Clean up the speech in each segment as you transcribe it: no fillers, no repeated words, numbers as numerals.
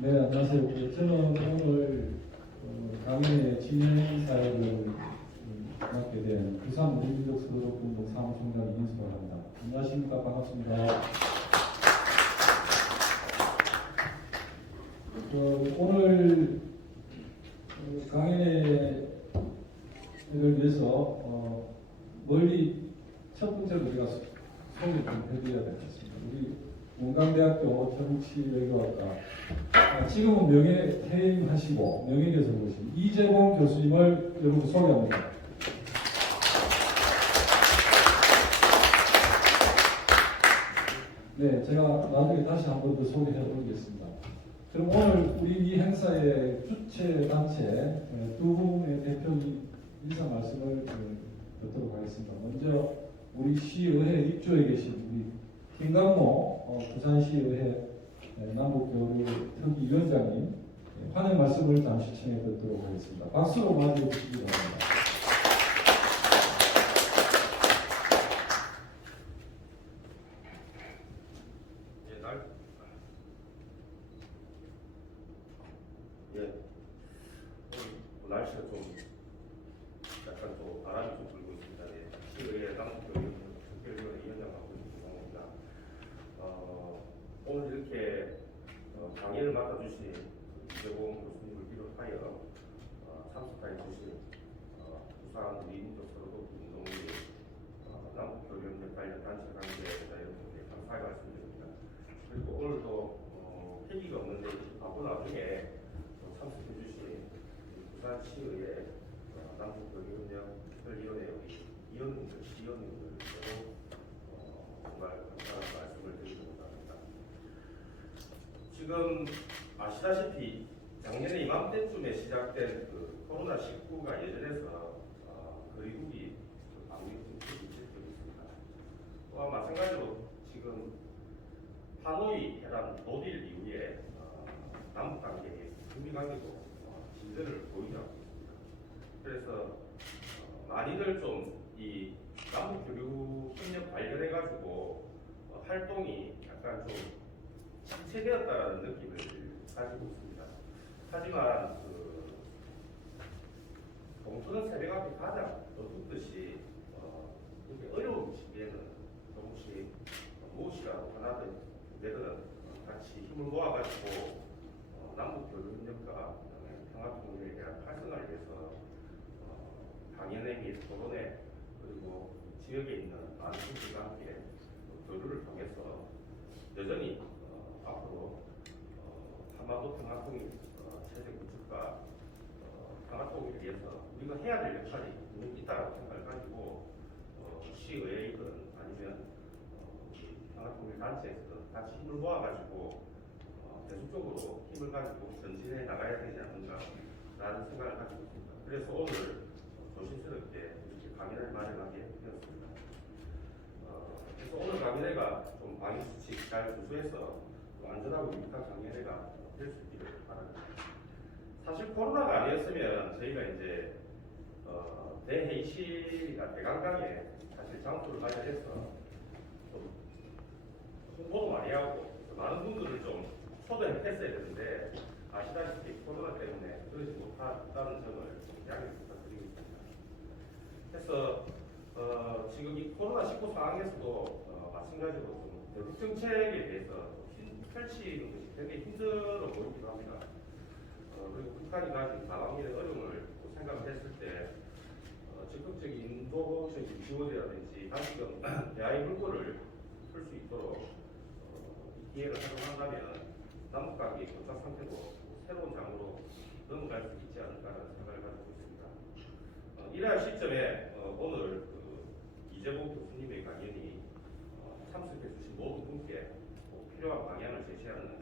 네, 안녕하세요. 저는 오늘 강연의 진행 사역을 맡게 된 부산 우리민족 서로독분동 사무총장 이인수라고 합니다. 안녕하십니까? 반갑습니다. 오늘 강연회를 위해서 멀리 첫 번째로 우리가 소개 좀 해드려야 될 것 같습니다. 우리 문강대학교 정치외교학과 지금은 명예 퇴임하시고 명예교수로 오신 이재봉 교수님을 여러분 소개합니다. 네, 제가 나중에 다시 한 번 더 소개해 드리겠습니다. 그럼 오늘 우리 이 행사의 주최 단체 두 분의 대표님 인사 말씀을 듣도록 하겠습니다. 먼저 우리 시의회 입주에 계신 우리 김강모 부산시의회 남북교류 특위위원장님 환영 말씀을 잠시 청해 듣도록 하겠습니다. 박수로 맞이해 주시기 바랍니다. 날씨가 좀 약간 또 바람이 좀 불고 있습니다. 시의회 남북교류 특별위원회 위원장하고 있는 김광호입니다. 오늘 이렇게 강의를 맡아주신 이재봉 교수님을 비롯하여 참석해 주신 부산 우리민족 서로독분동의 남북교류협력 관련 단체 관계자 여러분께 감사의 말씀드립니다. 그리고 오늘도 회기가 없는데 바쁜 와중에 참석해 주신 부산시의회 남북교류협력특별위원회 위원님들, 시의원님들께도 정말 감사한 말씀을 드리고자 합니다. 지금 아시다시피 작년에 이맘때쯤에 시작된 그 코로나19가 예전에서 거리두기 방역이 지속되고 있습니다. 또한 마찬가지로 지금 하노이 회담 노딜 이후에 남북 관계의 북미 관계도 진전을 보이지 않고 있습니다. 그래서 많이들 좀 이 남북교류 협력 관련해가지고 활동이 약간 좀 침체되었다는 느낌을 가지고 있습니다. 하지만 동서는 새벽 앞에 가장 어둡듯이 이렇게 어려운 시기에는 조금씩 무엇이라도 하나든 내들은 같이 힘을 모아가지고 남북교류 협력과 평화통일에 대한 활성화를 위해서 강연회 및 토론회 그리고 지역에 있는 많은 분들과 함께 교류를 통해서 여전히 앞으로 한반도 평화통일 체제 구축과 평화통일을 위해서 우리가 해야 될 역할이 있다고 생각을 가지고 시의회이든 아니면 평화통일 단체에서든 같이 힘을 모아가지고 계속적으로 힘을 가지고 전진해 나가야 되지 않는가라는 생각을 가지고 있습니다. 그래서 오늘 조심스럽게 이렇게 강연을 마련하게 되었습니다. 그래서 오늘 강연회가 좀 방역수칙 잘 준수해서 안전하고 유익한 강연회가 될 수 있기를 바랍니다. 사실 코로나가 아니었으면 저희가 이제 대회의실이나 대강당에 사실 장소를 마련해서 좀 홍보도 많이 하고 많은 분들을 좀 초대했어야 되는데 아시다시피 코로나 때문에 그러지 못했다는 점을 양해 부탁드리겠습니다. 그래서 지금 이 코로나19 상황에서도 마찬가지로 좀 대북 정책에 대해서 펼치는 것이 되게 힘들어 보이기도 합니다. 그리고 북한이 가진 상황의 어려움을 생각했을 때 적극적인 인도적인 지원이라든지 다시금 대화의 물꼬를 풀 수 있도록 이 기회를 활용한다면 남북관계 교착 상태도 새로운 장으로 넘어갈 수 있지 않을까라는 생각을 가지고 있습니다. 이러한 시점에 오늘 이재봉 교수님의 강연이 참석해 주신 모든 분께 필요한 방향을 제시하는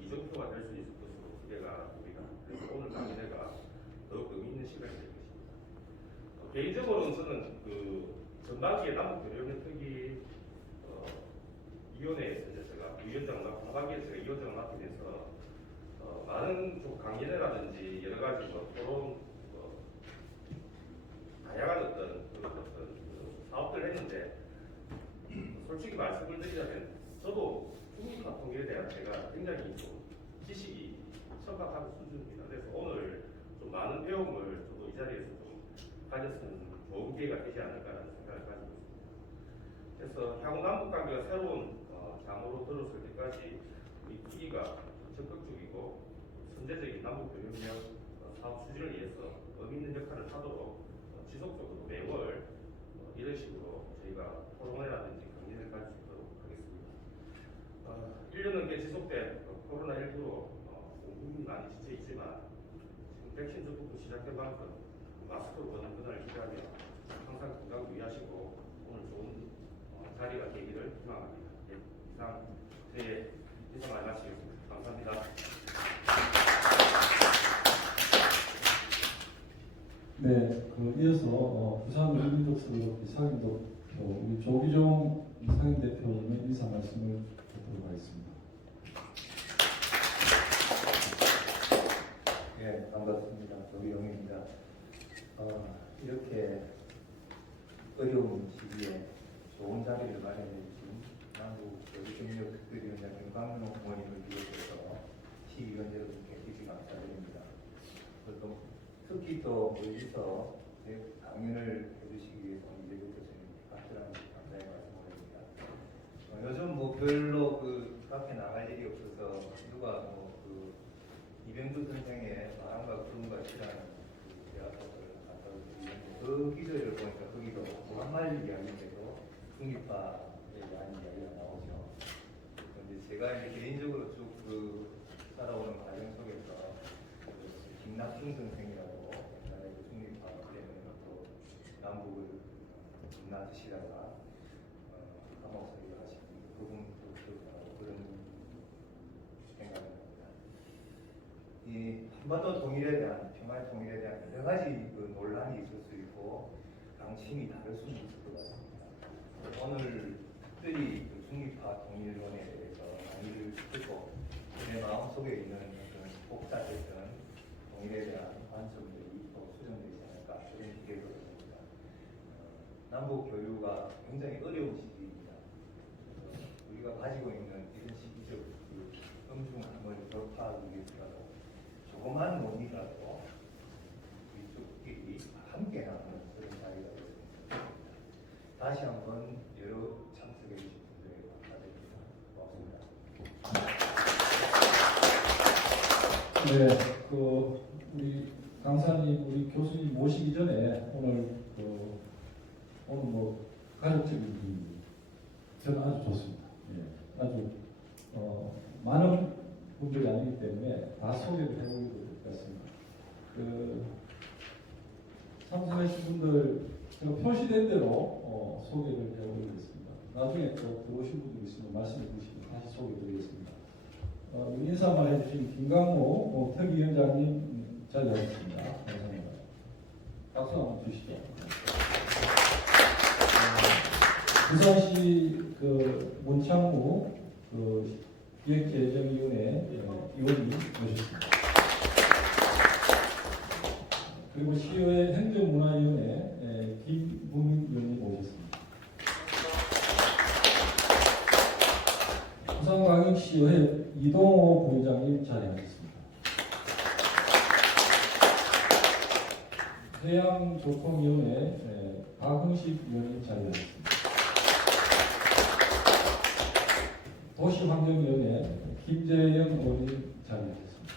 이정표가 될 수 있을 것으로 기대가 됩니다. 그래서 오늘 강연회가 더욱 의미 있는 시간이 될 것입니다. 개인적으로는 저는 전반기에 남북교류협력특위 위원회에서 제가 위원장을 맡고 하반기에 제가 위원장을 맡게 돼서 많은 좀 강연회라든지 여러 가지 토론 다양한 어떤 사업들을 했는데 솔직히 말씀을 드리자면 저도 북미 통일에 대한 제가 굉장히 좀 지식이 천박한 수준입니다. 그래서 오늘 좀 많은 배움을 저도 이 자리에서 좀 가졌으면 좋은 기회가 되지 않을까라는 생각을 가지고 있습니다. 그래서 향후 남북 관계가 새로운 장으로 들었을 때까지 우리 기기가 적극적이고 선제적인 남북 교역력 사업 추진을 위해서 의미 있는 역할을 하도록 지속적으로 매월 이런 식으로 저희가 토론회라든지 강연을 가질 수 있도록 하겠습니다. 1년 넘게 지속된 코로나19로 온 국민이 많이 지쳐 있지만 지금 백신 접종도 시작된 만큼 마스크로 보는 그날을 기대하며 항상 건강 유의하시고 오늘 좋은 자리가 되기를 희망합니다. 예, 이상 저의 인사말 마치겠습니다. 감사합니다. 네, 이어서 부산 의민독서로 상임대표 우리 조기종 상임대표님의 인사 말씀을 듣도록 하겠습니다. 예, 반갑습니다. 조기용입니다. 이렇게 어려운 시기에 좋은 자리를 마련해 주신 남북 교육경력 특별위원장 김광룡 부모님을 비롯해서 시의원 여러분께 깊이 감사드립니다. 그리고 특히 또 여기서 강연을 해주시기 위해서 이제부터 저는 각별한 감사의 말씀을 드립니다. 요즘 별로 밖에 나갈 일이 없어서 누가 이병주 선생의 마음과 구름과 시라는 대화법을 갖다 드리는데 그 기조를 보니까 거기도 한말 이야기인데도 중립파에 대한 이야기가 나오죠. 그런데 제가 이제 개인적으로 쭉 따라오는 과정 속에서 김낙중 선생이라고 옛날에 중립파 때문에 또 남북을 김낙시다가 감옥살이를 하신 그분도 기억나고 그런 생각을 합니다. 이 한반도 통일에 대한 평화의 통일에 대한 여러 가지 논란이 있을 수 있고 방침이 다를 수는 있을 것 같습니다. 오늘 특별히 중립파 통일론에 대해서 강의를 듣고 내 마음속에 있는 그런 복잡했던 통일에 대한 관점들이 또 수정되지 않을까 그런 기대를 합니다. 남북 교류가 굉장히 어려운 시기입니다. 우리가 가지고 있는 이런 시기적 엄중함을 격파하기 위해서라도 조그만 논의라도 이쪽끼리 함께 나누는 그런 자리가 되었습니다. 다시 한번 여러 참석해 주신 분들에게 감사드립니다. 고맙습니다. 네, 우리 강사님, 우리 교수님 모시기 전에 오늘 가족적인 분위기 저는 아주 좋습니다. 예, 아주 많은 분들이 아니기 때문에 다 소개를 해보려고 했습니다. 참석하신 분들 제가 표시된 대로 소개를 해보겠습니다. 나중에 또 들어오신 분들 있으면 말씀해 주시면 다시 소개드리겠습니다. 인사만 해주신 김강모 특위위원장님 자리하셨습니다. 감사합니다. 박수 한번 주시죠. 부산시 문창무 기획재정위원회 위원님 모셨습니다. 그리고 시의회 행정문화위원회 김부민 위원님 모셨습니다. 부산광역시의회 이동호 부회장님 자리하셨습니다. 해양조통위원회 박흥식 위원님 자리하셨습니다. 도시환경위원회 김재영 의원님 자리하셨습니다.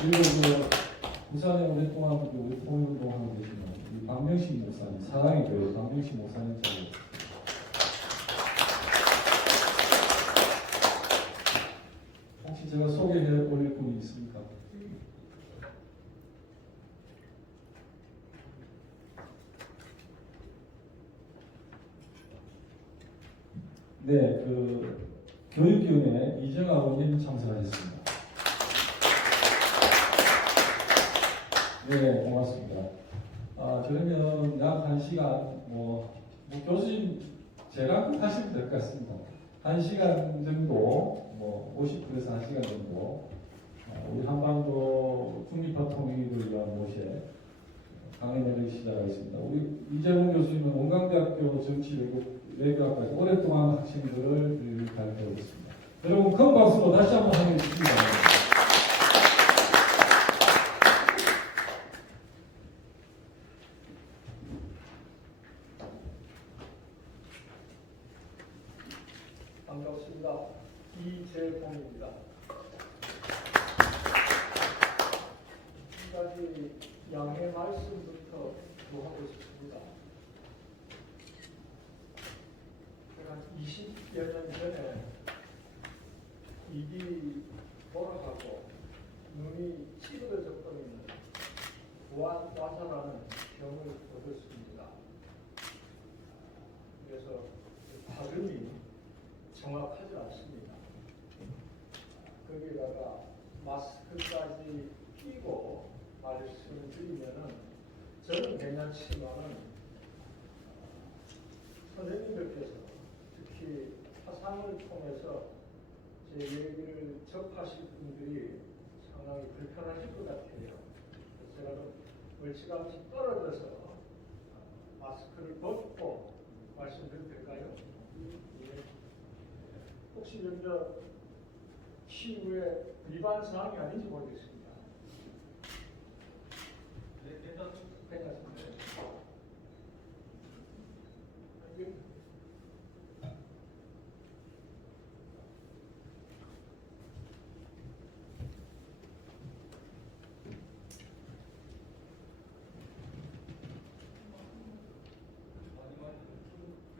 그리고 부산에 오랫동안 우리 통일운동하고 계시는 우리 박명식 목사님, 사랑의 교회 박명식 목사님 자리하셨습니다. 혹시 제가 소개해 올릴 분이 있습니까? 네, 교육위원회 이정아 의원님 참석하셨습니다. 네, 고맙습니다. 그러면 약 1시간, 교수님 제가 하시면 될 것 같습니다. 1시간 정도, 50분에서 1시간 정도, 우리 한반도 중립화 통일을 위한 모세 강연을 시작하겠습니다. 우리 이재훈 교수님은 원광대학교 정치외교학과에서 오랫동안 학생들을 가르쳐오고 있습니다. 여러분 반갑습니다. 이재봉입니다. 한 가지 양해 말씀부터 하고 싶습니다. 제가 한 20여 년 전에 입이 돌아가고 눈이 찌그러져 버리는 부안과사라는 병을 얻었습니다. 그래서 발음이 정확하지 않습니다. 거기다가 마스크까지 끼고 말씀을 드리면은 저는 괜찮지만은 선생님들께서 특히 화상을 통해서 제 얘기를 접하실 분들이 상당히 불편하실 것 같아요. 제가 좀 멀찌감치 떨어져서 마스크를 벗고 말씀드려도 될까요? 예. 혹시 먼저 시후에 위반 사항이 아닌지 모르겠습니다. 네, 괜찮습니다.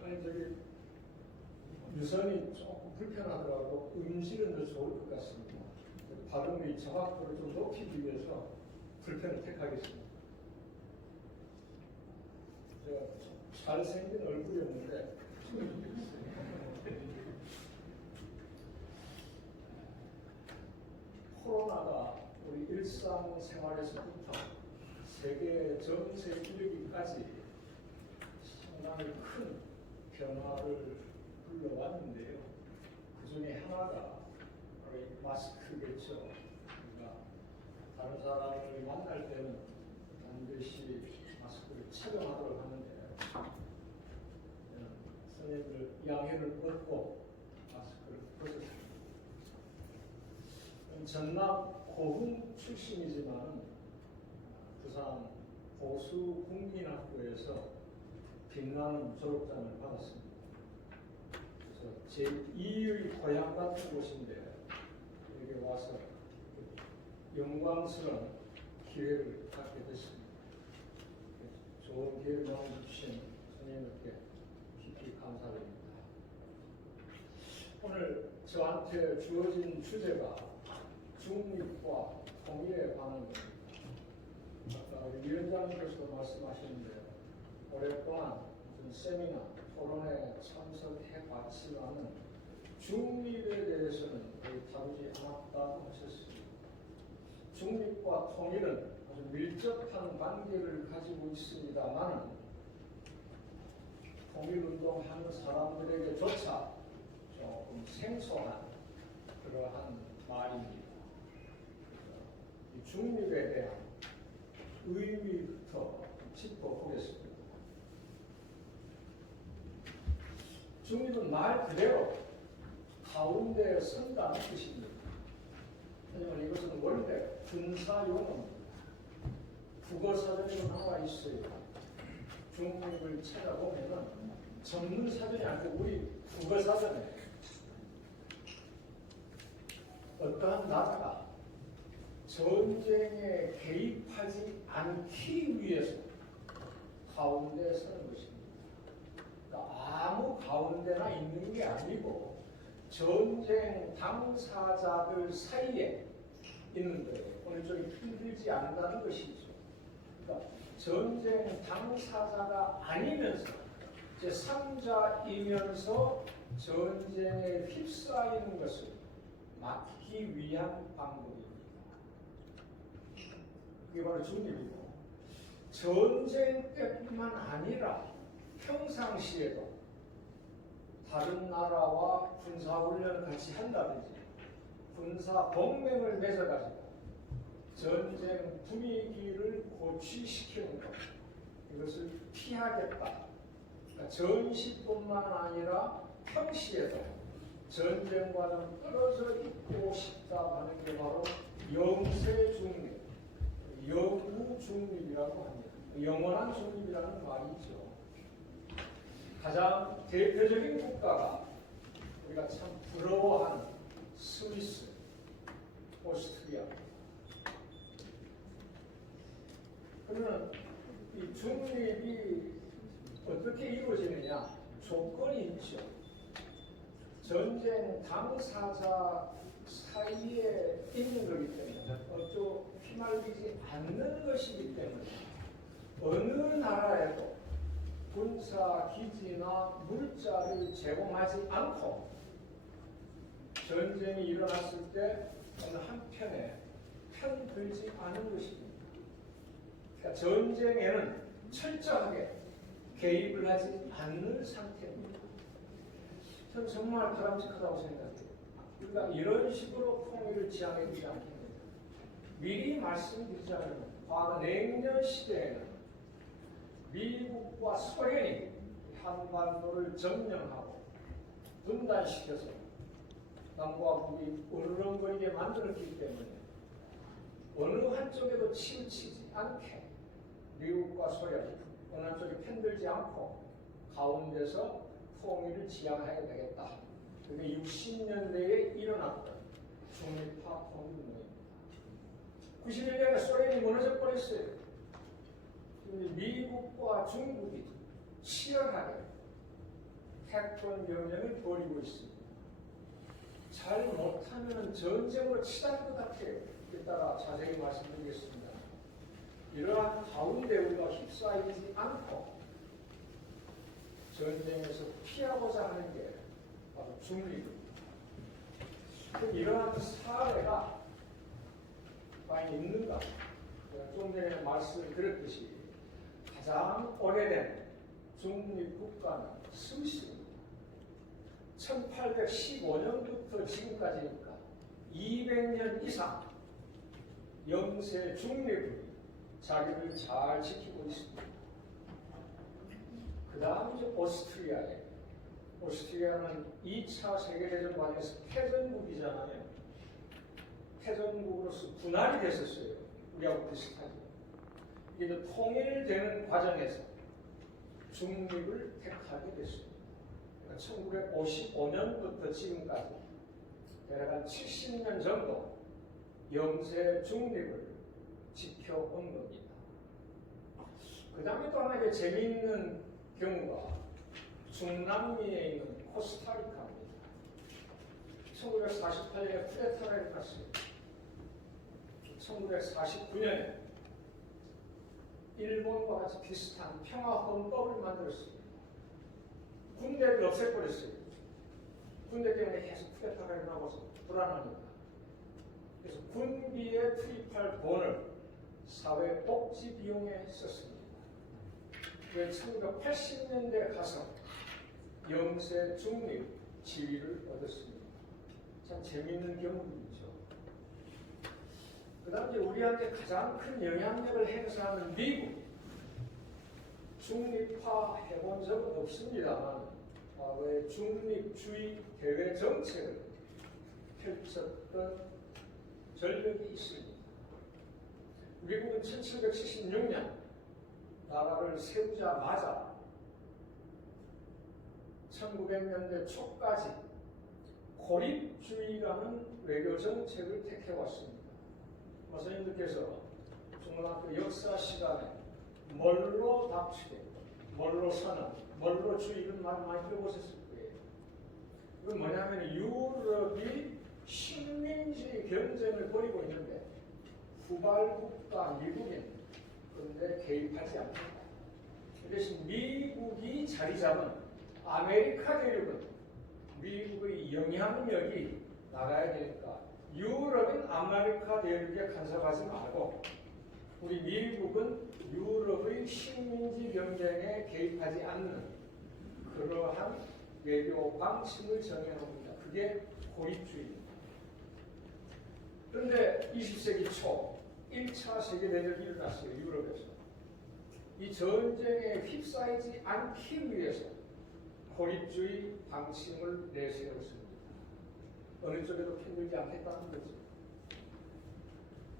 아니 저기 유선이 조금 불편하더라도 음질은 더 좋을 것 같습니다. 발음의 정확도를 좀 높이기 위해서 불편을 택하겠습니다. 제가 잘생긴 얼굴이었는데 코로나가 우리 일상생활에서부터 세계 전세 이르기까지 상당히 큰 변화를 불러왔는데요. 그 중에 하나가 바로 이 마스크겠죠. 우리가 다른 사람을 만날 때는 반드시 마스크를 착용하도록 하는데 선생님들 양해를 얻고 마스크를 벗었습니다. 전남 고흥 출신이지만 부산 보수국민학교에서 빛나는 졸업장을 받았습니다. 그래서 제2의 고향 같은 곳인데 여기 와서 영광스러운 기회를 갖게 됐습니다. 좋은 기회를 나눠주신 선생님께 깊이 감사드립니다. 오늘 저한테 주어진 주제가 중립과 통일에 관한 겁니다. 아까 우리 위원장님께서도 말씀하셨는데 오랫동안 무슨 세미나, 토론에 참석해 봤지만은 중립에 대해서는 거의 다루지 않았다고 하셨습니다. 중립과 통일은 아주 밀접한 관계를 가지고 있습니다만 통일운동하는 사람들에게조차 조금 생소한 그러한 말입니다. 이 중립에 대한 의미부터 짚어보겠습니다. 중립은 말 그대로 가운데에 선다는 뜻입니다. 하지만 이것은 원래 군사용어입니다. 국어사전에도 나와 있어요. 중립을 찾아보면은 전문 사전이 아니고 우리 국어사전에 어떠한 나라가 전쟁에 개입하지 않기 위해서 가운데에 서는 것입니다. 그러니까 아무 가운데나 있는 게 아니고 전쟁 당사자들 사이에 있는 거예요. 오늘 좀 힘들지 않는다는 것이죠. 그러니까 전쟁 당사자가 아니면서 제3자이면서 전쟁에 휩싸이는 것을 막기 위한 방법입니다. 그게 바로 중립이고 전쟁 때뿐만 아니라 평상시에도 다른 나라와 군사훈련을 같이 한다든지 군사 동맹을 맺어가지고 전쟁 분위기를 고취시키는 것 이것을 피하겠다. 그러니까 전시뿐만 아니라 평시에도 전쟁과는 떨어져 있고 싶다 하는 게 바로 영세 중립, 영구 중립이라고 합니다. 영원한 중립이라는 말이죠. 가장 대표적인 국가가 우리가 제가 참 부러워하는 스위스, 오스트리아. 그러면 이 중립이 어떻게 이루어지느냐? 조건이 있죠. 전쟁 당사자 사이에 있는 거기 때문에 어쩌 휘말리지 않는 것이기 때문에 어느 나라에도 군사 기지나 물자를 제공하지 않고 전쟁이 일어났을 때 어느 한편에 편들지 않은 것입니다. 그러니까 전쟁에는 철저하게 개입을 하지 않는 상태입니다. 저는 정말 바람직하다고 생각해요. 그러니까 이런 식으로 통일을 지향해 주지 않겠습니다. 미리 말씀드리자면 과거 냉전 시대에는 미국과 소련이 한반도를 점령하고 분단시켜서 남과 북이 으르렁거리게 만들었기 때문에 어느 한쪽에도 치우치지 않게 미국과 소련 어느 한쪽에 편들지 않고 가운데서 통일을 지향해야 되겠다. 그게 60년대에 일어났던 중립화 통일운동입니다. 91년에 소련이 무너져 버렸어요. 미국과 중국이 치열하게 패권 경쟁을 벌이고 있습니다. 잘 못하면 전쟁으로 치닫을 것 같아요. 이따가 자세히 말씀드리겠습니다. 이러한 가운데 우리가 휩싸이지 않고 전쟁에서 피하고자 하는 게 바로 중립입니다. 이러한 사례가 많이 있는가? 좀 전에 말씀을 드렸듯이 가장 오래된 중립국가는 스위스입니다. 1815년부터 지금까지니까 200년 이상 영세 중립을 자기를 잘 지키고 있습니다. 그 다음 이제 오스트리아예요. 오스트리아는 2차 세계대전 과정에서 패전국이잖아요. 패전국으로서 분할이 됐었어요. 우리하고 비슷하죠. 이제 통일되는 과정에서 중립을 택하게 됐습니다. 그러니까 1955년부터 지금까지 대략 70년 정도 영세 중립을 지켜온 겁니다. 그 다음에 또 하나 재미있는 경우가 중남미에 있는 코스타리카입니다. 1948년에 쿠데타가 일어났어요. 1949년에 일본과 같이 비슷한 평화헌법을 만들었습니다. 군대를 없애버렸어요. 군대 때문에 계속 쿠데타가 일어나고서 불안하니까. 그래서 군비에 투입할 돈을 사회복지 비용에 썼습니다. 1980년대에 가서 영세 중립 지위를 얻었습니다. 참 재미있는 경험이죠. 그 다음 이제 우리한테 가장 큰 영향력을 행사하는 미국. 중립화 해본 적은 없습니다만 과거에 중립주의 대외 정책을 펼쳤던 전력이 있습니다. 미국은 1776년 나라를 세우자마자 1900년대 초까지 고립주의라는 외교 정책을 택해왔습니다. 선생님들께서 중고등학교 역사 시간에 멀로 답치대, 멀로 선언, 멀로 주의 이런 말 많이 들어보셨을 거예요. 이건 뭐냐면 유럽이 식민지 경쟁을 벌이고 있는데 후발국가 미국인 그런데 개입하지 않는다. 그 대신 미국이 자리 잡은 아메리카 대륙은 미국의 영향력이 나가야 되니까 유럽인 아메리카 대륙에 간섭하지 말고 우리 미국은 유럽의 식민지 경쟁에 개입하지 않는 그러한 외교 방침을 정해놓습니다. 그게 고립주의입니다. 그런데 20세기 초 1차 세계대전이 일어났어요. 유럽에서. 이 전쟁에 휩싸이지 않기 위해서 고립주의 방침을 내세웠습니다. 어느 쪽에도 편들지 않겠다는 거죠.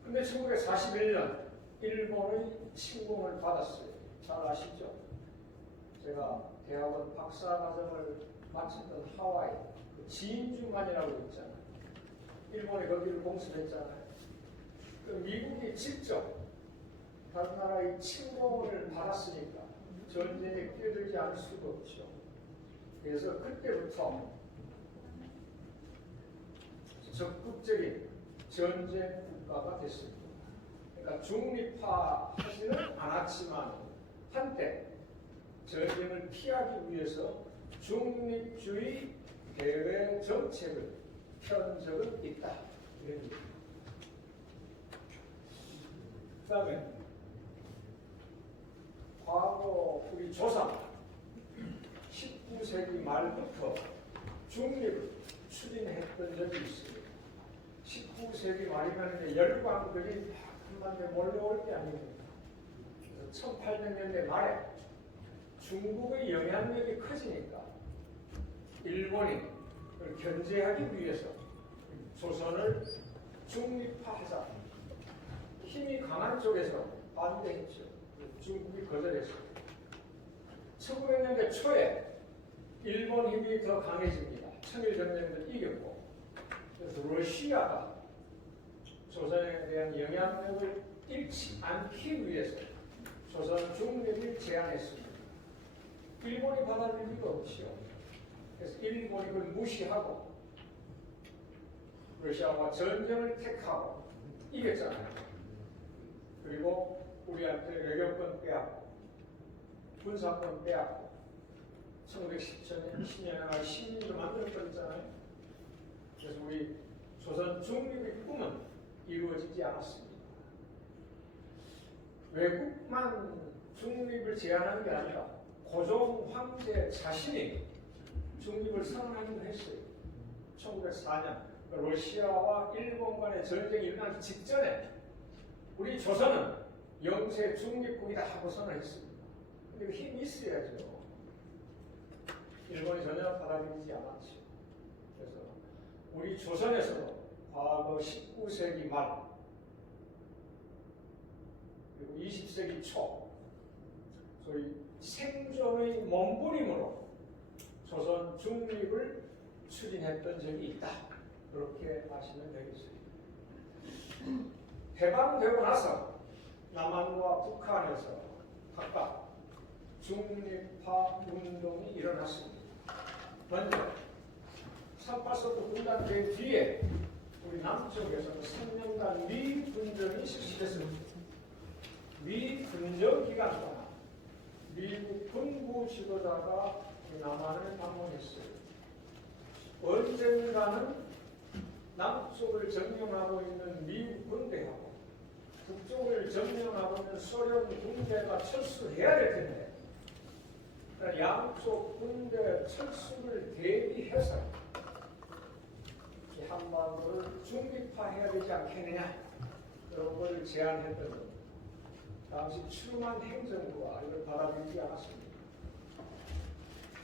근데 1941년 일본의 침공을 받았어요. 잘 아시죠? 제가 대학원 박사과정을 마쳤던 하와이, 그 진주만이라고 있잖아요. 일본이 거기를 공습했잖아요. 그 미국이 직접 다른 나라의 침공을 받았으니까 전쟁에 끼어들지 않을 수가 없죠. 그래서 그때부터 적극적인 전쟁 국가가 됐습니다. 그러니까 중립화하지는 않았지만 한때 전쟁을 피하기 위해서 중립주의 대외 정책을 편 적은 있다. 이런 얘기입니다. 그 다음에 과거 우리 조상 19세기 말부터 중립을 추진했던 적이 있습니다. 19세기 말이면 열광들이 한반도에 몰려올 때 아닙니까? 1800년대 말에 중국의 영향력이 커지니까 일본이 그걸 견제하기 위해서 조선을 중립화하자. 힘이 강한 쪽에서 반대했죠. 중국이 거절했습니다. 1900년대 초에 일본 힘이 더 강해집니다. 청일전쟁도 이겼고, 그래서 러시아가 조선에 대한 영향력을 잃지 않기 위해서 조선 중립을 제안했습니다. 일본이 받아들일 리가 없지요. 그래서 일본이 그걸 무시하고 러시아와 전쟁을 택하고 이겼잖아요. 그리고 우리한테 외교권 빼앗고 군사권 빼앗고 1910년에 식민지로 만들어버렸잖아요. 그래서 우리 조선 중립의 꿈은 이루어지지 않았습니다. 외국만 중립을 제안한 게 아니라 고종 황제 자신이 중립을 선언하기도 했어요. 1904년 러시아와 일본 간의 전쟁이 일어나기 직전에 우리 조선은 영세 중립국이다 하고 선언했습니다. 근데 그 힘이 있어야죠. 일본이 전혀 받아들이지 않았죠. 그래서 우리 조선에서도 과거 19세기 말 그리고 20세기 초 소위 생존의 몸부림으로 조선 중립을 추진했던 적이 있다. 그렇게 아시면 되겠습니다. 해방되고 나서 남한과 북한에서 각각 중립화 운동이 일어났습니다. 먼저 38선도 분단된 뒤에 우리 남쪽에서 3년간 미분정이 실시됐습니다. 미분정 기간 동안 미국 군부 지도자가 우리 남한을 방문했어요. 언젠가는 남쪽을 점령하고 있는 미국 군대하고 북쪽을 점령하고 있는 소련 군대가 철수해야 될 텐데 그러니까 양쪽 군대 철수를 대비해서 이 한반도를 중립화해야 되지 않겠느냐 그런 걸 제안했던 겁니다. 당시 트루만 행정부가 이걸 받아들이지 않았습니다.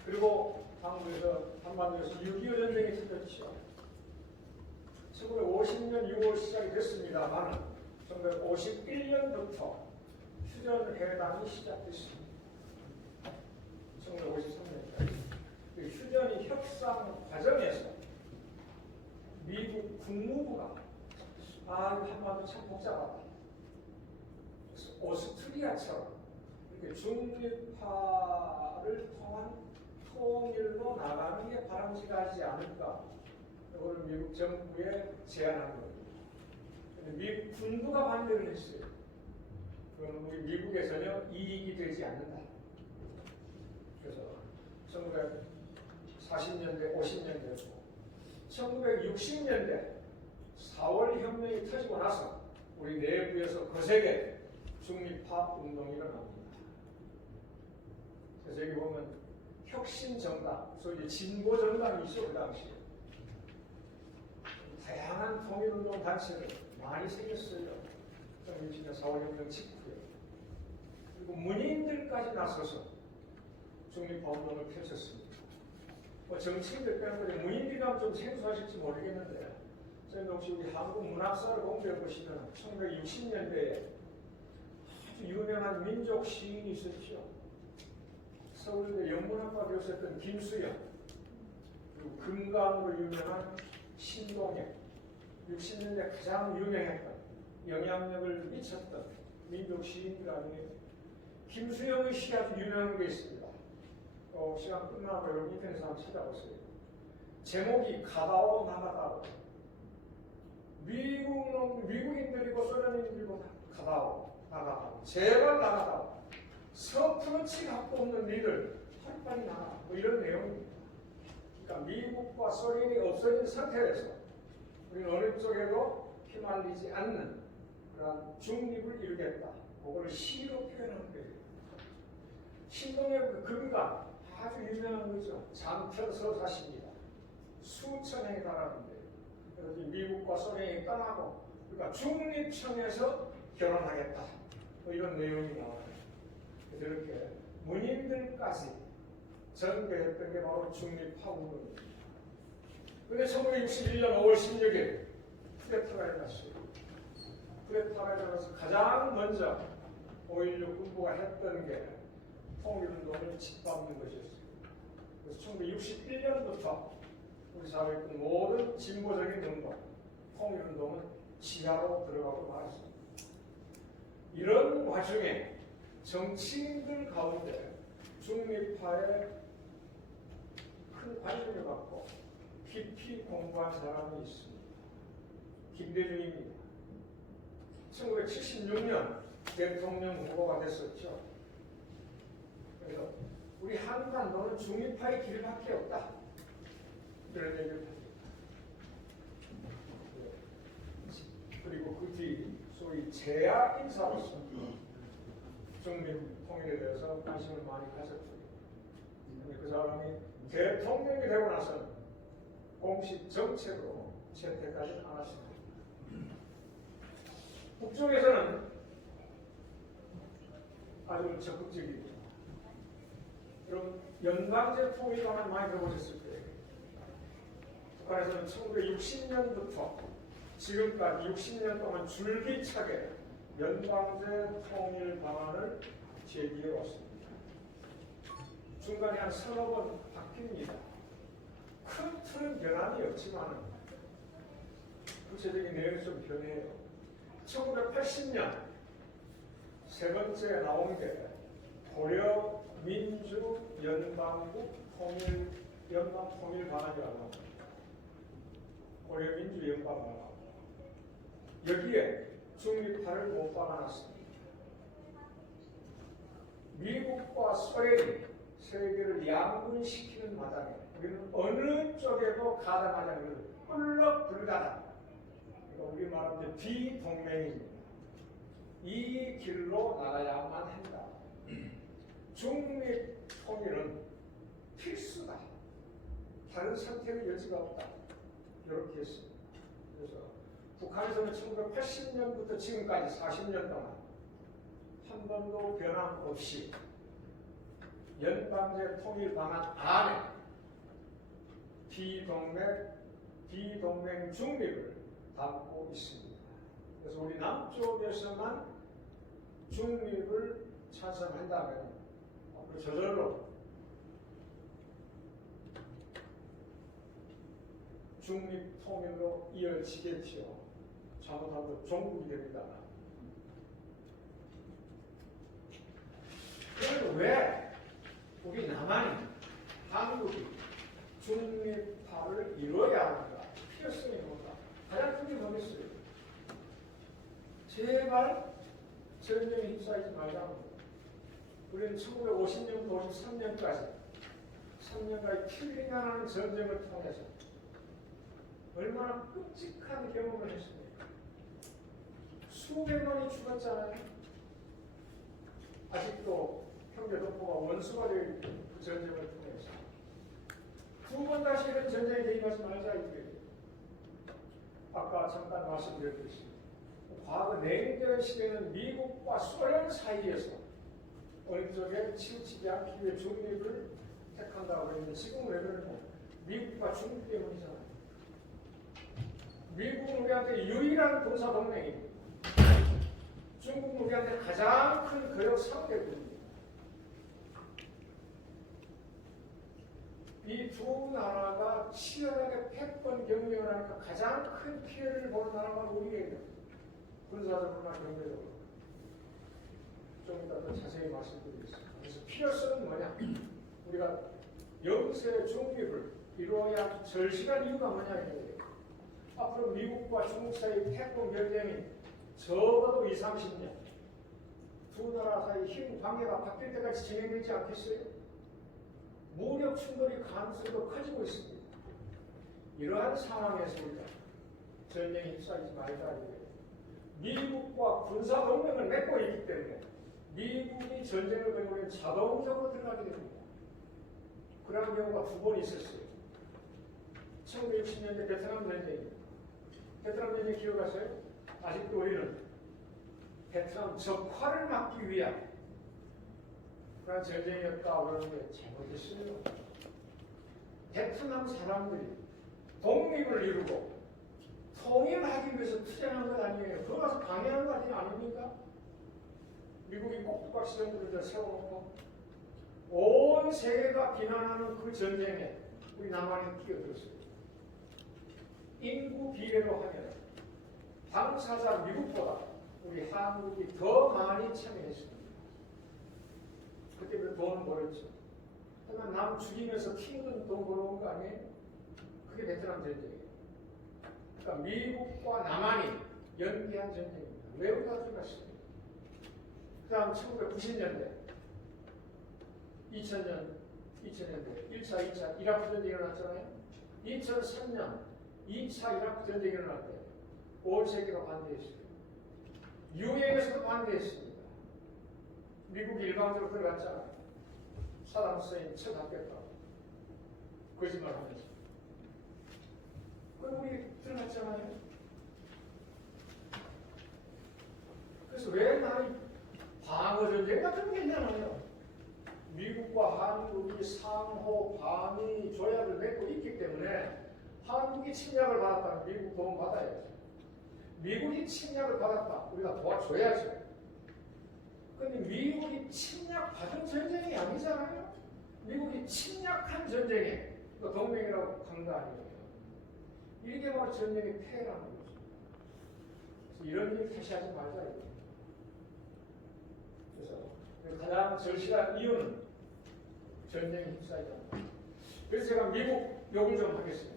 그리고 한반도에서 6.25 전쟁이 터졌죠. 1950년 6월 시작이 됐습니다만 1951년부터 휴전회담이 시작됐습니다. 1953년까지. 그 휴전이 협상 과정에서 미국 국무부가 이거 한반도 참 복잡하다. 그래서 오스트리아처럼 이렇게 중립화를 통한 통일로 나가는 게 바람직하지 않을까? 이걸 미국 정부에 제안한 겁니다. 미국 군부가 반대를 했어요. 그건 우리 미국에 전혀 이익이 되지 않는다. 그래서 1940년대, 50년대였고 1960년대 4월 혁명이 터지고 나서 우리 내부에서 거세게 중립화 운동이 일어납니다. 그래서 여기 보면 혁신정당, 소위 진보정당이죠. 그 당시에 다양한 통일운동 단체들 많이 생겼어요. 1960년 4월 혁명 직후에. 그리고 문인들까지 나서서 중립화 운동을 펼쳤습니다. 정치인들 빼놓고 문인들이 하면 좀 생소하실지 모르겠는데 저희는 혹시 우리 한국 문학사를 공부해 보시면 1960년대에 아주 유명한 민족 시인이 있었죠. 서울대 영문학과 교수였던 김수영. 그리고 금강으로 유명한 신동엽, 60년대 가장 유명했던 영향력을 미쳤던 민족 시인들 아니에요. 김수영의 시가 아주 유명한 게 있습니다. 시간 끝나고 여러분 인터넷에서 한번 찾아보세요. 제목이 가다오 나가다오. 미국인들이고 소련인들이고 가다오 나가다오. 제발 나가다오. 서프로치 갖고 없는 니들 빨리 나가. 뭐 이런 내용입니다. 그러니까 미국과 소련이 없어진 상태에서 우리는 어느 쪽에도 휘말리지 않는 그런 중립을 이루겠다. 그걸 시로 표현하는 거예요. 신동엽 그 금강 아주 유명한 거죠. 장편서사시입니다. 수천 행에 달하는데 그래서 미국과 소련이 떠나고 그러니까 중립청에서 결혼하겠다. 뭐 이런 내용이 나와요. 그래서 이렇게 문인들까지 전개했던 게 바로 중립파운동입니다. 그런데 1961년 5월 16일 쿠데타가 일어났어요. 쿠데타가 일어나서 가장 먼저 5.16 군부가 했던 게 통일운동을 짓밟는 것이었어요. 그래서 1961년부터 우리 사회의 모든 진보적인 운동, 통일운동은 지하로 들어가고 말았습니다. 이런 와중에 정치인들 가운데 중립파에 큰 관심을 갖고 깊이 공부한 사람이 있습니다. 김대중입니다. 1976년 대통령 후보가 됐었죠. 그래서 우리 한반도는 중립파의 길밖에 없다. 그런 얘기를 합니다. 그리고 그 뒤 소위 제야 인사로서 중립 통일에 대해서 관심을 많이 가졌죠. 그런데 그 사람이 대통령이 되고 나서는 공식 정책으로 채택하지 않았습니다. 북쪽에서는 아주 적극적이고 여러분 연방제 통일 관을 많이 들어보셨을 거예요. 북한에서는 1960년부터 지금까지 60년 동안 줄기차게 연방제 통일 방안을 제기해 왔습니다. 중간에 한 서너 번 바뀝니다. 큰 틀은 변함이 없지만 구체적인 내용이 좀 변해요. 1980년 세 번째 나온 게 고려 민주 연방국 통일 연방 통일 방안이라고 합니다. 고려 민주 연방 방안. 여기에 중립파를 못 박아놨습니다. 미국과 소련이 세계를 양분시키는 마당에 우리는 어느 쪽에도 가담하지 않는 꿀럭 불가담. 우리 말하는 비동맹입니다. 이 길로 나가야만 한다. 중립 통일은 필수다. 다른 선택의 여지가 없다. 이렇게 했습니다. 그래서 북한에서는 1980년부터 지금까지 40년 동안 한 번도 변함 없이 연방제 통일 방안 안에 비동맹 중립을 담고 있습니다. 그래서 우리 남쪽에서만 중립을 찬성한다면 저절로 중립 통일로 이어지겠지요. 잘못하면 종국이 됩니다. 그런데 왜 우리 남한이 한국이 중립화를 이루어야 하는가? 필요성이 뭔가? 가장 큰 게 뭐겠어요? 제발 전쟁에 휩싸이지 말자고. 우리는 1950년부터 53년까지 3년간의 킬링하는 전쟁을 통해서 얼마나 끔찍한 경험을 했습니까? 수백만이 죽었잖아요. 아직도 형제동포가 원수가 될 그 전쟁을 통해서 두 번 다시 이런 전쟁에 대입하지 말자 이거예요. 아까 잠깐 말씀드렸듯이 과거 냉전 시대는 미국과 소련 사이에서 어느 쪽에 치우치지 않기 위해 중립을 택한다고 했는데 지금은 왜 그러냐? 미국과 중국 때문이잖아요. 미국은 우리한테 유일한 군사 동맹이고 중국은 우리한테 가장 큰 거역 상대국입니다. 이 두 두 나라가 치열하게 패권 경쟁을 하니까 가장 큰 피해를 보는 나라가 우리예요. 군사적으로나 경제적으로. 좀 이따 더 자세히 말씀드리겠습니다. 그래서 필요성은 뭐냐? 우리가 영세 중립을 이루어야 절실한 이유가 뭐냐 이거예요. 앞으로 미국과 중국 사이 패권 경쟁이 적어도 20, 30년 두 나라 사이 힘 관계가 바뀔 때까지 진행되지 않겠어요? 무력 충돌이 가능성도 커지고 있습니다. 이러한 상황에서 우리가 전쟁에 휩싸이지 말자 이거예요. 미국과 군사 동맹을 맺고 있기 때문에 미국이 전쟁을 벌이면 자동적으로 들어가게 됩니다. 그런 경우가 두 번 있었어요. 1960년대 베트남 전쟁입니다. 베트남 전쟁 기억하세요? 아직도 우리는 베트남 적화를 막기 위한 그런 전쟁이었다 그러는데 잘못했어요. 베트남 사람들이 독립을 이루고 통일하기 위해서 투쟁한 것 아니에요. 그거 가서 방해한 거 아닙니까? 미국이 꼭두각 시정부를 세워놓고 온 세계가 비난하는 그 전쟁에 우리 남한이 끼어들었어요. 인구 비례로 하면 당사자 미국보다 우리 한국이 더 많이 참여했습니다. 그때부터 돈은 벌었죠. 하지만 남 죽이면서 튀는 돈 벌어온 거 아니에요? 그게 베트남 전쟁이에요. 그러니까 미국과 남한이 연계한 전쟁입니다. 왜 우리가 들어갔어요? 그 다음 1990년대, 2000년대 1차, 2차 이라크 전쟁이 일어났잖아요. 2003년 2차 이라크 전쟁이 일어날 때 온 세계가 반대했어요. 유엔에서도 반대했습니다. 미국이 일방적으로 들어갔잖아요. 사담 후세인 처단했다고 거짓말하면서. 그럼 우리 들어갔잖아요. 그래서 왜 나는 방어 전쟁 같은 게 있잖아요. 미국과 한국이 상호 방위 조약을 맺고 있기 때문에 한국이 침략을 받았다면 미국 도움 받아야죠. 미국이 침략을 받았다. 우리가 도와줘야죠. 그런데 미국이 침략받은 전쟁이 아니잖아요. 미국이 침략한 전쟁에 그 동맹이라고 한 거 아니에요. 이게 바로 전쟁의 폐해라는 거죠. 그래서 이런 일 다시 하지 말자 이거예요. 그래서 가장 절실한 이유는 전쟁에 휩싸이지 않다. 그래서 제가 미국 욕을 좀 하겠습니다.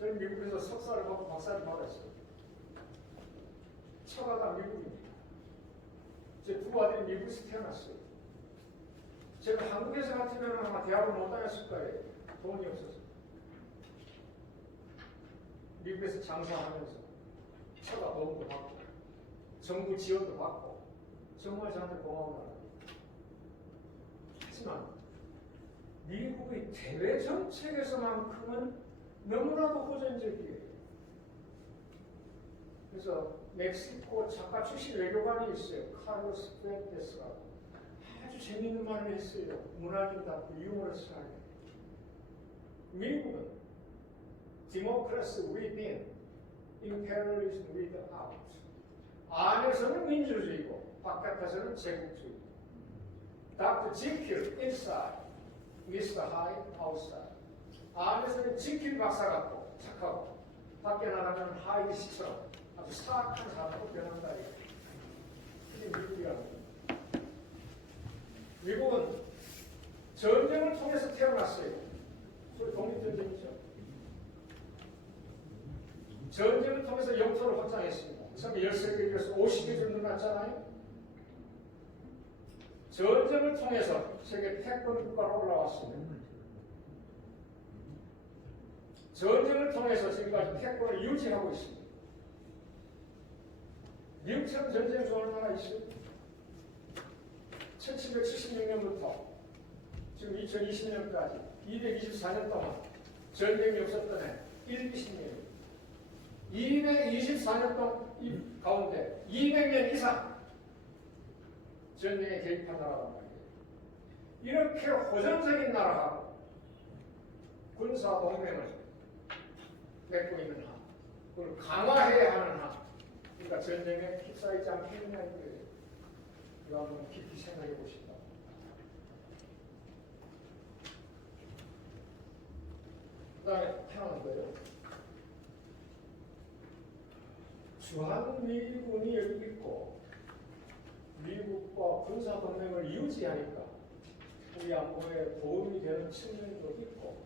저는 미국에서 석사를 받고 박사를 받았어요. 처가가 미국입니다. 제 두 아들이 미국에서 태어났어요. 제가 한국에서 같으면 아마 대학을 못 다녔을 거예요. 돈이 없어서. 미국에서 장사하면서 처가 도움도 받고 정부 지원도 받고 정말 저한테 고마운 나라예요. 하지만 미국의 대외 정책에서만큼은 너무나도 호전적이에요. 그래서 멕시코 작가 출신 외교관이 있어요. 카를로스 푸엔테스가 아주 재미있는 말을 했어요. 문학인답고 유머러스하게. 미국은 democracy within, imperialism without. 안에서는 민주주의고 바깥에서는 제국주의. Dr. Jekyll inside, Mr. Hyde outside. 안에서는 지킬 박사 같고 착하고 밖에 나가면 하이드 씨처럼 아주 사악한 사람으로 변한다. 이게 미국이라는 거예요. 미국은 전쟁을 통해서 태어났어요. 소위 독립전쟁이죠. 전쟁을 통해서 영토를 확장했습니다. 그 사람이 13개에서 50개 정도 났잖아요. 전쟁을 통해서 세계 패권 국가로 올라왔습니다. 전쟁을 통해서 지금까지 패권을 유지하고 있습니다. 미국처럼 전쟁 좋아하는 나라 있어요? 1776년부터 지금 2020년까지 224년 동안 전쟁이 없었던 해 120년입니다. 224년 동안 이 가운데 200년 이상 전쟁에 개입한 나라란 말이에요. 이렇게 호전적인 나라하고 군사 동맹을 맺고 있는 한, 그걸 강화해야 하는 한, 그러니까 전쟁에 휩싸이지 않겠느냐 이거예요. 이거 한번 깊이 생각해 보시다. 다음에 해놓은 거예요. 주한미군이 여기 있고 미국과 군사동맹을 유지하니까 우리 안보에 도움이 되는 측면도 있고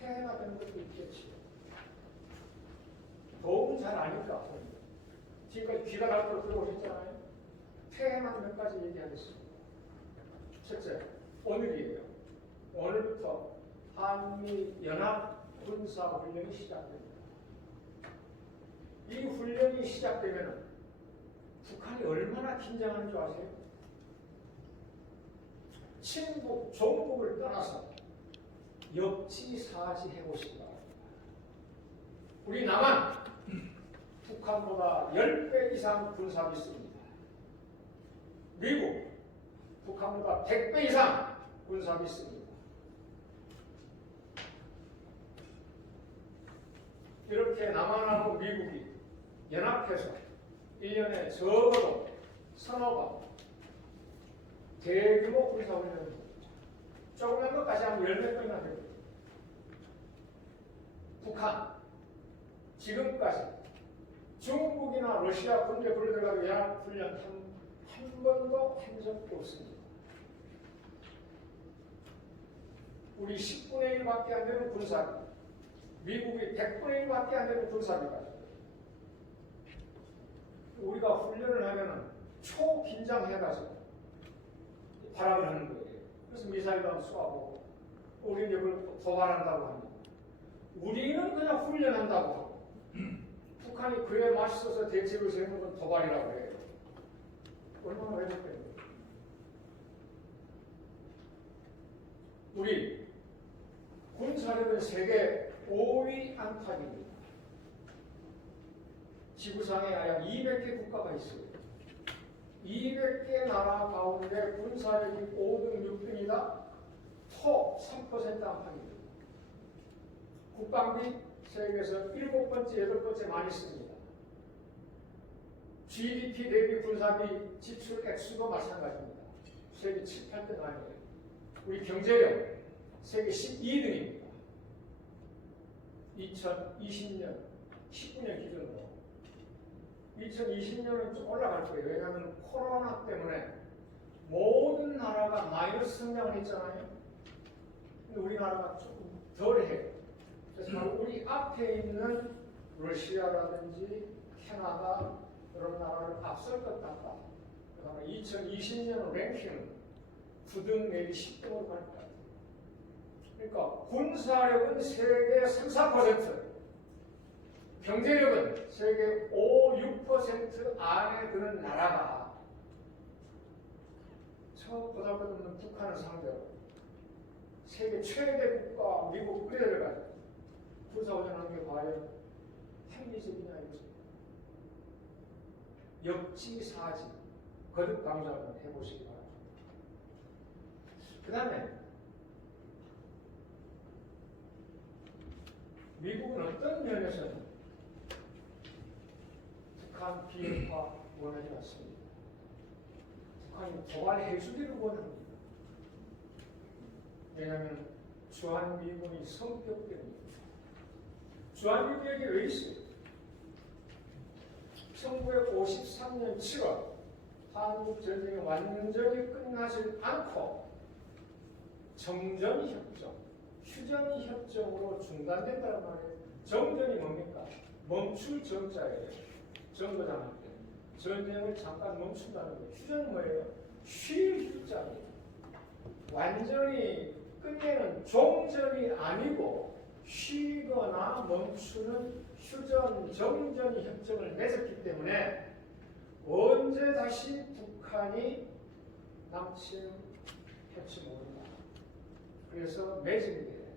해가 되는 것도 있겠지요. 도움은 잘 아니까 지금까지 귀가 닳도록 들어오셨잖아요. 폐해만 몇 가지 얘기하겠습니다. 첫째, 오늘이에요. 오늘부터 한미 연합 군사 훈련이 시작됩니다. 이 훈련이 시작되면 북한이 얼마나 긴장하는 줄 아세요? 친북, 종북을 떠나서 역지사지 해보시기 바랍니다. 우리 남한 북한보다 10배 이상 군사비 씁니다. 미국 북한보다 100배 이상 군사비 씁니다. 이렇게 남한하고 미국이 연합해서 1년에 적어도 서너 번 대규모 군사훈련을 조그만 것까지 하면 10몇 번이나 됩니다. 북한 지금까지 중국이나 러시아 군대 불러들어가고 연합훈련 한 번도 한 적도 없습니다. 우리 10분의 1밖에 안 되는 군사비, 미국이 100분의 1밖에 안 되는 군사비가 우리가 훈련을 하면은 초긴장해가지고 발악을 하는 거예요. 그래서 미사일도 한번 쏘아보고 우리 이제 그걸 도발한다고 합니다. 우리는 그냥 훈련한다고 하고 북한이 그에 맛있어서 대책을 세우는 건 도발이라고 해요. 얼마나 왜곡된 거예요. 우리 군사력은 세계 5위 안팎입니다. 지구상에 약 200개 국가가 있어요. 200개 나라 가운데 군사력이 5등, 6등이다. 톱 3% 안팎입니다. 국방비 세계에서 7번째, 8번째 많이 씁니다. GDP 대비 군사비 지출 액수도 마찬가지입니다. 세계 7, 8등 아니에요. 우리 경제력 세계 12등입니다. 2020년, 19년 기준으로 2020년은 좀 올라갈 거예요. 왜냐하면 코로나 때문에 모든 나라가 마이너스 성장을 했잖아요. 근데 우리나라가 조금 덜해요. 그래서 우리 앞에 있는 러시아라든지 캐나다 이런 나라를 앞설 것 같다. 그다음에 2020년 랭킹은 9등 내지 10등으로 갈 것 같아요. 그러니까 군사력은 세계 3, 4%, 경제력은 세계 5, 6% 안에 드는 나라가 저 보잘것없는 북한을 상대로 세계 최대 국가 미국 끌어들여가지고 군사훈련하는 게 과연 합리적이냐 이거죠. 역지사지 거듭 강조 한번 해보시기 바랍니다. 그 다음에 미국은 어떤 면에서는 북한 비핵화 원하지 않습니다. 북한이 도발해주기를 원합니다. 왜냐하면 주한미군이 성격 때문입니다. 주한미군이 여기 왜 있어요? 1953년 7월 한국전쟁이 완전히 끝나지 않고 정전협정, 휴전협정으로 중단된다는 말이에요. 정전이 뭡니까? 멈출 정자예요. 정거장한테 전쟁을 잠깐 멈춘다는 거예요. 휴전은 뭐예요? 쉴 휴자입니다. 완전히 끝내는 종전이 아니고 쉬거나 멈추는 휴전, 정전 협정을 맺었기 때문에 언제 다시 북한이 남침할지 모른다. 그래서 맺은 게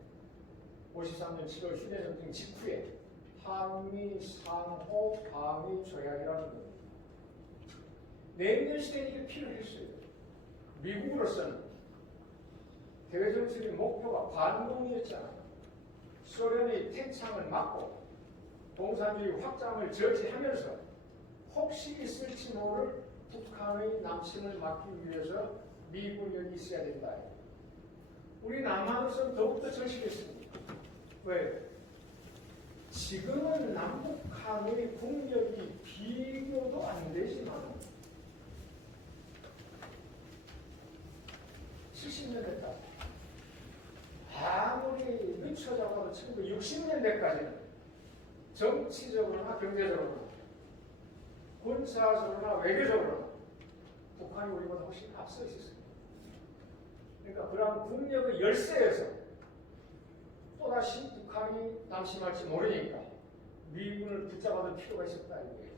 53년 7월 휴전협정 직후에 한미 상호 방위 조약이라는 겁니다. 내년 시대에 이게 필요했어요. 미국으로서는 대외정책의 목표가 반공이었잖아요. 소련이 태창을 막고 공산주의 확장을 저지하면서 혹시 있을지 모를 북한의 남침을 막기 위해서 미군이 여기 있어야 된다. 우리 남한으로서는 더욱더 절실했습니다. 왜? 지금은 남북한의 국력이 비교도 안 되지만 70년대까지 아무리 늦춰 잡아도 1960년대까지는 정치적으로나 경제적으로나 군사적으로나 외교적으로나 북한이 우리보다 훨씬 앞서 있었습니다. 그러니까 그러한 국력의 열세에서 또다시 북한이 남심할지 모르니까 미군을 붙잡아둘 필요가 있었다 이거예요.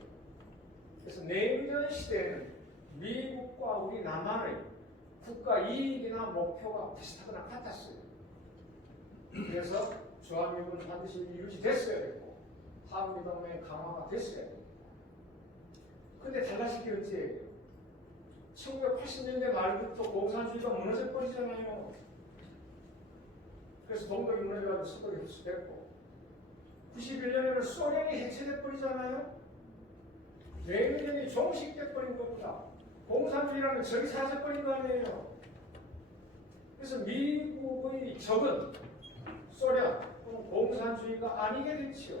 그래서 냉전 시대에는 미국과 우리 남한의 국가 이익이나 목표가 비슷하거나 같았어요. 그래서 주한미군은 반드시 유지됐어야 되고 한미동맹 강화가 됐어야 되고. 근데 달라질 게 언제예요? 1980년대 말부터 공산주의가 무너져 버리잖아요. 그래서 동독이 무너져가지고 서독이 흡수됐고 91년에는 소련이 해체돼 버리잖아요. 냉전이 종식돼 버린 겁니다. 공산주의라는 적이 사라져 버린 거 아니에요. 그래서 미국의 적은 소련 또는 공산주의가 아니게 됐지요.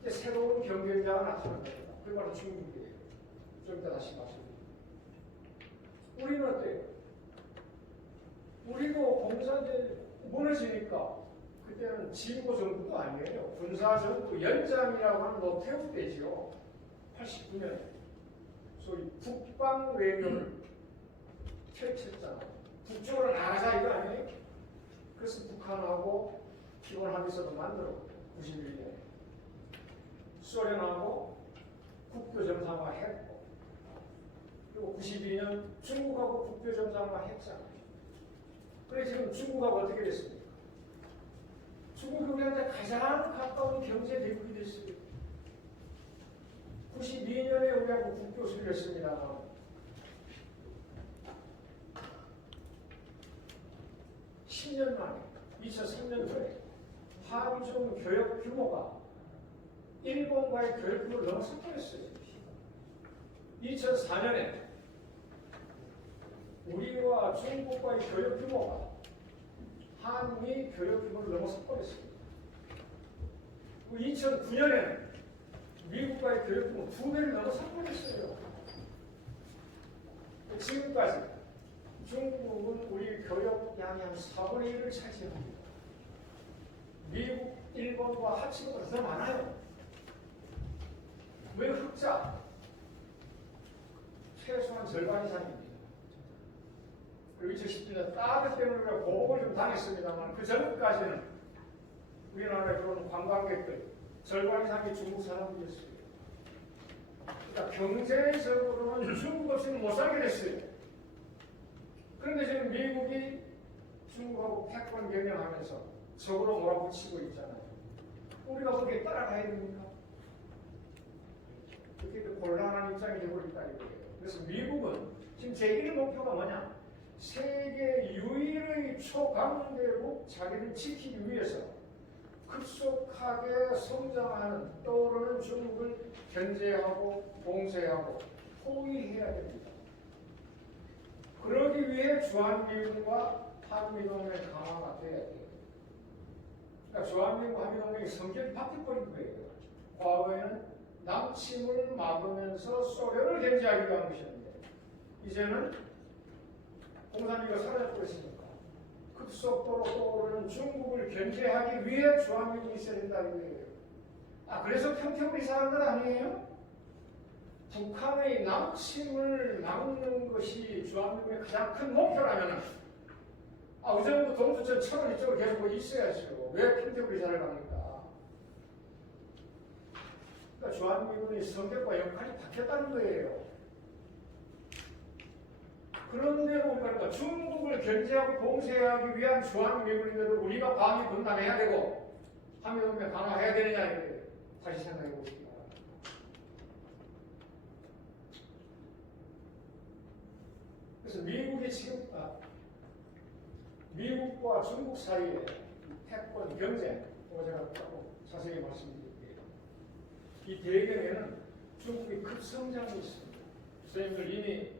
이제 새로운 경쟁자가 나타난 겁니다. 그게 바로 중국이에요. 좀 이따 다시 말씀드립니다. 우리는 어때요? 우리도 공산주의 무너지니까 그때는 진보 정부도 아니에요. 군사정부 연장이라고 하는 노태우 때지요. 89년에 소위 북방 외교를 펼쳤잖아요. 북쪽으로 나가자 이거 아니에요? 그래서 북한하고 기본 합의서도 만들었고 91년에 소련하고 국교 정상화 했고 그리고 92년 중국하고 국교 정상화 했잖아요. 그래 지금 중국하고 어떻게 됐습니까? 중국이 우리한테 가장 가까운 경제 대국이 됐어요. 92년에 우리하고 국교 수립을 했습니다. 10년 만에 2003년도에 한중 교역 규모가 일본과의 교역 규모를 넘어섰어요. 2004년에 우리와 중국과의 교역 규모가 한미 교역 규모를 넘어서버렸습니다. 2009년에는 미국과의 교역 규모 2배를 넘어서버렸어요. 지금까지 중국은 우리 교역량의 한 4분의 1을 차지합니다. 미국, 일본과 합치고보다 더 많아요. 왜 흑자? 최소한 절반 이상입니다. 그리고 2010년 사드 때문에 우리가 보복을 좀 당했습니다만 그 전까지는 우리나라에 들어오는 관광객들 절반 이상이 중국 사람들이었어요. 그러니까 경제적으로는 중국 없이는 못 살게 됐어요. 그런데 지금 미국이 중국하고 패권 경영하면서 적으로 몰아붙이고 있잖아요. 우리가 거기에 따라가야 됩니까? 그렇게 곤란한 입장이 되고 있다 이거예요. 그래서 미국은 지금 제1 목표가 뭐냐? 세계 유일의 초강대국 자기를 지키기 위해서 급속하게 성장하는 떠오르는 중국을 견제하고 봉쇄하고 포위해야 됩니다. 그러기 위해 주한미군과 한미동맹 강화가 돼야 돼요. 그러니까 주한미군과 한미동맹의 성격이 바뀌어버린 거예요. 과거에는 남침을 막으면서 소련을 견제하기 위한 것이었는데 이제는 공산주의가 사라져버렸으니까 급속도로 떠오르는 중국을 견제하기 위해 주한미군이 있어야 된다는 거예요. 그래서 평평을 이사한 건 아니에요? 북한의 남침을 막는 것이 주한미군의 가장 큰 목표라면 의정부 동두천 천원 이쪽으로 계속 있어야죠. 왜 평평을 이사를 갑니까? 그러니까 주한미군의 성격과 역할이 바뀌었다는 거예요. 그런데 우리가 중국을 견제하고 봉쇄하기 위한 주한미군인데도 우리가 방위 분담해야 되고 한미동맹 강화해야 되느냐 이거예요. 다시 생각해 보시기 바랍니다. 그래서 미국이 지금 미국과 중국 사이의 패권 경쟁, 제가 자세히 말씀드릴게요. 이 배경에는 중국의 급성장이 있습니다. 선생님들 이미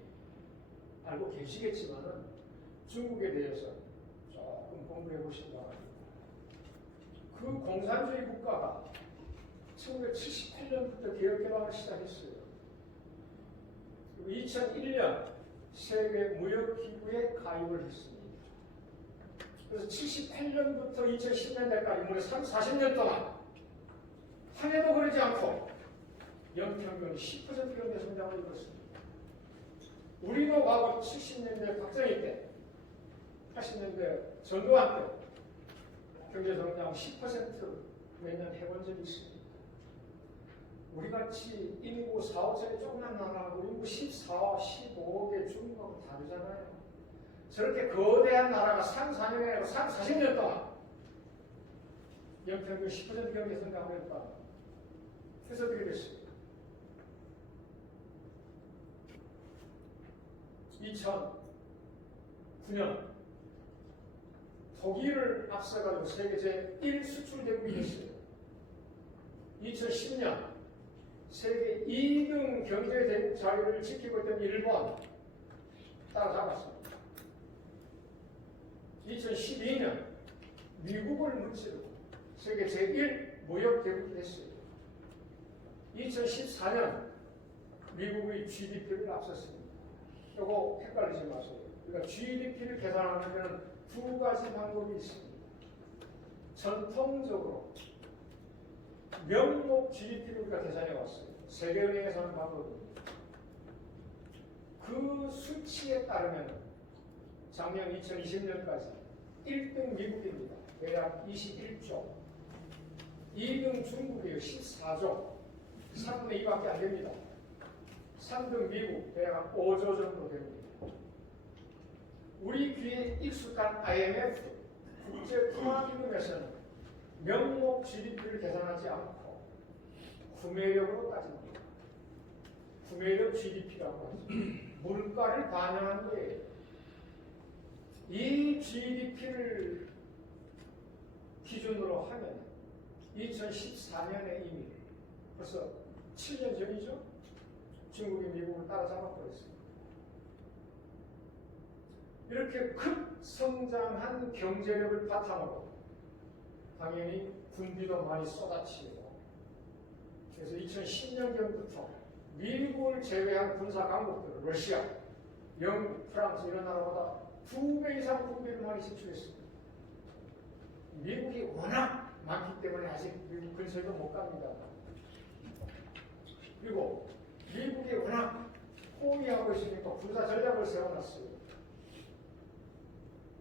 알고 계시겠지만은 중국에 대해서 조금 공부해 보시기 바랍니다. 그 공산주의 국가가 1978년부터 개혁개방을 시작했어요. 그리고 2001년 세계 무역기구에 가입을 했습니다. 그래서 78년부터 2010년대까지 무려 40년 동안 한 해도 그러지 않고 연평균 10% 경제 성장을 이뤘습니다. 우리도 과거 70년대 박정희 때, 80년대 전두환 때 경제 성장 10% 매년 해본 적이 있습니다. 우리같이 인구 4, 5천이 조그만 나라하고 인구 14, 15억의 중국하고 다르잖아요. 저렇게 거대한 나라가 3, 4년이 아니고 3, 40년 동안 연평균 10% 경제 성장을 했다. 그래서 어떻게 됐습니까? 2009년 독일을 앞서가지고 세계 제1 수출 대국이 됐어요. 2010년 세계 2등 경제 대국 자리를 지키고 있던 일본 따라잡았습니다. 2012년 미국을 무찌르고 세계 제1 무역 대국이 됐어요. 2014년 미국의 GDP를 앞섰습니다. 이거 헷갈리지 마세요. 우리가 GDP를 계산하는 데는 두 가지 방법이 있습니다. 전통적으로 명목 GDP를 우리가 계산해 왔어요. 세계은행에서 하는 방법입니다. 그 수치에 따르면 작년 2020년까지 1등 미국입니다. 대략 21조, 2등 중국이에요. 14조, 3분의 2밖에 안 됩니다. 3등 미국 대략 5조 정도 됩니다. 우리 귀에 익숙한 IMF 국제통화기금에서는 명목 GDP를 계산하지 않고 구매력으로 따집니다. 구매력 GDP라고 하죠. 물가를 반영한 거예요. 이 GDP를 기준으로 하면 2014년에 이미 벌써 7년 전이죠. 중국이 미국을 따라잡아 버렸습니다. 이렇게 급성장한 경제력을 바탕으로 당연히 군비도 많이 쏟아치고, 그래서 2010년경부터 미국을 제외한 군사 강국들, 러시아, 영국, 프랑스 이런 나라보다 2배 이상 군비를 많이 지출했습니다. 미국이 워낙 많기 때문에 아직 미국 근처에도 못 갑니다. 그리고 미국이 워낙 포위하고 있으니까 군사 전략을 세워놨어요.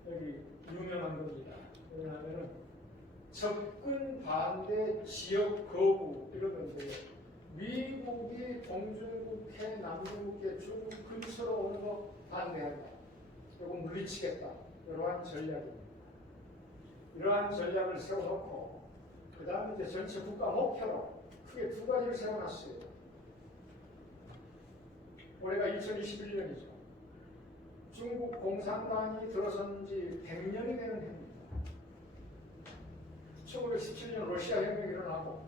여기 유명한 겁니다. 왜냐하면 접근 반대 지역 거부 이런 건데, 미국이 동중국해, 남중국해, 중국 근처로 오는 거 반대한다. 그리고 물리치겠다. 이러한 전략입니다. 이러한 전략을 세워놓고 그 다음에 이제 전체 국가 목표로 크게 두 가지를 세워놨어요. 올해가 2021년이죠. 중국 공산당이 들어선 지 100년이 되는 해입니다. 1917년 러시아 혁명이 일어나고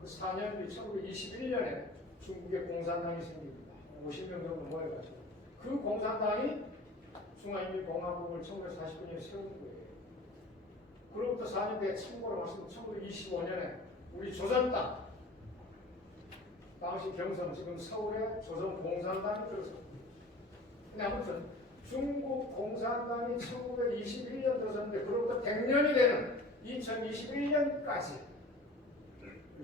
그 4년 뒤 1921년에 중국의 공산당이 생깁니다. 50명 정도 모여가지고 그 공산당이 중화인민공화국을 1949년에 세운 거예요. 그로부터 4년 뒤에 참고로 말씀드리면 1925년에 우리 조선당, 당시 경성, 지금 서울에 조선공산당이 들어섰습니다. 근데 아무튼 중국 공산당이 1921년 들어섰는데 그로부터 100년이 되는 2021년까지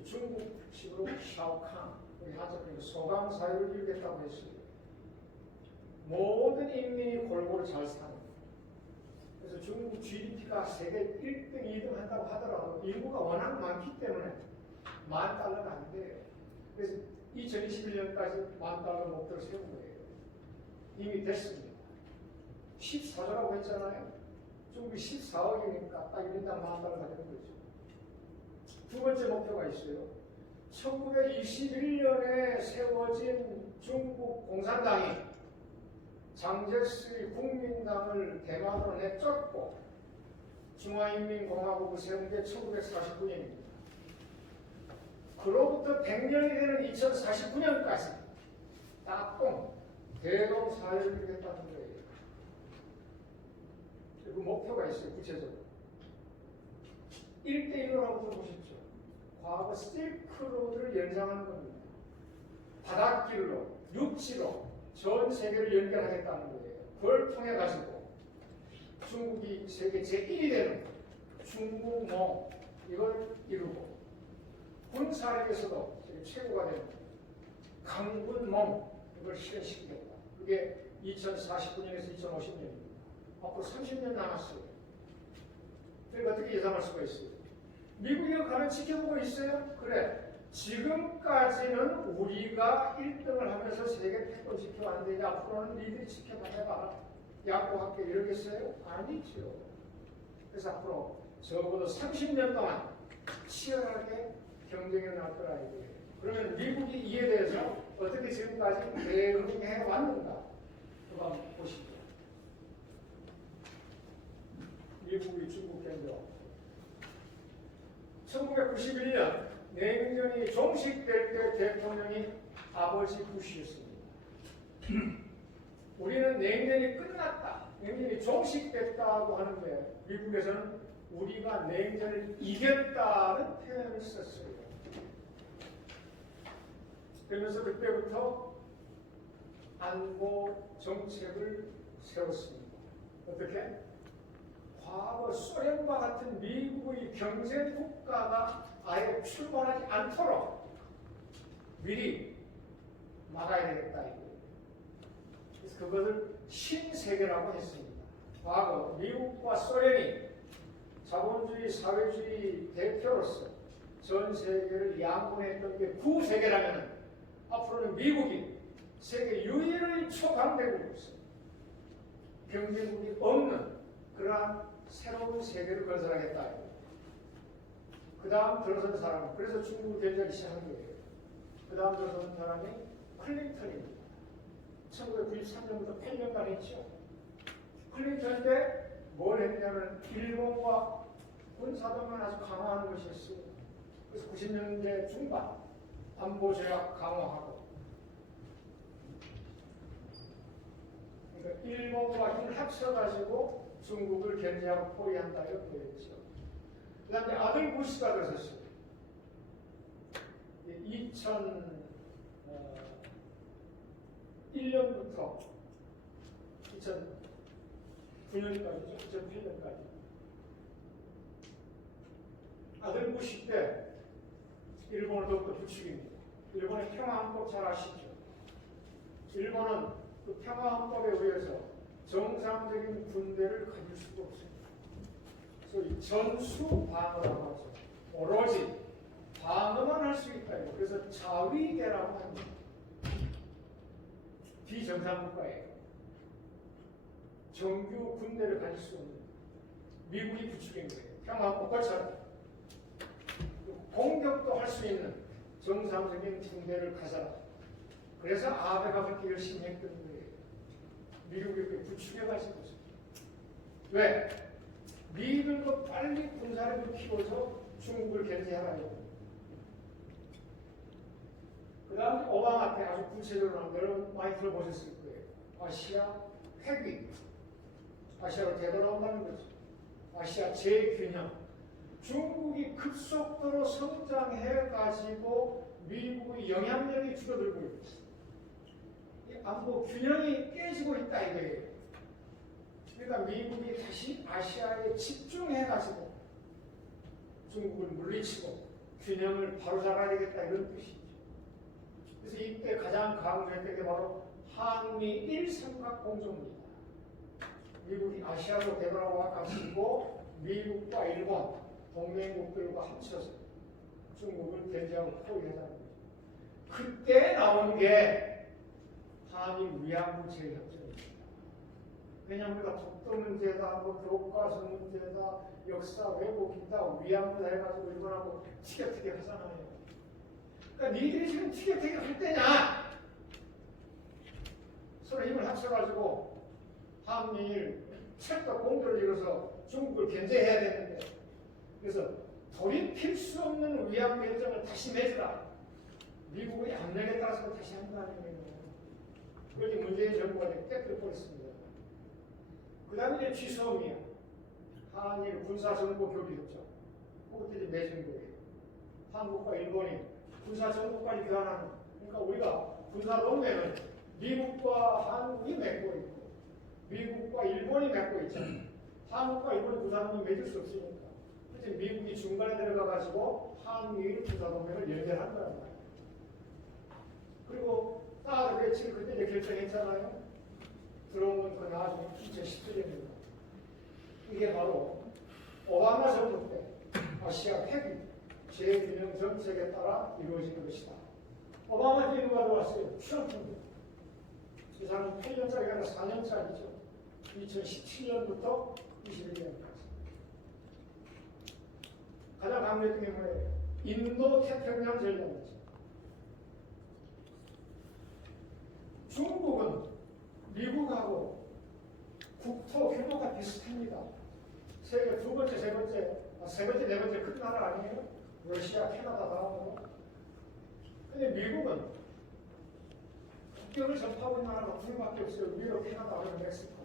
중국식으로 샤오캉, 우리 한자로 소강 사회를 이루겠다고 했습니다. 모든 인민이 골고루 잘 사는. 그래서 중국 GDP가 세계 1등, 2등 한다고 하더라도 인구가 워낙 많기 때문에 $10,000는 안 돼요. 그래서 2021년까지 $10,000 목표를 세운 거예요. 이미 됐습니다. 14조라고 했잖아요. 중국이 14억이니까 딱 1인당 $10,000가 되는 거죠. 두 번째 목표가 있어요. 1921년에 세워진 중국 공산당이 장제스의 국민당을 대만으로 내쫓고 중화인민공화국을 세운 게 1949년입니다. 그로부터 100년이 되는 2049년까지 딱똥 대동사회를 이루겠다는 거예요. 그 목표가 있어요. 구체적으로. 1대1로라고 들어보셨죠? 과거 실크로드를 연장하는 겁니다. 바닷길로, 육지로 전 세계를 연결하겠다는 거예요. 그걸 통해 가지고 중국이 세계 제1위 되는 중국몽 이걸 이루고 군사력에서도 세계 최고가 되는 강군몽 이걸 실현시키겠다. 그게 2049년에서 2050년입니다. 앞으로 30년 남았어요. 그러니까 어떻게 예상할 수가 있어요? 미국이 가면 지켜보고 있어요? 그래. 지금까지는 우리가 1등을 하면서 세계 패권 지켜왔는데 이제 앞으로는 니들이 지켜봐라. 양보할게 이러겠어요? 아니죠. 그래서 앞으로 적어도 30년 동안 치열하게 경쟁이 날 거라 이거예요. 그러면 미국이 이에 대해서 어떻게 지금까지 대응해 왔는가? 그거 한번 보시죠. 미국이 중국 견뎌. 1991년 냉전이 종식될 때 대통령이 아버지 부시였습니다. 우리는 냉전이 끝났다, 냉전이 종식됐다고 하는데 미국에서는 우리가 냉전을 이겼다는 표현을 썼어요. 그러면서 그때부터 안보 정책을 세웠습니다. 어떻게? 과거 소련과 같은 미국의 경제 국가가 아예 출발하지 않도록 미리 막아야 되겠다 이거예요. 그래서 그것을 신세계라고 했습니다. 과거 미국과 소련이 자본주의 사회주의 대표로서 전 세계를 양분했던 게 구세계라면 앞으로는 미국이 세계 유일의 초강대국으로서 경제국이 없는 그러한 새로운 세계를 건설하겠다. 그 다음 들어선 사람은 그래서 중국을 견제하기 시작한 거예요. 그 다음 들어선 사람이 클린턴입니다. 1993년부터 8년간 했죠. 클린턴 때 뭘 했냐면 일본과 군사동맹을 아주 강화하는 것이었어요. 그래서 90년대 중반 안보조약 강화하고 그러니까 일본과 힘을 합쳐가지고 중국을 견제하고 포위한다 이렇게 했죠. 그 다음에 아들 부시가 들어섰어요. 2001년부터 2009년까지죠. 2008년까지. 아들 부시 때 일본을 더욱더 부추깁니다. 일본의 평화헌법 잘 아시죠? 일본은 그 평화헌법에 의해서 정상적인 군대를 가질 수가 없습니다. 소위 전수방어라고 하죠. 오로지 방어만 할 수 있다. 그래서 자위대라고 합니다. 비정상국가예요. 정규 군대를 가질 수 없는 미국이 부추긴 거예요. 평화헌법처럼 공격도 할 수 있는 정상적인 군대를 가져라. 그래서 아베가 그렇게 열심히 했던 거예요. 미국이 그렇게 부추겨가지고서. 왜? 미들도 빨리 군사력을 키워서 중국을 견제하라고. 그 다음에 오바마 때 아주 구체적으로 한 여러분 많이 들어보셨을 거예요. 아시아 회귀. 아시아로 되돌아온다는 거죠. 아시아 재균형. 중국이 급속도로 성장해가지고 미국의 영향력이 줄어들고 있습니다. 안보 균형이 깨지고 있다 이거예요. 그러니까 미국이 다시 아시아에 집중해가지고 중국을 물리치고 균형을 바로잡아야 되겠다 이런 뜻이죠. 그래서 이때 가장 강조했던 게 바로 한미 1삼각 공조입니다. 미국이 아시아로 되돌아와가지고 미국과 일본, 동맹국들과 합쳐서 중국을 견제하고 포위하자는 거죠. 그때 나온 게 한일 위안부 재협정입니다. 왜냐하면 우리가 독도 문제다, 뭐 교과서 문제다, 역사 왜곡이다, 위안부다 해가지고 일본하고 티격태격 하잖아요. 그러니까 니들이 지금 티격태격 할 때냐? 서로 힘을 합쳐가지고 한미일 철도 공조를 이뤄서 중국을 견제해야 되는데, 그래서 돌이킬 수 없는 위안부 협정을 다시 맺으라. 미국의 압력에 따라서 다시 한다는 거예요. 그렇게 문재인 정부가 깨뜨려 버렸습니다. 그 다음에 이제 취소음이야. 한일 군사정보 교류협정. 그것들이 맺은 거예요. 한국과 일본이 군사 정보까지 교환하는. 그러니까 우리가 군사 동맹은 미국과 한국이 맺고 있고 미국과 일본이 맺고 있잖아요. 한국과 일본이 군사 동맹 맺을 수 없으니까. 그래서 미국이 중간에 들어가가지고 한국이 군사 동맹을 연결한 거란 말이에요. 그리고 사드 배치를 그때 이제 결정했잖아요. 들어오면 그 나중에 2017년입니다. 이게 바로 오바마 정부 때 아시아 핵 재균형 정책에 따라 이루어진 것이다. 오바마 때 누가 들어왔어요? 트럼프입니다. 이 사람은 8년짜리가 아니라 4년짜리죠. 2017년부터 21년까지. 가장 강조했던 게 뭐예요? 인도 태평양 전략이죠. 중국은 미국하고 국토 규모가 비슷합니다. 세계 두 번째, 세 번째, 네 번째 큰 나라 아니에요? 러시아, 캐나다 다음으로. 근데 미국은 국경을 접하고 있는 나라가 둘밖에 없어요. 유럽, 캐나다, 그리고 멕시코.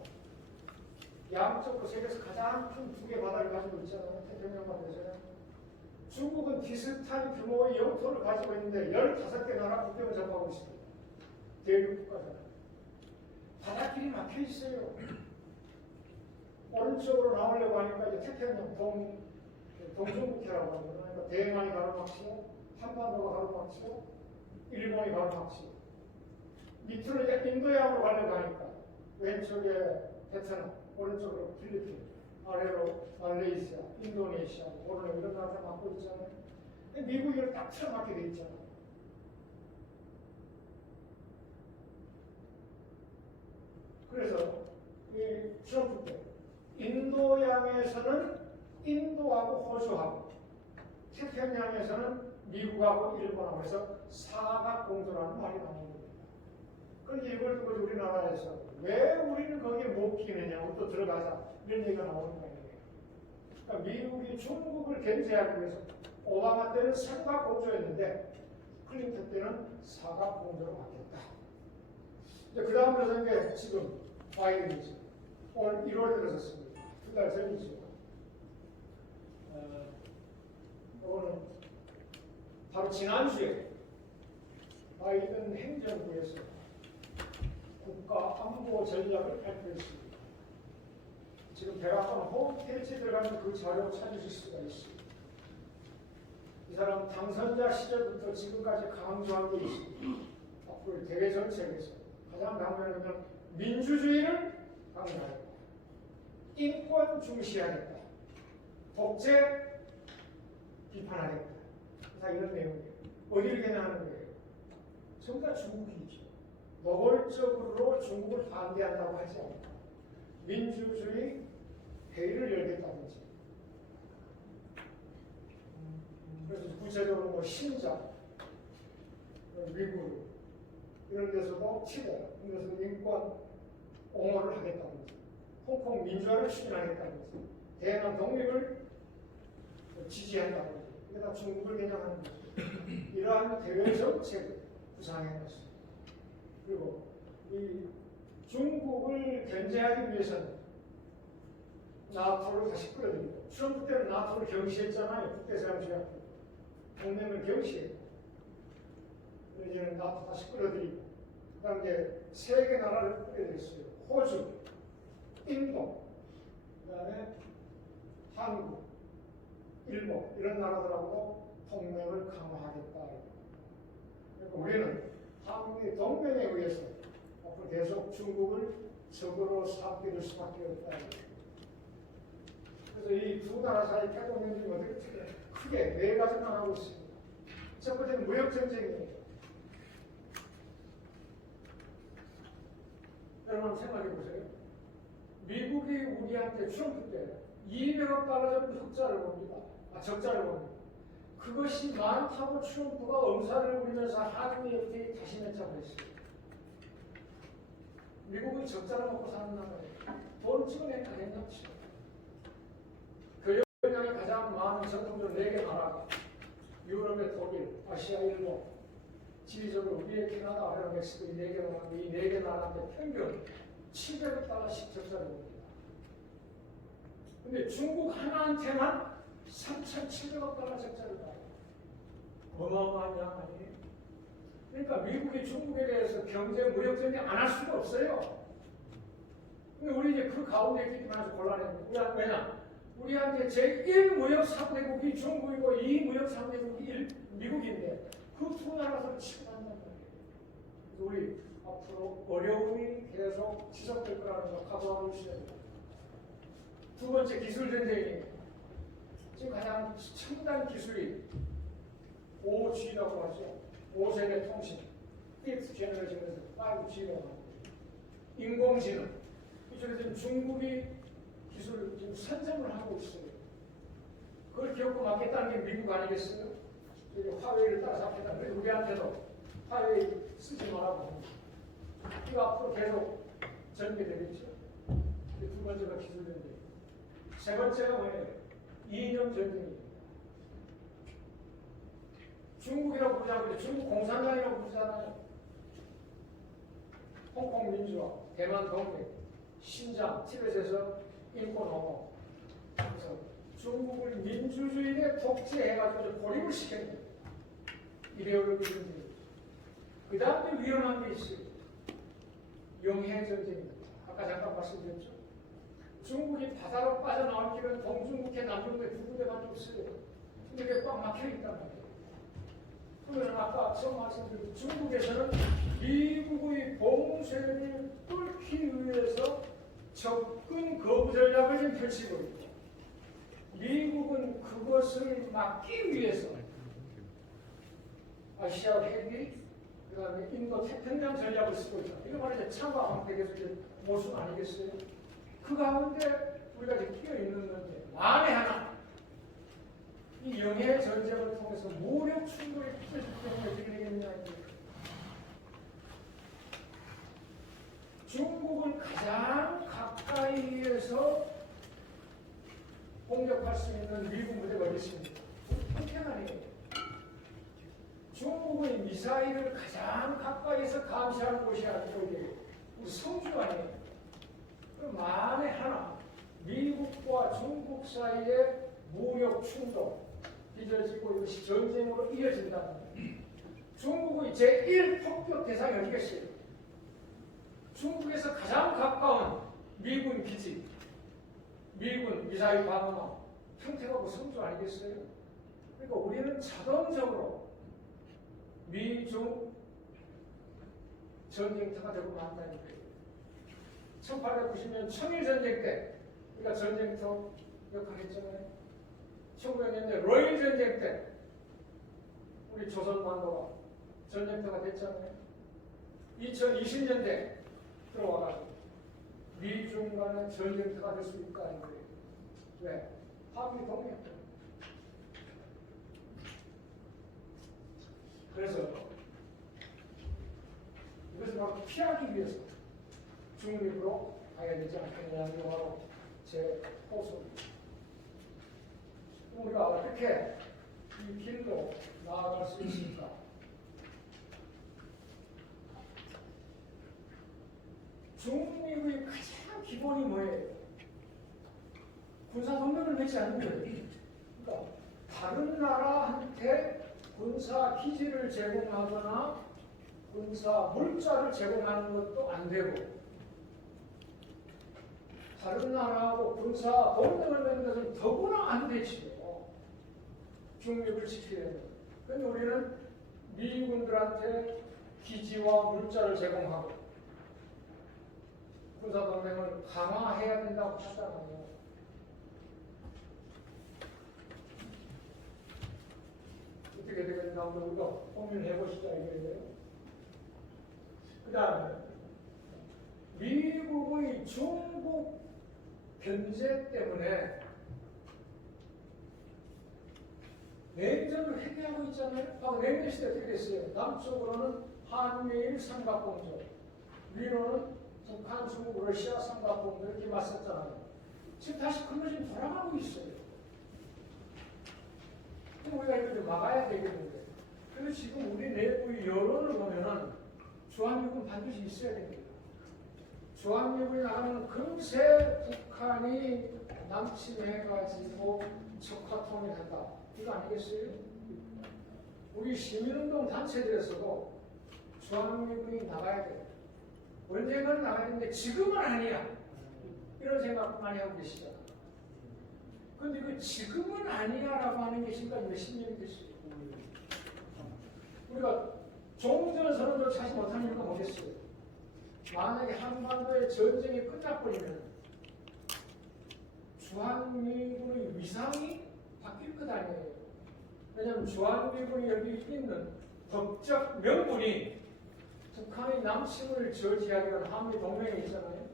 양쪽으로 세계에서 가장 큰 두 개 바다를 가지고 있잖아요. 태평양만에서는. 중국은 비슷한 규모의 영토를 가지고 있는데 15개 나라 국경을 접하고 있습니다. 대륙 국가잖아요. 바닷길이 막혀 있어요. 오른쪽으로 나오려고 하니까 이제 태평양 동중국해라고 하는 거예요. 그러니까 대만이 가로막히고 한반도가 가로막히고 일본이 가로막히고 밑으로 이제 인도양으로 가려고 하니까 왼쪽에 베트남, 오른쪽으로 필리핀, 아래로 말레이시아, 인도네시아, 오르네 이런 나라들 막고 있잖아요. 미국이 이걸 딱 틀어막게 돼 있잖아요. 그래서 이 트럼프 때 인도양에서는 인도하고 호주하고 태평양에서는 미국하고 일본하고 해서 사각공조라는 말이 나오는 겁니다. 그런데 이걸 두고 우리나라에서 왜 우리는 거기에 못 끼느냐고 또 들어가자 이런 얘기가 나오는 거예요. 그러니까 미국이 중국을 견제하기 위해서 오바마 때는 삼각공조였는데 클린턴 때는 사각공조로 바뀌었다. 이제 그 다음으로 이제 지금 바이든이죠. 오늘 1월에 들어섰습니다. 두 달 전이죠. 오늘 바로 지난주에 바이든 행정부에서 국가 안보 전략을 발표했습니다. 지금 백악관 홈페이지에 들어가면 그 자료 찾으실 수가 있습니다. 이 사람 당선자 시절부터 지금까지 강조한 게 있습니다. 앞으로 대외 정책에서 가장 강조하는 건 민주주의를 강조하겠다. 인권 중시하겠다. 독재 비판하겠다. 다 이런 내용이에요. 어디를 겨냥하는 거예요? 전부 다 중국이죠. 노골적으로 중국을 반대한다고 하지 않고 민주주의 회의를 열겠다든지 그래서 구체적으로 뭐 신장, 위구르 이런 데서도 치대, 이런 데서 인권 옹호를 하겠다든지 홍콩 민주화를 추진하겠다든지 대남 독립을 지지한다든지 이게 다 중국을 겨냥하는 거죠. 이러한 대외 정책을 구상해놨습니다. 그리고 이 중국을 견제하기 위해서는 나토를 다시 끌어들이고 트럼프 때는 나토를 경시했잖아요. 국제사회주의 동맹을 경시했고 이제는 나토 다시 끌어들이고 그 다음에 이제 세 개 나라를 끌어들였어요. 호주, 인도, 그 다음에 한국, 일본 이런 나라들하고 동맹을 강화하겠다. 그러니까 우리는 한국의 동맹에 의해서 앞으로 계속 중국을 적으로 삼킬 수밖에 없다. 그래서 이 두 나라 사이 태동 경쟁이 어떻게 크게 네 가지 나가고 있습니다. 첫 번째는 무역 전쟁이에요. 여러분 생각해 보세요. 미국이 우리한테 트럼프 때 200억 달러 정도 흑자를 봅니다. 적자를 봅니다. 그것이 많다고 트럼프가 엄살을 부리면서 한미 FTA 다시 맺자고 했습니다. 미국은 적자를 먹고 사는 나라예요. 돈 찍어내니까 괜찮죠. 교역량이 가장 많은 전통적으로 4개 나라가 유럽의 독일, 아시아 일본, 지리적으로 위에 캐나다, 아래로 멕시코 이 4개 나라, 이 4개 나라한테 평균 700억 달러씩 적자를 봅니다. 근데 중국 하나한테만 $3,700억 적자를 봐요. 어마어마한 양 아니에요? 그러니까 미국이 중국에 대해서 경제 무역 전쟁 안 할 수가 없어요. 근데 우리 이제 그 가운데 있기만 해서 곤란해요. 왜냐? 우리한테 제1 무역 상대국이 중국이고 2 무역 상대국이 미국인데 그 두 나라가 서로 치고 난단 말이에요. 그래서 우리 앞으로 어려움이 계속 지속될 거라는 거 각오하고 있어야 돼요. 두 번째 기술 전쟁이에요. 지금 가장 첨단 기술이 5G라고 하죠. 5세대 통신, 5th generation, 5G라고 합니다. 인공지능. 이쪽에 지금 중국이 기술을 지금 선점을 하고 있어요. 그걸 겪고 막겠다는 게 미국 아니겠어요? 화웨이를 따라서 하겠다. 그래서 우리한테도 화웨이 쓰지 말라고. 이거 앞으로 계속 전개되겠죠. 두 번째가 기술 전쟁. 세 번째가 뭐예요? 이념 전쟁이에요. 중국이라고 부르자고 중국 공산당이라고 부르잖아요. 홍콩 민주화, 대만 동맹, 신장, 티벳에서 인권 옹호. 그래서 중국을 민주주의에 독재해가지고 고립을 시켰는 거예요. 이데올로기 전쟁. 그 다음에 위험한 게 있어요. 영해 전쟁입니다. 아까 잠깐 말씀드렸죠. 중국이 바다로 빠져나올 길은 동중국해, 남중국해 두 군데밖에 없어요. 근데 그게 꽉 막혀 있단 말이에요. 그러면 아까 처음 말씀드린 중국에서는 미국의 봉쇄를 뚫기 위해서 접근 거부 전략을 지금 펼치고 있고 미국은 그것을 막기 위해서 아시아 회귀, 그 다음에 인도 태평양 전략을 쓰고 있다. 이거 말이죠. 차과 황태계수의 모습 아니겠어요? 그 가운데 우리가 지금 끼어 있는 건데 만에 하나 이 영해 전쟁을 통해서 무력 충돌이 붙어지기 때문에 어떻게 되겠느냐. 중국을 가장 가까이에서 공격할 수 있는 미국 무대가 어디 있습니까? 평양아니에요. 중국의 미사일을 가장 가까이에서 감시하는 곳이 아니고 이게 우리 성주 아니에요. 그럼 만에 하나 미국과 중국 사이에 무력 충돌 빚어지고 이것이 전쟁으로 이어진다면 중국의 제1 폭격 대상이 어디겠어요? 중국에서 가장 가까운 미군 기지, 미군 미사일 방어망, 평택하고 성주 아니겠어요? 그러니까 우리는 자동적으로 미중 전쟁터가 되고 만다는 거예요. 1890년 청일전쟁 때 우리가 전쟁터 역할을 했잖아요. 1900년대 러일 전쟁 때 우리 조선반도가 전쟁터가 됐잖아요. 2020년대 들어와가지고 미중 간의 전쟁터가 될 수 있을까 하는 거예요. 왜? 합의 동맹. 그래서 이것을 바로 피하기 위해서 중립으로 가야 되지 않겠냐는 게 바로 제 호소입니다. 우리가 어떻게 이 길로 나아갈 수 있습니까? 중립의 가장 기본이 뭐예요? 군사동맹을 맺지 않는 거예요. 그러니까 다른 나라한테 군사 기지를 제공하거나 군사 물자를 제공하는 것도 안 되고 다른 나라하고 군사 동맹을 맺는 것은 더구나 안 되지요. 중립을 지켜야 돼요. 그런데 우리는 미군들한테 기지와 물자를 제공하고 군사동맹을 강화해야 된다고 하잖아요. 어떻게 되겠나 한번 우리가 고민을 해보시자 이거예요. 그 다음에 미국의 중국 견제 때문에 냉전을 회귀하고 있잖아요. 냉전 시대 어떻게 됐어요? 남쪽으로는 한미일 삼각공조, 위로는 북한, 중국, 러시아 삼각공조 이렇게 맞섰잖아요. 지금 다시 그걸로 지금 돌아가고 있어요. 우리가 이걸 좀 막아야 되겠는데. 그래서 지금 우리 내부의 여론을 보면은 주한미군 반드시 있어야 됩니다. 주한미군이 나가면 금세 북한이 남침해가지고 척화 통일한다. 이거 아니겠어요? 우리 시민운동 단체들에서도 주한미군이 나가야 돼. 언젠가는 나가야 되는데 지금은 아니야. 이런 생각 많이 하고 계시잖아. 근데 그 지금은 아니야라고 하는 게 지금까지 몇십 년이 됐어요. 우리가 종전 선언도 찾지 못하는 이유가 뭐겠어요? 만약에 한반도의 전쟁이 끝나버리면 주한미군의 위상이 바뀔 것 아니에요. 왜냐하면 주한미군이 여기 있는 법적 명분이 북한의 남침을 저지하기 위한 한미동맹이 있잖아요.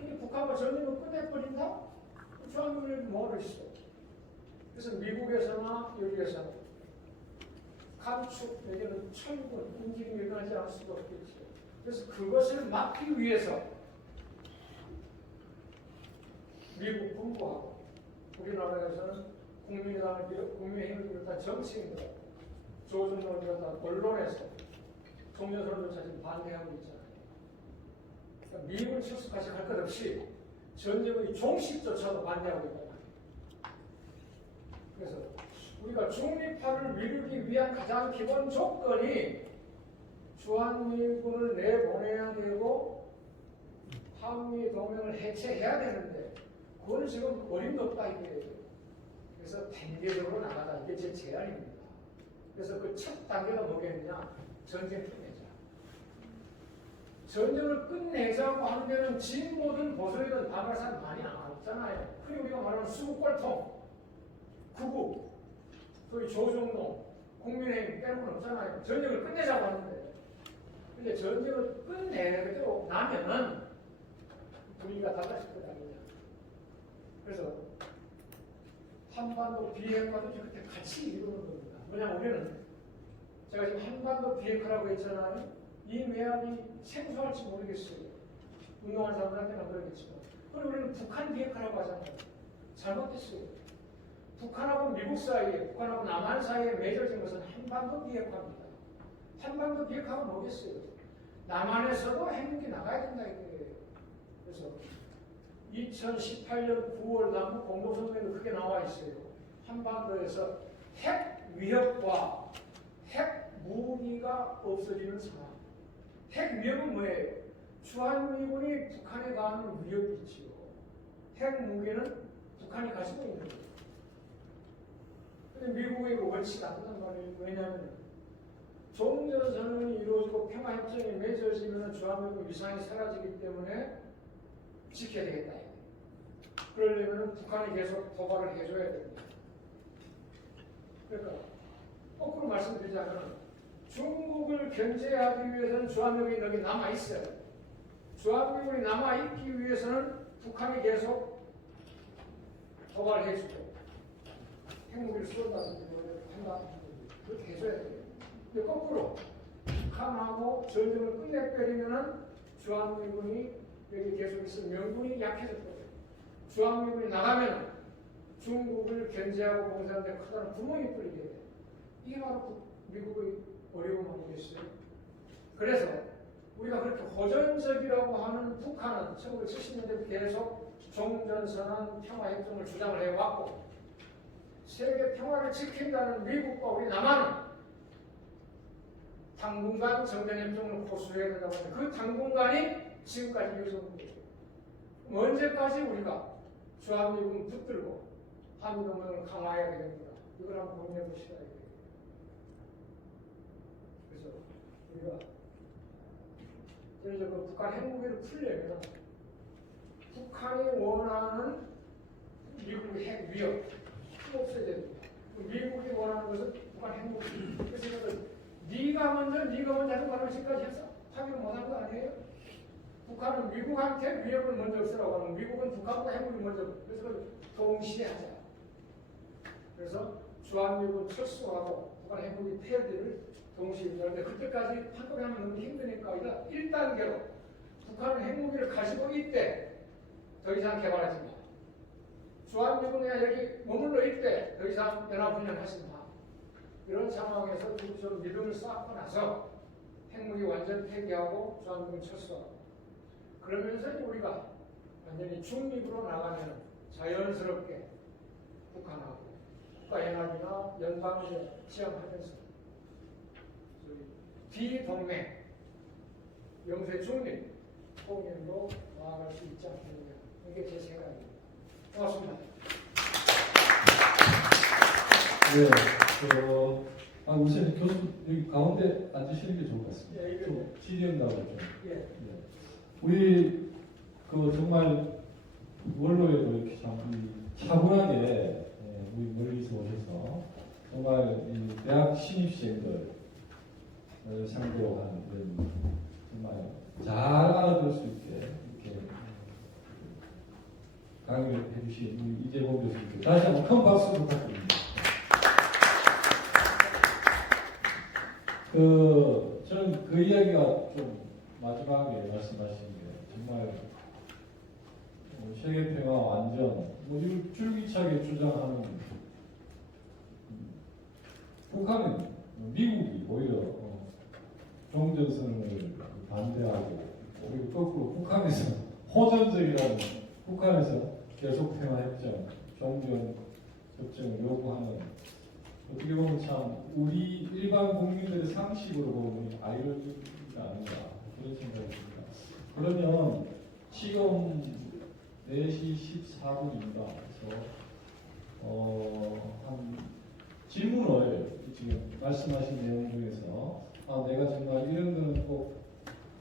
근데 북한과 전쟁을 끝내버린다? 주한미군이 뭐를 있어? 그래서 미국에서나 여기에서는 감축 내지는 철군 움직임이 일어나지 않을 수가 없겠죠. 그래서 그것을 막기 위해서 미국 군부하고 우리나라에서는 국민의힘을 비롯한 정치인들, 조준호를 비롯한 언론에서 종전선언을 자신 반대하고 있잖아요. 그러니까 미군 철수까지 갈 것 없이 전쟁의 종식조차도 반대하고 있다. 그래서 우리가 중립화를 이루기 위한 가장 기본 조건이 주한미군을 내보내야 되고 한미동맹을 해체해야 되는데 그거는 지금 어림도 없다 이게. 그래서 단계적으로 나가다 이게 제 제안입니다. 그래서 그 첫 단계가 뭐겠느냐? 전쟁 끝내자. 전쟁을 끝내자고 하는 데는 진보든 보수든 반할 사람 많이 안 없잖아요. 흔히 우리가 말하는 수국골통, 구국, 소위 조중동, 국민의힘 빼놓고는 없잖아요. 전쟁을 끝내자고 하는데. 근데 전쟁을 끝내고 나면은 분위기가 달라질 것 아니냐. 그래서 한반도 비핵화도 그때 같이 이루는 겁니다. 뭐냐면 우리는 제가 지금 한반도 비핵화라고 했잖아요. 이 매합이 생소할지 모르겠어요. 운동하는 사람들한테는 그러겠지만. 그리고 우리는 북한 비핵화라고 하잖아요. 잘못됐어요. 북한하고 미국 사이에, 북한하고 남한 사이에 맺어진 것은 한반도 비핵화입니다. 한반도 비핵화가 뭐겠어요? 남한에서도 핵무기 나가야 된다 이거예요. 그래서 2018년 9월 남북 공동성명에도 그게 나와 있어요. 한반도에서 핵 위협과 핵 무기가 없어지는 상황. 핵 위협은 뭐예요? 주한미군이 북한에 가하는 위협이 있지요. 핵 무기는 북한이 가지고 있는 거예요. 근데 미국의 원칙이 안 된단 말이에요. 왜냐하면 종전선언이 이루어지고 평화협정이 맺어지면 주한미군 위상이 사라지기 때문에 지켜야 되겠다. 그러려면 북한이 계속 도발을 해줘야 됩니다. 그러니까 거꾸로 말씀드리자면 중국을 견제하기 위해서는 주한미군이 여기 남아있어요. 주한미군이 남아있기 위해서는 북한이 계속 도발해주고 핵무기를 쏜다든지 한다든지 그렇게 해줘야 돼요. 근데 거꾸로 북한하고 전쟁을 끝내버리면은 주한미군이 여기 계속 있을 명분이 약해질 거예요. 주한미군이 나가면 중국을 견제하고 봉쇄하는 데 크다는 구멍이 뚫리게 돼요. 이게 바로 미국의 어려움 아니겠어요? 그래서 우리가 그렇게 호전적이라고 하는 북한은 1970년대부터 계속 종전선언 평화협정을 주장을 해왔고 세계 평화를 지킨다는 미국과 우리 남한은 당분간 정전협정을 고수해야 된다고 하는데 그 당분간이 지금까지 이어져온 거예요. 언제까지 우리가 주한미군 붙들고 한미동맹을 강화해야 되는가 이걸 한번 고민해 보시라 이거예요. 그래서 우리가 예를 들어 북한 핵무기를 풀려면 북한이 원하는 미국의 핵 위협 없어야 됩니다. 미국이 원하는 것은 북한 핵무기. 그래서 네가 먼저 하는 거는 지금까지 해서 합의를 못한 거 아니에요? 북한은 미국한테 위협을 먼저 없애라고 하면 미국은 북한과 핵무기 먼저 그래서 동시에 하자. 그래서 주한미군 철수하고 북한 핵무기 폐기를 동시에 하는데 그때까지 한꺼번에 하면 너무 힘드니까 1단계로 북한은 핵무기를 가지고 있대. 더 이상 개발하지 마. 주한미군이 여기 머물러 있대. 더 이상 연합훈련 하지 마. 이런 상황에서 좀 믿음을 쌓고 나서 핵무기 완전 폐기하고 주한미군 철수하고 그러면서 우리가 완전히 중립으로 나가면 자연스럽게 북한하고 국가연합이나 연방을 지향하면서 비동맹, 영세 중립, 통일로 나아갈 수 있지 않겠느냐. 이게 제 생각입니다. 고맙습니다. 네, 우선 교수 여기 가운데 앉으시는 게 좋을 것 같습니다. 예, 이거 좀 질의응답을 좀. 예. 네. 우리 정말 원로에도 이렇게 참 차분하게 우리 멀리서 오셔서 정말 이 대학 신입생들 상대하는 이런 정말 잘 알아들 수 있게 이렇게 강의를 해주신 우리 이재범 교수님께 다시 한번 큰 박수 부탁드립니다. 저는 그 이야기가 좀 마지막에 말씀하신 게 정말 세계 평화 완전 이걸 줄기차게 주장하는 북한은 미국이 오히려 종전선언을 반대하고 오히려 거꾸로 북한에서 호전적이라는 북한에서 계속 평화협정, 종전 협정을 요구하는 어떻게 보면 참 우리 일반 국민들의 상식으로 보면 아이러니가 아닌가 그런 생각이 듭니다. 그러면 지금 4시 14분입니다. 그래서 한 질문을 지금 말씀하신 내용 중에서 내가 정말 이런 거는 꼭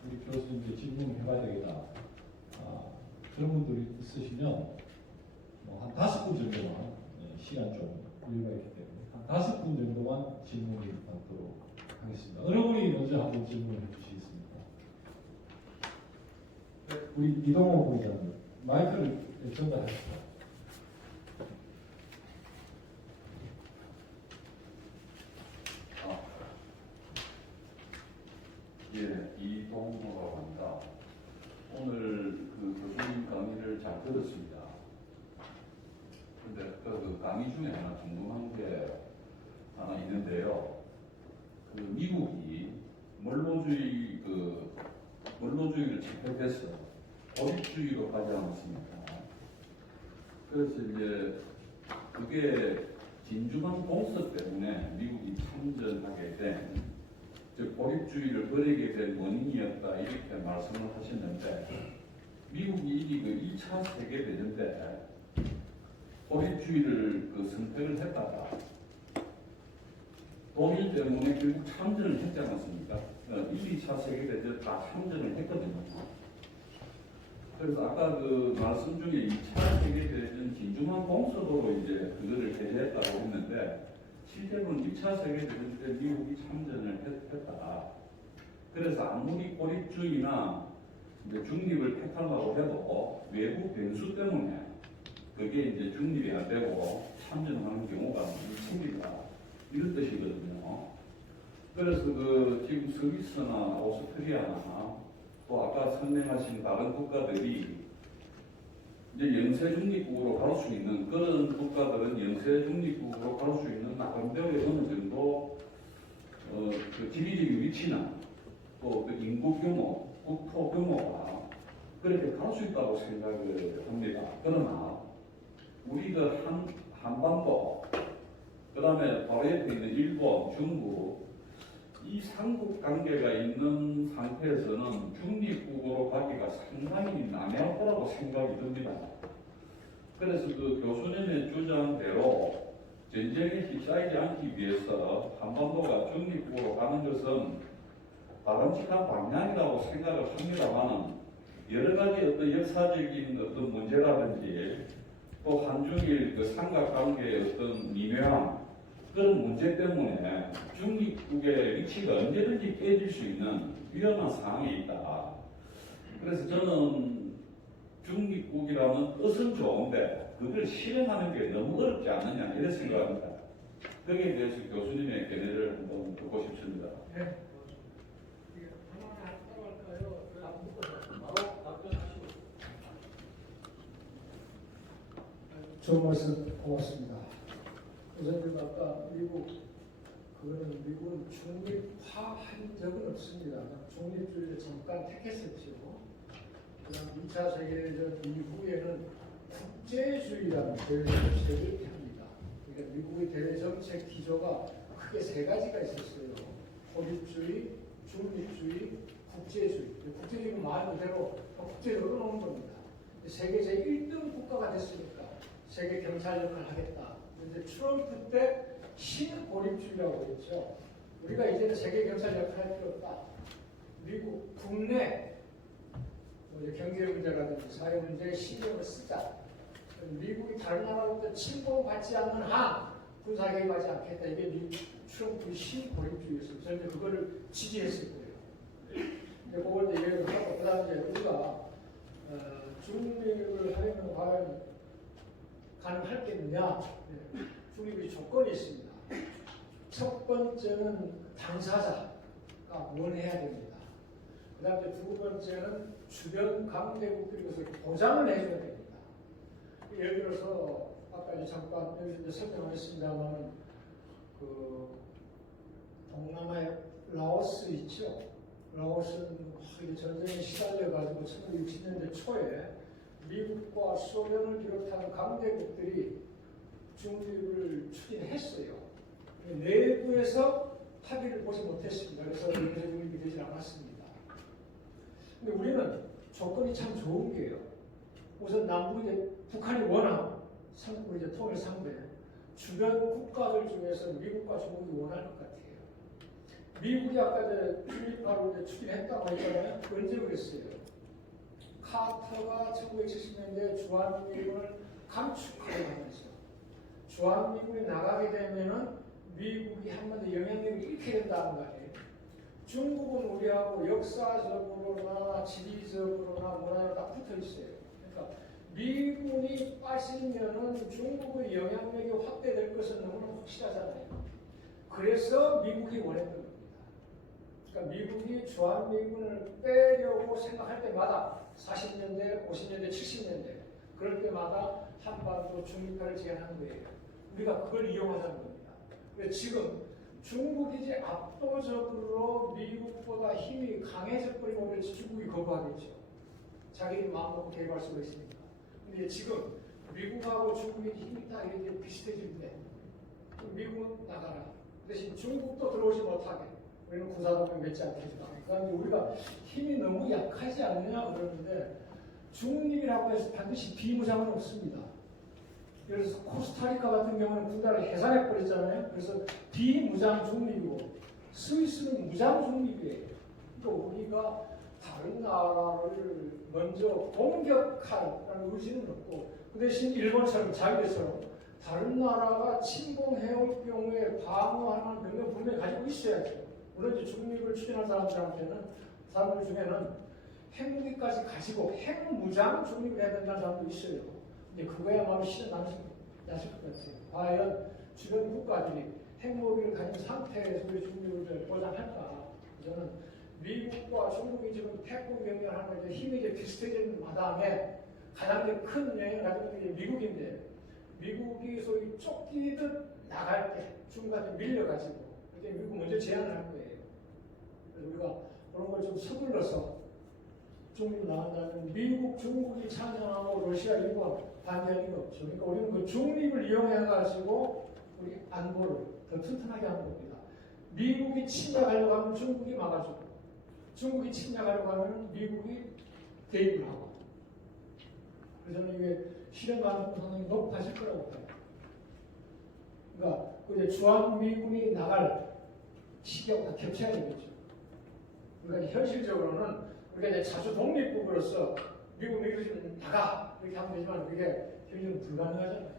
우리 교수님께 질문해봐야 되겠다. 그런 분들이 있으시면 한 5분 정도만 시간 좀 여유가 있기 때문에 한 5분 정도만 질문을 받도록 하겠습니다. 어느 분이 먼저 한번 질문을 해주시겠습니까? 우리 이동호 부의장님 마이크를 전달하시죠. 예, 이동호라고 합니다. 오늘 그 교수님 강의를 잘 들었습니다. 근데 그 강의 중에 하나 궁금한 게 하나 있는데요. 그 미국이 원로주의를 집회해서 고립주의로 가지 않았습니까? 그래서 이제 그게 진주만 공서 때문에 미국이 참전하게 된 즉 고립주의를 버리게 된 원인이었다 이렇게 말씀을 하셨는데 미국이 이게 그 2차 세계대전 때 고립주의를 선택을 했다가 독일 때문에 결국 참전을 했지 않았습니까? 1, 2차 세계대전 다 참전을 했거든요. 그래서 아까 그 말씀 중에 2차 세계대전 진주만 공서도로 이제 그거를 해제했다고 했는데 실제로는 2차 세계대전 때 미국이 참전을 했다. 그래서 아무리 고립주의나 이제 중립을 택하려고 해도 외부 변수 때문에 그게 이제 중립이 안 되고 참전하는 경우가 생긴다. 이런 뜻이거든요. 그래서 그 지금 스위스나 오스트리아나 또 아까 설명하신 다른 국가들이 이제 영세 중립국으로 갈 수 있는 그런 국가들은 영세 중립국으로 갈 수 있는 나름대로의 어느 정도 그 지리적인 위치나 또 그 인구 규모, 국토 규모가 그렇게 갈 수 있다고 생각을 합니다. 그러나 우리가 한반도 그다음에 바로 옆에 있는 일본, 중국 이 삼국 관계가 있는 상태에서는 중립국으로 가기가 상당히 난해할 거라고 생각이 듭니다. 그래서 그 교수님의 주장대로 전쟁에 휩싸이지 않기 위해서 한반도가 중립국으로 가는 것은 바람직한 방향이라고 생각을 합니다만 여러 가지 어떤 역사적인 어떤 문제라든지 또 한중일 그 삼각관계의 어떤 미묘함 그런 문제 때문에 중립국의 위치가 언제든지 깨질 수 있는 위험한 상황에 있다. 그래서 저는 중립국이라는 뜻은 좋은데 그걸 실행하는 게 너무 어렵지 않느냐 이런 생각합니다. 거기에 대해서 교수님의 견해를 한번 듣고 싶습니다. 네. 이게 하나하나 따라갈까요? 안 묶어서 바로 답변하시고. 좋은 말씀 고맙습니다. 우선 아까 미국은 중립화한 적은 없습니다. 중립주의를 잠깐 택했었죠. 그다음 2차 세계대전 이후에는 국제주의라는 개념을 세계를 합니다. 그러니까 미국의 대외 정책 기조가 크게 세 가지가 있었어요. 고립주의, 중립주의, 국제주의. 국제주의는 말 그대로 국제적으로 놓은 겁니다. 세계 제1등 국가가 됐으니까 세계 경찰 역할을 하겠다. 그런데 트럼프 때 신고립주의라고 했죠. 우리가 이제는 세계 경찰 역할을 할 필요 없다. 미국 국내 경제 문제라든지 사회 문제에 신경을 쓰자. 미국이 다른 나라로부터 침공받지 않는 한 군사 개입하지 않겠다. 이게 트럼프의 신고립주의였어요. 저는 그거를 지지했을 거예요. 근데 그걸 이제 얘기를 하고 그다음에 이제 우리가 중립을 하려면 과연 가능할겠느냐? 중립의 조건이 있습니다. 첫 번째는 당사자가 원해야 됩니다. 그 다음에 두 번째는 주변 강대국들이 그것을 보장을 해줘야 됩니다. 예를 들어서 아까 이제 잠깐 여기서 설명하겠습니다만 그 동남아의 라오스 있죠. 라오스는 전쟁에 시달려가지고 1960년대 초에 미국과 소련을 비롯한 강대국들이 중립을 추진했어요. 내부에서 합의를 보지 못했습니다. 그래서 이것이 중립이 되지 않았습니다. 근데 우리는 조건이 참 좋은 게요. 우선 북한이 원하고 우리 이제 통일 상대 주변 국가들 중에서 미국과 중국이 원할 것 같아요. 미국이 아까 중립하고 추진했다고 했잖아요. 언제 그랬어요? 카터가 1970년대 주한미군을 감축하려고 하면서 주한미군이 나가게 되면은 미국이 한마디 영향력을 잃게 된다는 거 아니에요. 중국은 우리하고 역사적으로나 지리적으로나 문화적으로 다 붙어 있어요. 그러니까 미군이 빠지면은 중국의 영향력이 확대될 것은 너무나 확실하잖아요. 그래서 미국이 원했던 겁니다. 그러니까 미국이 주한미군을 빼려고 생각할 때마다 40년대, 50년대, 70년대 그럴 때마다 한반도 중립화를 제안한 거예요. 우리가 그걸 이용하자는 겁니다. 그래서 지금 중국이 이제 압도적으로 미국보다 힘이 강해져 버리면 중국이 거부하겠죠. 자기들이 마음 먹고 개입할 수가 있으니까. 근데 지금 미국하고 중국의 힘이 다 이렇게 비슷해질 때 미국은 나가라. 대신 중국도 들어오지 못하게 우리는 군사동맹 맺지 않게 해주라. 그러니까 우리가 힘이 너무 약하지 않느냐 그러는데 중립이라고 해서 반드시 비무장은 없습니다. 예를 들어서 코스타리카 같은 경우는 군대를 해산해 버렸잖아요. 그래서 비무장 중립이고 스위스는 무장 중립이에요. 또 우리가 다른 나라를 먼저 공격할 의지는 없고 그 대신 일본처럼 자기들처럼 다른 나라가 침공해올 경우에 방어하는 능력 분명히 가지고 있어야죠. 물론 이제 중립을 추진한 사람들 중에는 핵무기까지 가지고 핵무장 중립을 해야 된다는 사람도 있어요. 근데 그거야말로 실현 나실 것 같아요. 과연 주변 국가들이 핵무기를 가진 상태에서 우리 중립을 보장할까? 저는 미국과 중국이 지금 태풍 경쟁하는 힘이 이제 비슷해지는 마당에 가장 큰 영향을 가지고 있는 게 미국인데 미국이 소위 쫓기듯 나갈 때 중국한테 밀려가지고 이제 미국 먼저 제안을 할 거예요. 그래서 우리가 그런 걸 좀 서둘러서 중립 나간다면 미국, 중국이 찬성하고 러시아, 일본 반대하는 게 없죠. 그러니까 우리는 그 중립을 이용해가지고 우리 안보를 더 튼튼하게 하는 겁니다. 미국이 침략하려고 하면 중국이 막아주고 중국이 침략하려고 하면 미국이 개입을 하고 그래서 저는 이게 실현 가능성이 상당히 높아질 거라고 봐요. 그러니까 그 이제 주한미군이 나갈 시기하고 다 겹쳐야 되겠죠. 그러니까 현실적으로는 우리가 이제 자주 독립국으로서 미국이 좀 나가 이렇게 하면 되지만 그게 현실은 불가능하잖아요.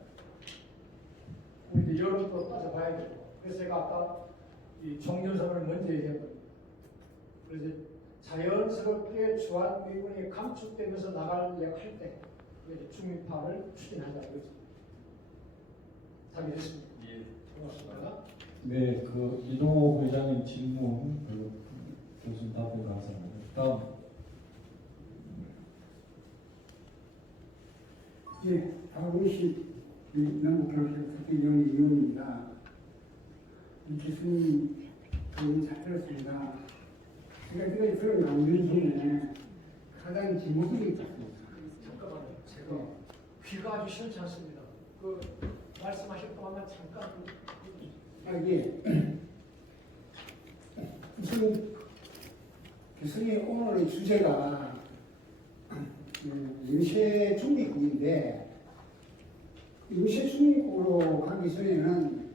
우리 이제 여론도 따져봐야 되고 그래서 제가 아까 이 종전선언을 먼저 얘기한 겁니다. 그래서 자연스럽게 주한미군이 감축되면서 나가려고 할 때 중립화를 추진한다 이거죠. 답이 됐습니다. 예. 고맙습니다. 네, 그 이동호 부회장님 질문 교수님 답변 감사합니다. 다음. 예, 450 남북경제협회 위원입니다. 이 교수님 강의 잘 들었습니다. 제가 그때 그런 강의 중에 가장 기모습이 있었습니다. 잠깐만요. 제가 귀가 아주 시원치 않습니다. 그 말씀하실 동안 잠깐 이게 교수님 오늘 주제가 임시 중립국인데 임시 중립국으로 가기 전에는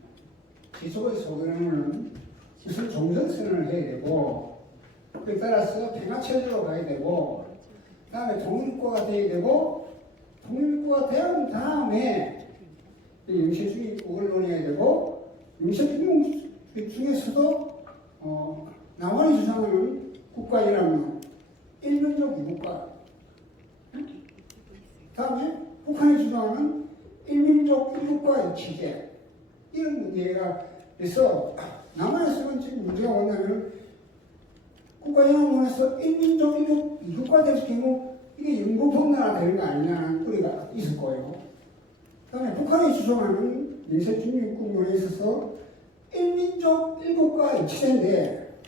기초의 소견은 우선 종전선언을 해야 되고 그에 따라서 평화체제로 가야 되고 그 다음에 독립국가 돼야 되고 독립국가 된 다음에 임시 중립국을 논해야 되고 임시 중립국 중에서도 남한이 주장하는 국가이라면 일민족 이국가 다음에 북한이 주장하는 일민족 이국가의 취재 이런 문제가 있어 남한에서는 지금 문제가 뭐냐면 국가연합원에서 일민족 이국가 될 경우 이게 영구분단화 되는 거 아니냐는 우리가 있을 거예요. 그 다음에 북한이 주장하는 인쇄 중립국론에 있어서 일민족 일국가 취재인데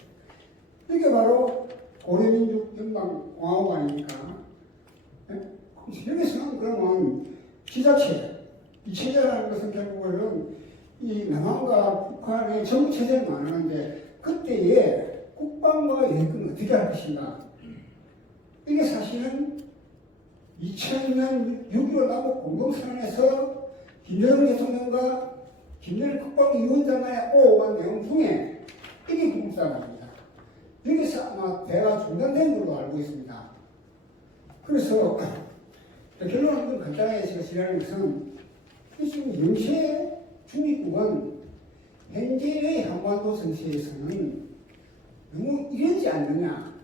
이게 바로 고려민족 연방공화국 아닙니까? 네? 여기서는 그러면 지자체, 이 체제라는 것은 결국은 이 남한과 북한의 정부 체제를 말하는데 그때의 국방과 여행은 어떻게 할 것인가? 이게 사실은 2000년 6.15 남북 공동선언에서 김정은 대통령과 김정일 국방위원장 간의 오간 내용 중에 이게 궁극사입니다. 여기서 아마 대화가 중단된 걸로 알고 있습니다. 그래서 결론은 간단하게 제가 지적하는 것은 지금 임시 중립국은 현재의 한반도 정세에서는 너무 이르지 않느냐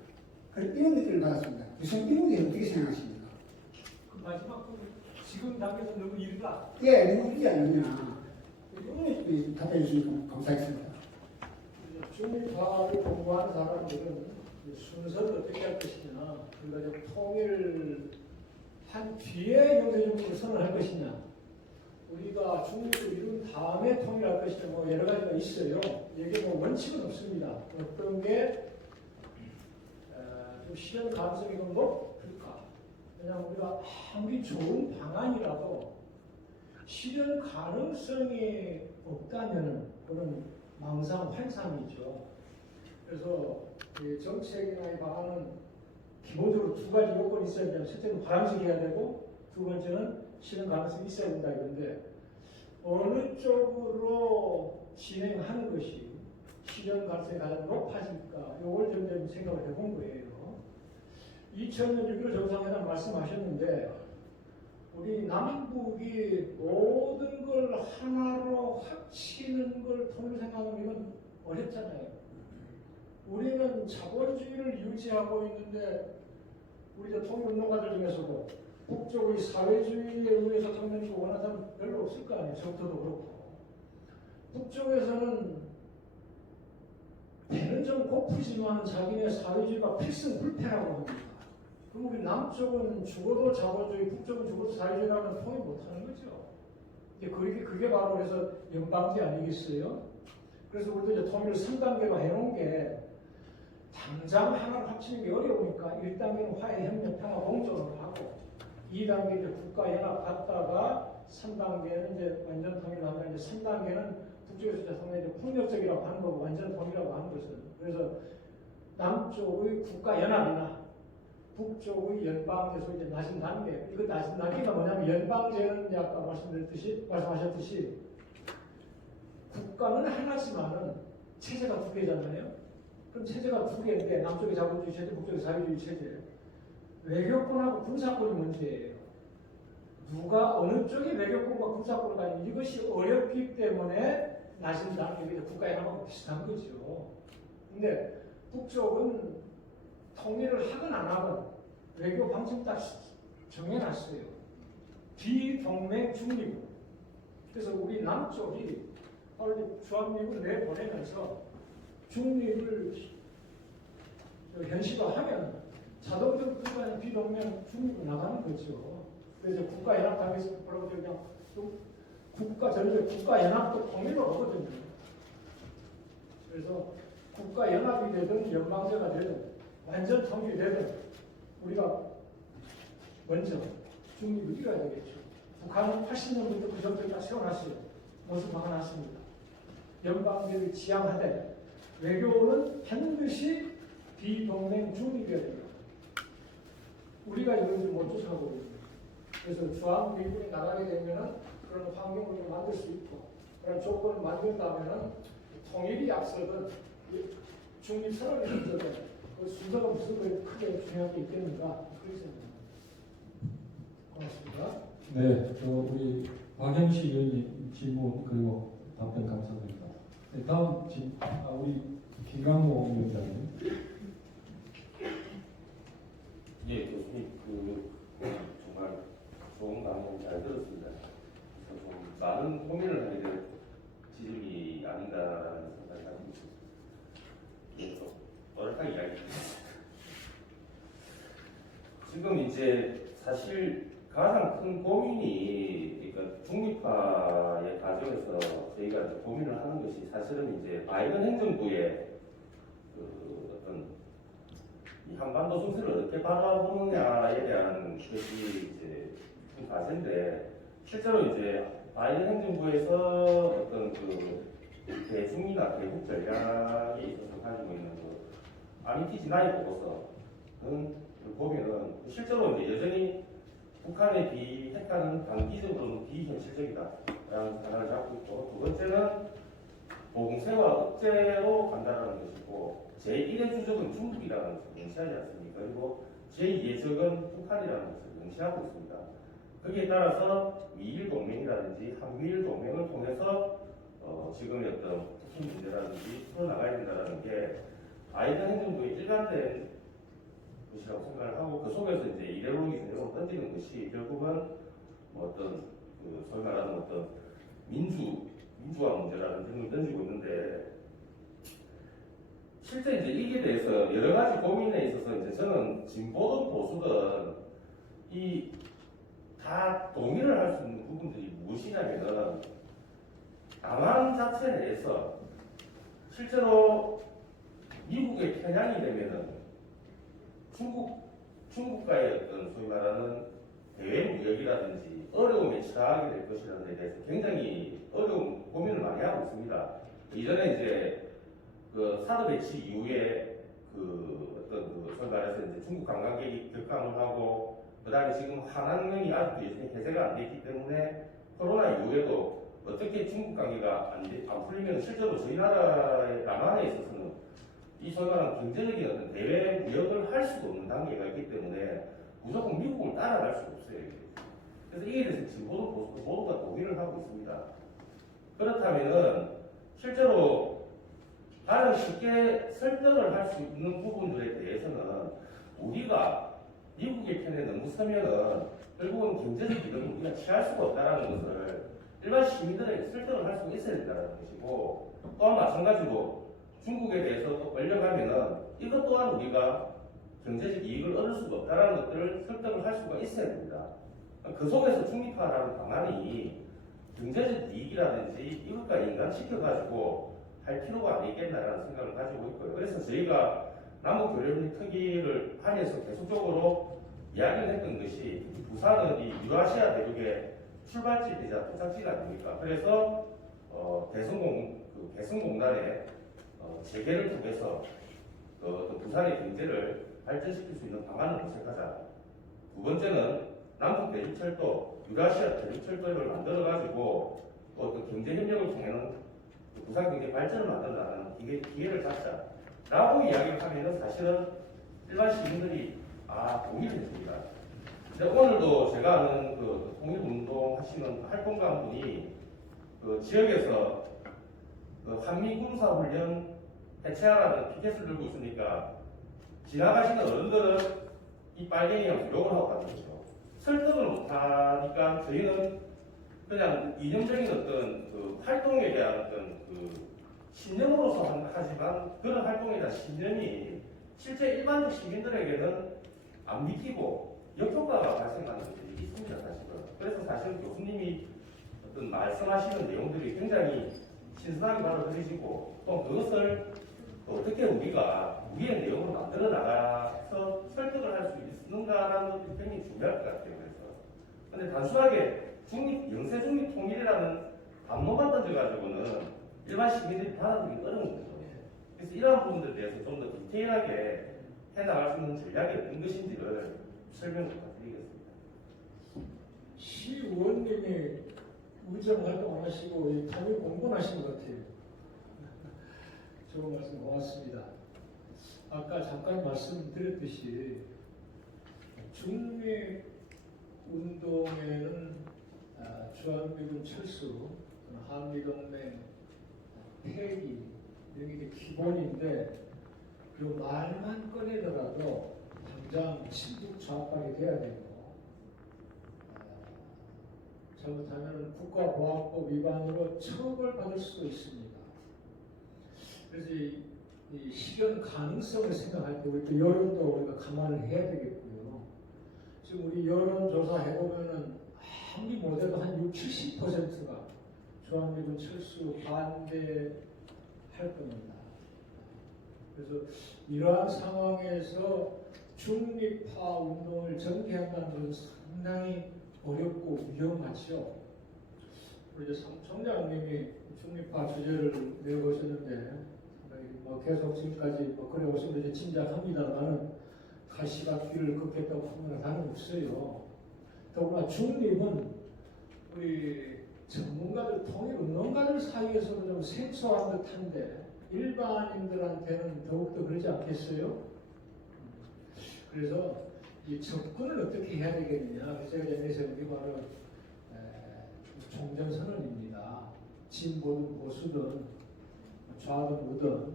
이런 느낌을 받았습니다. 그래서 이 부분에 어떻게 생각하십니까? 그 마지막 부분 지금 단계에서 너무 이르다. 예, 너무 이르지 않느냐 이 부분에 답해 주시면 감사하겠습니다. 중립화를 공부하는 사람들은 순서를 어떻게 할 것이냐, 그러니까 통일을 한 뒤에 영세중립을 선언할 것이냐, 우리가 중립을 이룬 다음에 통일할 것이냐, 뭐 여러 가지가 있어요. 이게 뭐 원칙은 없습니다. 어떤 게 좀 실현 가능성이 높을까? 왜냐하면 우리가 아무리 좋은 방안이라도 실현 가능성이 없다면은 그런 망상, 환상이죠. 그래서 이 정책이나 이 방안은 기본적으로 두 가지 요건이 있어야 돼요. 첫째는 바람직해야 되고 두 번째는 실현 가능성이 있어야 된다 이건데 어느 쪽으로 진행하는 것이 실현 가능성이 가장 높아질까 이걸 좀 생각을 해본 거예요. 2000년 6.15 정상회담 말씀하셨는데 우리 남북이 모든 걸 하나로 합치는 걸 통일 생각하면 이건 어렵잖아요. 우리는 자본주의를 유지하고 있는데 우리 통일운동가들 중에서도 북쪽의 사회주의에 의해서 통일을 원하는 사람 별로 없을 거 아니에요. 저부터도 그렇고. 북쪽에서는 배는 좀 고프지만 자기네 사회주의가 필승불패라고 합니다. 그럼 우리 남쪽은 죽어도 자본주의, 북쪽은 죽어도 사회주의라면 통일 못하는 거죠. 이제 그게 바로 그래서 연방제 아니겠어요? 그래서 우리도 이제 통일을 3단계로 해놓은 게 당장 하나를 합치는 게 어려우니까 1단계는 화해, 협력, 평화, 공존을 하고 2단계 이제 국가연합 갔다가 3단계는 이제 완전 통일을 하면 이제 3단계는 북쪽에서 이제 상당히 이제 폭력적이라고 하는 거고 완전 통일이라고 하는 것은 그래서 남쪽의 국가연합이나 북쪽의 연방제에서 이제 낮은 단계. 이거 낮은 단계가 뭐냐면 연방제는 이제 아까 말씀하셨듯이 국가는 하나지만은 체제가 두 개잖아요. 그럼 체제가 두 개인데 남쪽의 자본주의 체제, 북쪽의 사회주의 체제. 외교권하고 군사권이 문제예요. 누가 어느 쪽이 외교권과 군사권을 가지고 이것이 어렵기 때문에 낮은 단계가 국가연합하고 비슷한 거죠. 근데 북쪽은 통일을 하건 안 하건 외교 방침 딱 정해놨어요. 비동맹 중립. 그래서 우리 남쪽이 바로 주한미군을 내보내면서 중립을 현실화하면 자동적으로 그간 비동맹 중립으로 나가는 거죠. 그래서 국가연합 당에서 뭐라고 그냥 국가연합도 통일을 하거든요. 그래서 국가연합이 되든 연방제가 되든 완전 통일이 되든 우리가 먼저 중립을 이뤄야 되겠죠. 북한은 80년부터 그 정책을 딱 세워놨어요. 모습화가 났습니다. 연방제를 지향하되 외교는 반드시 비동맹 중립이어야 됩니다. 우리가 이걸 지금 못 쫓아가고 있습니다. 그래서 주한미군이 나가게 되면은 그런 환경을 좀 만들 수 있고 그런 조건을 만든다면은 통일이 앞서든 중립 선언이 앞서든 그 순서가 무슨 걸 크게 중요한 게 있겠는가 그렇게 생각합니다. 고맙습니다. 네, 우리 박영식 의원님 질문 그리고 답변 감사드립니다. 네, 다음 우리 김강호 위원장님. 예, 교수님 정말 좋은 강연 잘 들었습니다. 그래서 좀 많은 고민을 하게 될 지점이 아닌가라는 생각을 하고 있습니다. 예, 좀 어렵게 이야기했습니다. 지금 이제 사실 가장 큰 고민이 그러니까 중립화의 과정에서 저희가 이제 고민을 하는 것이 사실은 이제 바이든 행정부의 어떤 이 한반도 정세를 어떻게 바라보느냐에 대한 것이 이제 큰 과제인데 실제로 이제 바이든 행정부에서 어떤 대중이나 대북 전략에 있어서 가지고 있는 아미티지 나이 보고서는 보면은 실제로 이제 여전히 북한에 비핵화는 단기적으로는 비현실적이다라는 생각을 갖고 있고 두 번째는 봉쇄와 억제로 간다라는 것이고 제1의 주적은 중국이라는 것을 명시하지 않습니까? 그리고 제2의 적은 북한이라는 것을 명시하고 있습니다. 거기에 따라서 미일 동맹이라든지 한미일 동맹을 통해서 지금의 어떤 북한 문제라든지 풀어나가야 된다는 게 바이든 행정부의 일관된 것이라고 생각을 하고 그 속에서 이제 이데올로기 제대로 던지는 것이 결국은 어떤 소위 말하는 어떤 민주화 문제라는 등을 던지고 있는데 실제 이제 이게 대해서 여러 가지 고민에 있어서 이제 저는 진보든 보수든 이 다 동의를 할 수 있는 부분들이 무엇이냐면은 남한 자체 내에서 실제로 미국의 편향이 되면은 중국과의 어떤 소위 말하는 대외 무역이라든지 어려움에 처하게 될 것이라는 데 대해서 굉장히 어려운 고민을 많이 하고 있습니다. 이전에 이제 사드 배치 이후에 소위 말해서 이제 중국 관광객이 격감을 하고 그다음에 지금 한한령이 아직도 여전히 해제가 안 돼 있기 때문에 코로나 이후에도 어떻게 중국 관계가 안 풀리면 실제로 저희 나라의 남한에 있어서는 이 소위 말하는 경제적인 어떤 대외 무역을 할 수도 없는 단계가 있기 때문에 무조건 미국을 따라갈 수 없어요. 그래서 이에 대해서 진보도 보수도 모두가 동의를 하고 있습니다. 그렇다면은 실제로 가장 쉽게 설득을 할 수 있는 부분들에 대해서는 우리가 미국의 편에 너무 서면은 결국은 경제적 이득을 우리가 취할 수가 없다는 것을 일반 시민들에게 설득을 할 수 있어야 된다는 것이고 또한 마찬가지로 중국에 대해서 또 끌려가면은 이것 또한 우리가 경제적 이익을 얻을 수가 없다는 것들을 설득을 할 수가 있어야 됩니다. 그 속에서 중립화라는 방안이 경제적 이익이라든지 이것과 연관시켜가지고 할 필요가 아니겠나라는 생각을 가지고 있고요. 그래서 저희가 남북교류협력 특위를 하면서 계속적으로 이야기를 했던 것이 부산은 이 유라시아 대륙의 출발지이자 도착지가 아닙니까? 그래서 개성공단에 재개를 통해서 부산의 경제를 발전시킬 수 있는 방안을 모색하자. 두 번째는 남북 대륙철도, 유라시아 대륙철도를 만들어가지고 어떤 경제협력을 통해는 부산 경제 발전을 만든다는 기회를 잡자라고 이야기를 하면은 사실은 일반 시민들이 동의를 했습니다. 근데 오늘도 제가 아는 통일운동 하시는 활동가 한 분이 지역에서 한미군사훈련 해체하라는 피켓을 들고 있으니까 지나가시는 어른들은 이 빨갱이랑 욕을 하고 가는 거죠. 설득을 못하니까 저희는 그냥 이념적인 어떤 활동에 대한 어떤 신념으로서 하지만 그런 활동에 대한 신념이 실제 일반적 시민들에게는 안 믿기고 역효과가 발생하는 것들이 있습니다, 사실은. 그래서 사실 교수님이 어떤 말씀하시는 내용들이 굉장히 신선하게 받아들이시고 또 그것을 어떻게 우리가 우리의 내용으로 만들어 나가서 설득을 할 수 있는가라는 것이 굉장히 중요할 것 같아요. 그래서 근데 단순하게 영세 중립 통일이라는 담론만 던져가지고는 일반 시민들이 받아들이기 어려운 거죠. 그래서 이러한 부분들에 대해서 좀 더 디테일하게 해나갈 수 있는 전략이 어떤 것인지를 설명을 부탁드리겠습니다. 시의원님이 의정 활동하시고 이 통일 공부하신 것 같아요. 좋은 말씀 고맙습니다. 아까 잠깐 말씀드렸듯이 중립운동에는 주한미군 철수, 한미동맹 폐기 이런 게 기본인데 그 말만 꺼내더라도 당장 친북 좌빨이 돼야 되고 잘못하면 국가보안법 위반으로 처벌받을 수도 있습니다. 그래서 이 실현 가능성을 생각할 때 우리 또 여론도 우리가 감안을 해야 되겠고요. 지금 우리 여론조사 해보면은 아무리 못해도 한 60, 70%가 주한미군 철수 반대할 겁니다. 그래서 이러한 상황에서 중립파 운동을 전개한다는 것은 상당히 어렵고 위험하죠. 우리 이제 총장님이 중립파 주제를 내보셨는데 뭐 계속 지금까지 뭐 그래 오신 분이 짐작합니다만은 가시밭길을 걷겠다고 하면 다름없어요. 더구나 중립은 우리 전문가들, 통일운동가들 사이에서도 좀 생소한 듯한데 일반인들한테는 더욱더 그러지 않겠어요? 그래서 이 접근을 어떻게 해야 되겠느냐. 제가 내세운 게 바로 종전선언입니다. 진보든 보수든 좌든 우든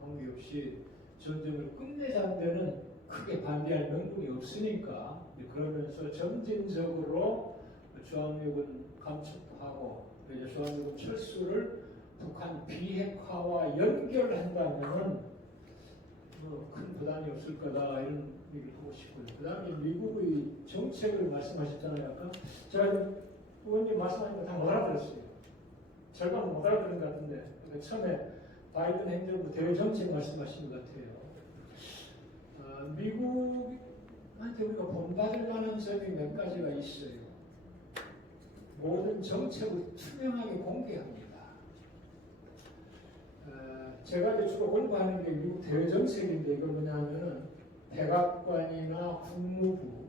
관계없이 전쟁을 끝내자는 데는 크게 반대할 명분이 없으니까 그러면서 점진적으로 주한미군 감축도 하고 이제 주한미군 철수를 북한 비핵화와 연결한다면 큰 부담이 없을 거다 이런 얘기를 하고 싶고요. 그 다음에 미국의 정책을 말씀하셨잖아요. 아까 제가 의원님 말씀하신 거 다 못 알아들었어요. 절반은 못 알아들은 것 같은데 그러니까 처음에 바이든 행정부 대외 정책 말씀하신 것 같아요. 미국한테 우리가 본받을 만한 점이 몇 가지가 있어요. 모든 정책을 투명하게 공개합니다. 제가 이제 주로 공부하는 게 미국 대외 정책인데 이걸 뭐냐면은 백악관이나 국무부,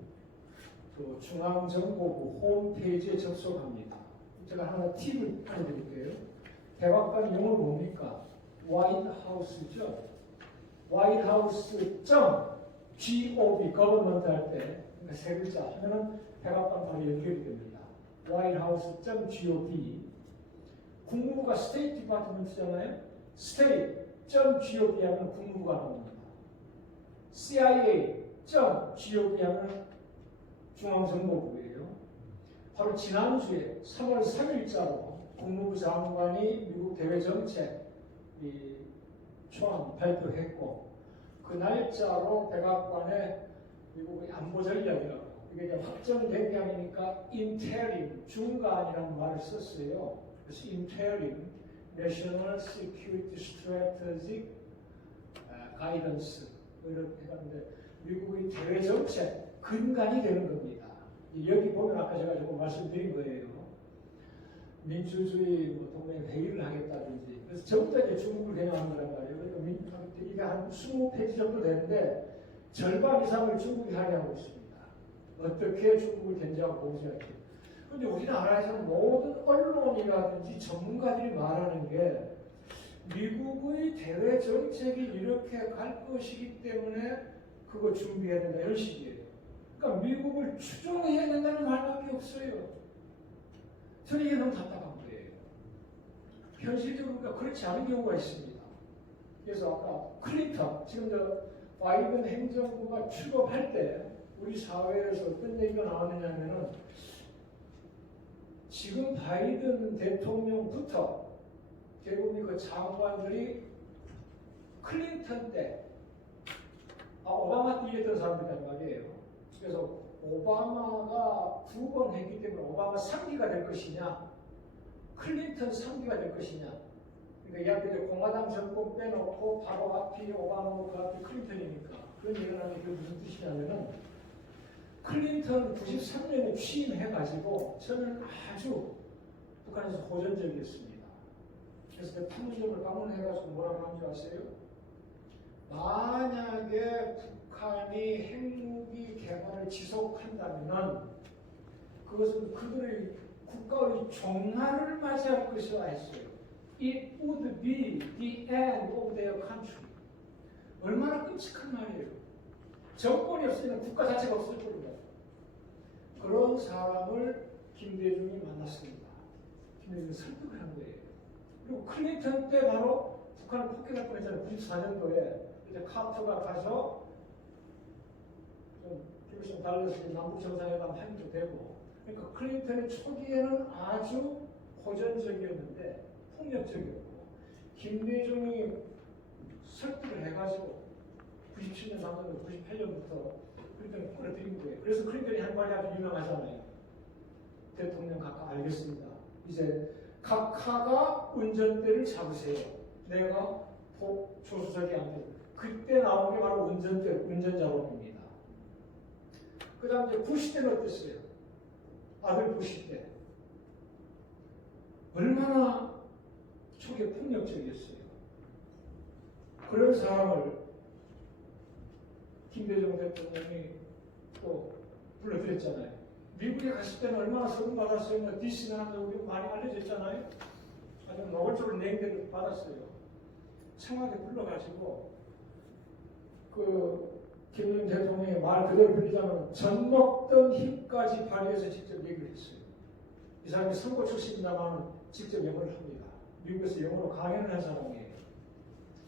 또 중앙정보부 홈페이지에 접속합니다. 제가 하나 팁을 알려드릴게요. 백악관 영어로 뭡니까? 화이트하우스죠. whitehouse.gov government 할 때 그러니까 세 글자 하면은 백악관 바로 연결이 됩니다. whitehouse.gov 국무부가 스테이트 디파트먼트잖아요. state.gov 하면 국무부가 나옵니다. CIA.gov 하면 중앙정보부예요. 바로 지난주에 3월 3일자로 국무부 장관이 미국 대외정책 초안 발표했고 그 날짜로 백악관에 미국의 안보전략이라고 이게 이제 확정된 게 아니니까 interim 중간이라는 말을 썼어요. 그래서 interim National Security Strategic Guidance 이렇게 해가는데 미국의 대외 정책 근간이 되는 겁니다. 여기 보면 아까 제가 조금 말씀드린 거예요. 민주주의 동맹 회의를 하겠다든지 그래서 전부 다 이제 중국을 개념하는 거란 말이에요. 그러니까 이게 한 20페이지 정도 되는데 절반 이상을 중국이 할애하고 있습니다. 어떻게 중국을 견제하고 봉쇄할지. 그런데 우리나라에서는 모든 언론이라든지 전문가들이 말하는 게 미국의 대외 정책이 이렇게 갈 것이기 때문에 그거 준비해야 된다 이런 식이에요. 그러니까 미국을 추종해야 된다는 말밖에 없어요. 저는 이게 너무 답답한 거예요. 현실적으로 그렇지 않은 경우가 있습니다. 그래서 아까 클린턴, 지금 저 바이든 행정부가 출범할 때 우리 사회에서 어떤 얘기가 나왔느냐면은 지금 바이든 대통령부터 대부분 그 장관들이 클린턴 때 오바마 때 일했던 사람들이란 말이에요. 그래서 오바마가 2번 했기 때문에 오바마 3기가 될 것이냐 클린턴 3기가 될 것이냐 그러니까 이 앞에 공화당 정권 빼놓고 바로 앞이 오바마고 그 앞이 클린턴이니까 그런 얘기를 하는 게 무슨 뜻이냐면은 클린턴 93년에 취임해가지고 저는 아주 북한에서 호전적이었습니다. 그래서 그 판문점을 방문해가지고 뭐라고 한 줄 아세요? 만약에 북한이 핵무기 개발을 지속한다면 그것은 그들의 국가의 종말을 맞이할 것이라 했어요. It would be the end of their country. 얼마나 끔찍한 말이에요. 정권이 없으면 국가 자체가 없을 겁니다. 그런 사람을 김대중이 만났습니다. 김대중이 설득을 한 거예요. 그리고 클린턴 때 바로 북한을 폭격할 뻔했잖아요. 94년도에 이제 카터가 가서 좀 기분이 달라서 남북 정상회담 한도 되고, 그러니까 클린턴의 초기에는 아주 호전적이었는데 폭력적이었고, 김대중이 설득을 해가지고 97년 남자는 98년부터 클린턴을 끌어들인 거예요. 그래서 클린턴이 한 말이 아주 유명하잖아요. 대통령 각하 알겠습니다. 이제 각하가 운전대를 잡으세요. 내가 조수석이 안 돼요. 그때 나온 게 바로 운전자론입니다. 그 다음 이제 부시 때는 어땠어요? 아들 부시 때. 얼마나 초기에 폭력적이었어요. 그런 사람을 김대중 대통령이 또 불러드렸잖아요. 미국에 갔을 때는 얼마나 서름 받았어요. DC는 우리 많이 알려졌잖아요. 아주 노골적으로 냉대를 받았어요. 청와대 불러가지고 그 김대중 대통령의 말 그대로 빌리자면 젖 먹던 힘까지 발휘해서 직접 얘기를 했어요. 이 사람이 선고 출신이다만 직접 영어를 합니다. 미국에서 영어로 강연을 한 사람이에요.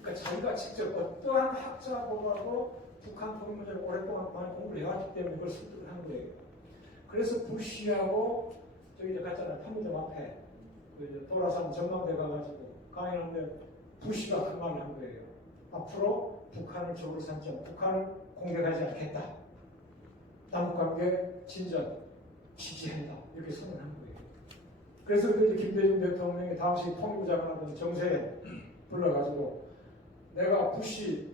그러니까 자기가 직접 어떠한 학자보다도 북한 독일 문제를 오랫동안 많이 공부를 해왔기 때문에 그걸 설득을 한 거예요. 그래서 부시하고 저기 이제 갔잖아요. 판문점 앞에 이제 돌아서 전망대 가가지고 강연하는데 부시가 그 말을 한 거예요. 앞으로 북한을 적으로 삼자, 북한을 공격하지 않겠다. 남북관계 진전 지지한다. 이렇게 선언한 거예요. 그래서 그때 김대중 대통령이 당시 통일부 장관하던 정세현 불러가지고 내가 부시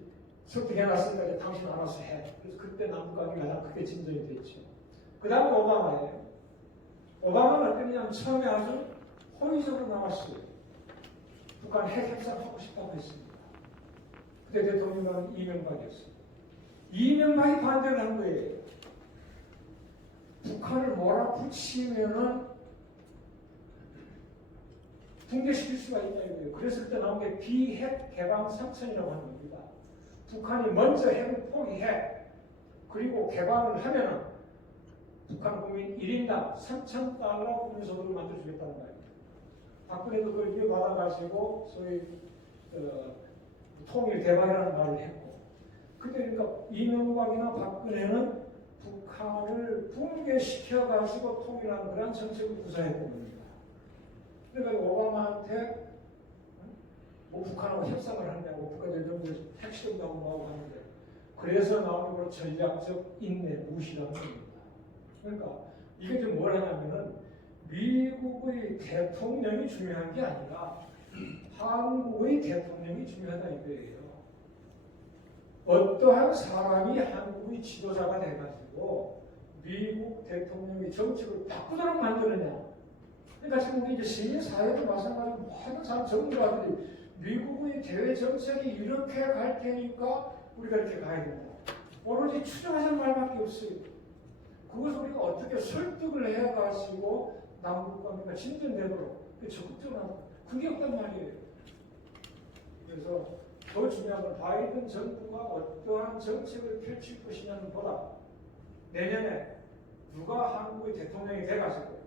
설득해놨으니까 이제 당신 알아서 해. 그래서 그때 남북관계가 가장 크게 진전이 됐죠. 그 다음에 오바마예요. 오바마는 어땠냐면 처음에 아주 호의적으로 나왔어요. 북한 핵 협상하고 싶다고 했습니다. 그때 대통령은 이명박이었어요. 이명박이 반대를 한 거예요. 북한을 몰아붙이면은 붕괴시킬 수가 있다 이거예요. 그래서 그때 나온 게 비핵 개방 상선이라고 하는 겁니다. 북한이 먼저 핵을 포기해. 그리고 개방을 하면은 북한 국민 1인당 3,000달러 군소득을 만들어주겠다는 말입니다. 박근혜도 그걸 이어받아가지고 소위 통일 개방이라는 말을 했고, 그때 그러니까 이명박이나 박근혜는 북한을 붕괴시켜가지고 통일하는 그런 정책을 구사했던 겁니다. 그러니까 오바마한테 뭐 북한하고 협상을 하느냐고 북한의 정부에 핵실험도 하고 뭐하고 하는데, 그래서 나오는 걸 전략적 인내 무시라는 겁니다. 그러니까 이게 지금 뭘 하냐면은 미국의 대통령이 중요한 게 아니라 한국의 대통령이 중요하다 이거예요. 어떠한 사람이 한국의 지도자가 돼가지고 미국 대통령의 정책을 바꾸도록 만드느냐. 그러니까 지금 우리 이제 시민사회도 마찬가지로 모든 사람 전문가들이 미국의 대외 정책이 이렇게 갈 테니까 우리가 이렇게 가야 된다. 오로지 추정하는 말밖에 없어요. 그것을 우리가 어떻게 설득을 해가지고 남북관계가 진전되도록 적극적으로 하는 그게 없단 말이에요. 그래서 더 중요한 건 바이든 정부가 어떠한 정책을 펼칠 것이냐는 보다 내년에 누가 한국의 대통령이 돼가지고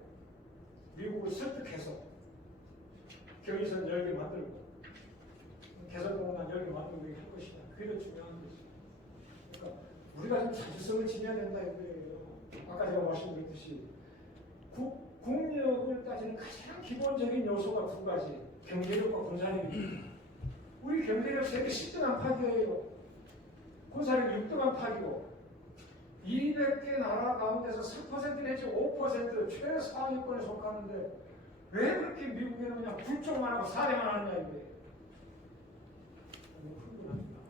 미국을 설득해서 경의선 열게 만들고 개성공단 열게 만들고 할 것이냐. 그게 더 중요한 거죠. 그러니까 우리가 좀 자주성을 지녀야 된다 이거예요. 아까 제가 말씀드렸듯이 국력을 따지는 가장 기본적인 요소가 두 가지. 경제력과 군사력입니다. 우리 경제력 세계 10등 안팎이에요. 군사력 6등 안팎이고 200개 나라 가운데서 3% 내지 5% 최상위권에 속하는데 왜 그렇게 미국에는 그냥 굴종만 하고 사례만 하느냐 이게. 흥분합니다.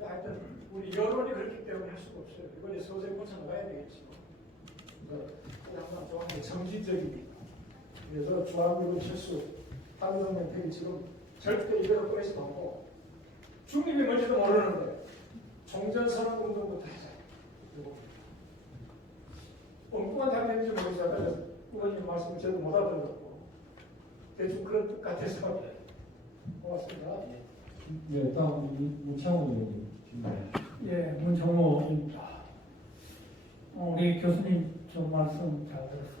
하여튼 우리 여론이 그렇기 때문에 할 수가 없어요. 이걸 이제 서서히 고쳐나가야 되겠죠. 그래서 항상 좋아하는 게 정신적입니다. 그래서 주한미군 철수, 한미동 멘탈이 지금 절대 이대로 꺼내지 말고 중립이 뭔지도 모르는데 종전선언 운동부터 하자. 그리고 엉뚱한 답변인지 모르지만 의원님 말씀을 저도 못 알아들었고 대충 그런 뜻 같아서 고맙습니다. 네, 다음 문창훈 의원님. 예, 문정호입니다. 우리 교수님 저 말씀 잘 들었습니다.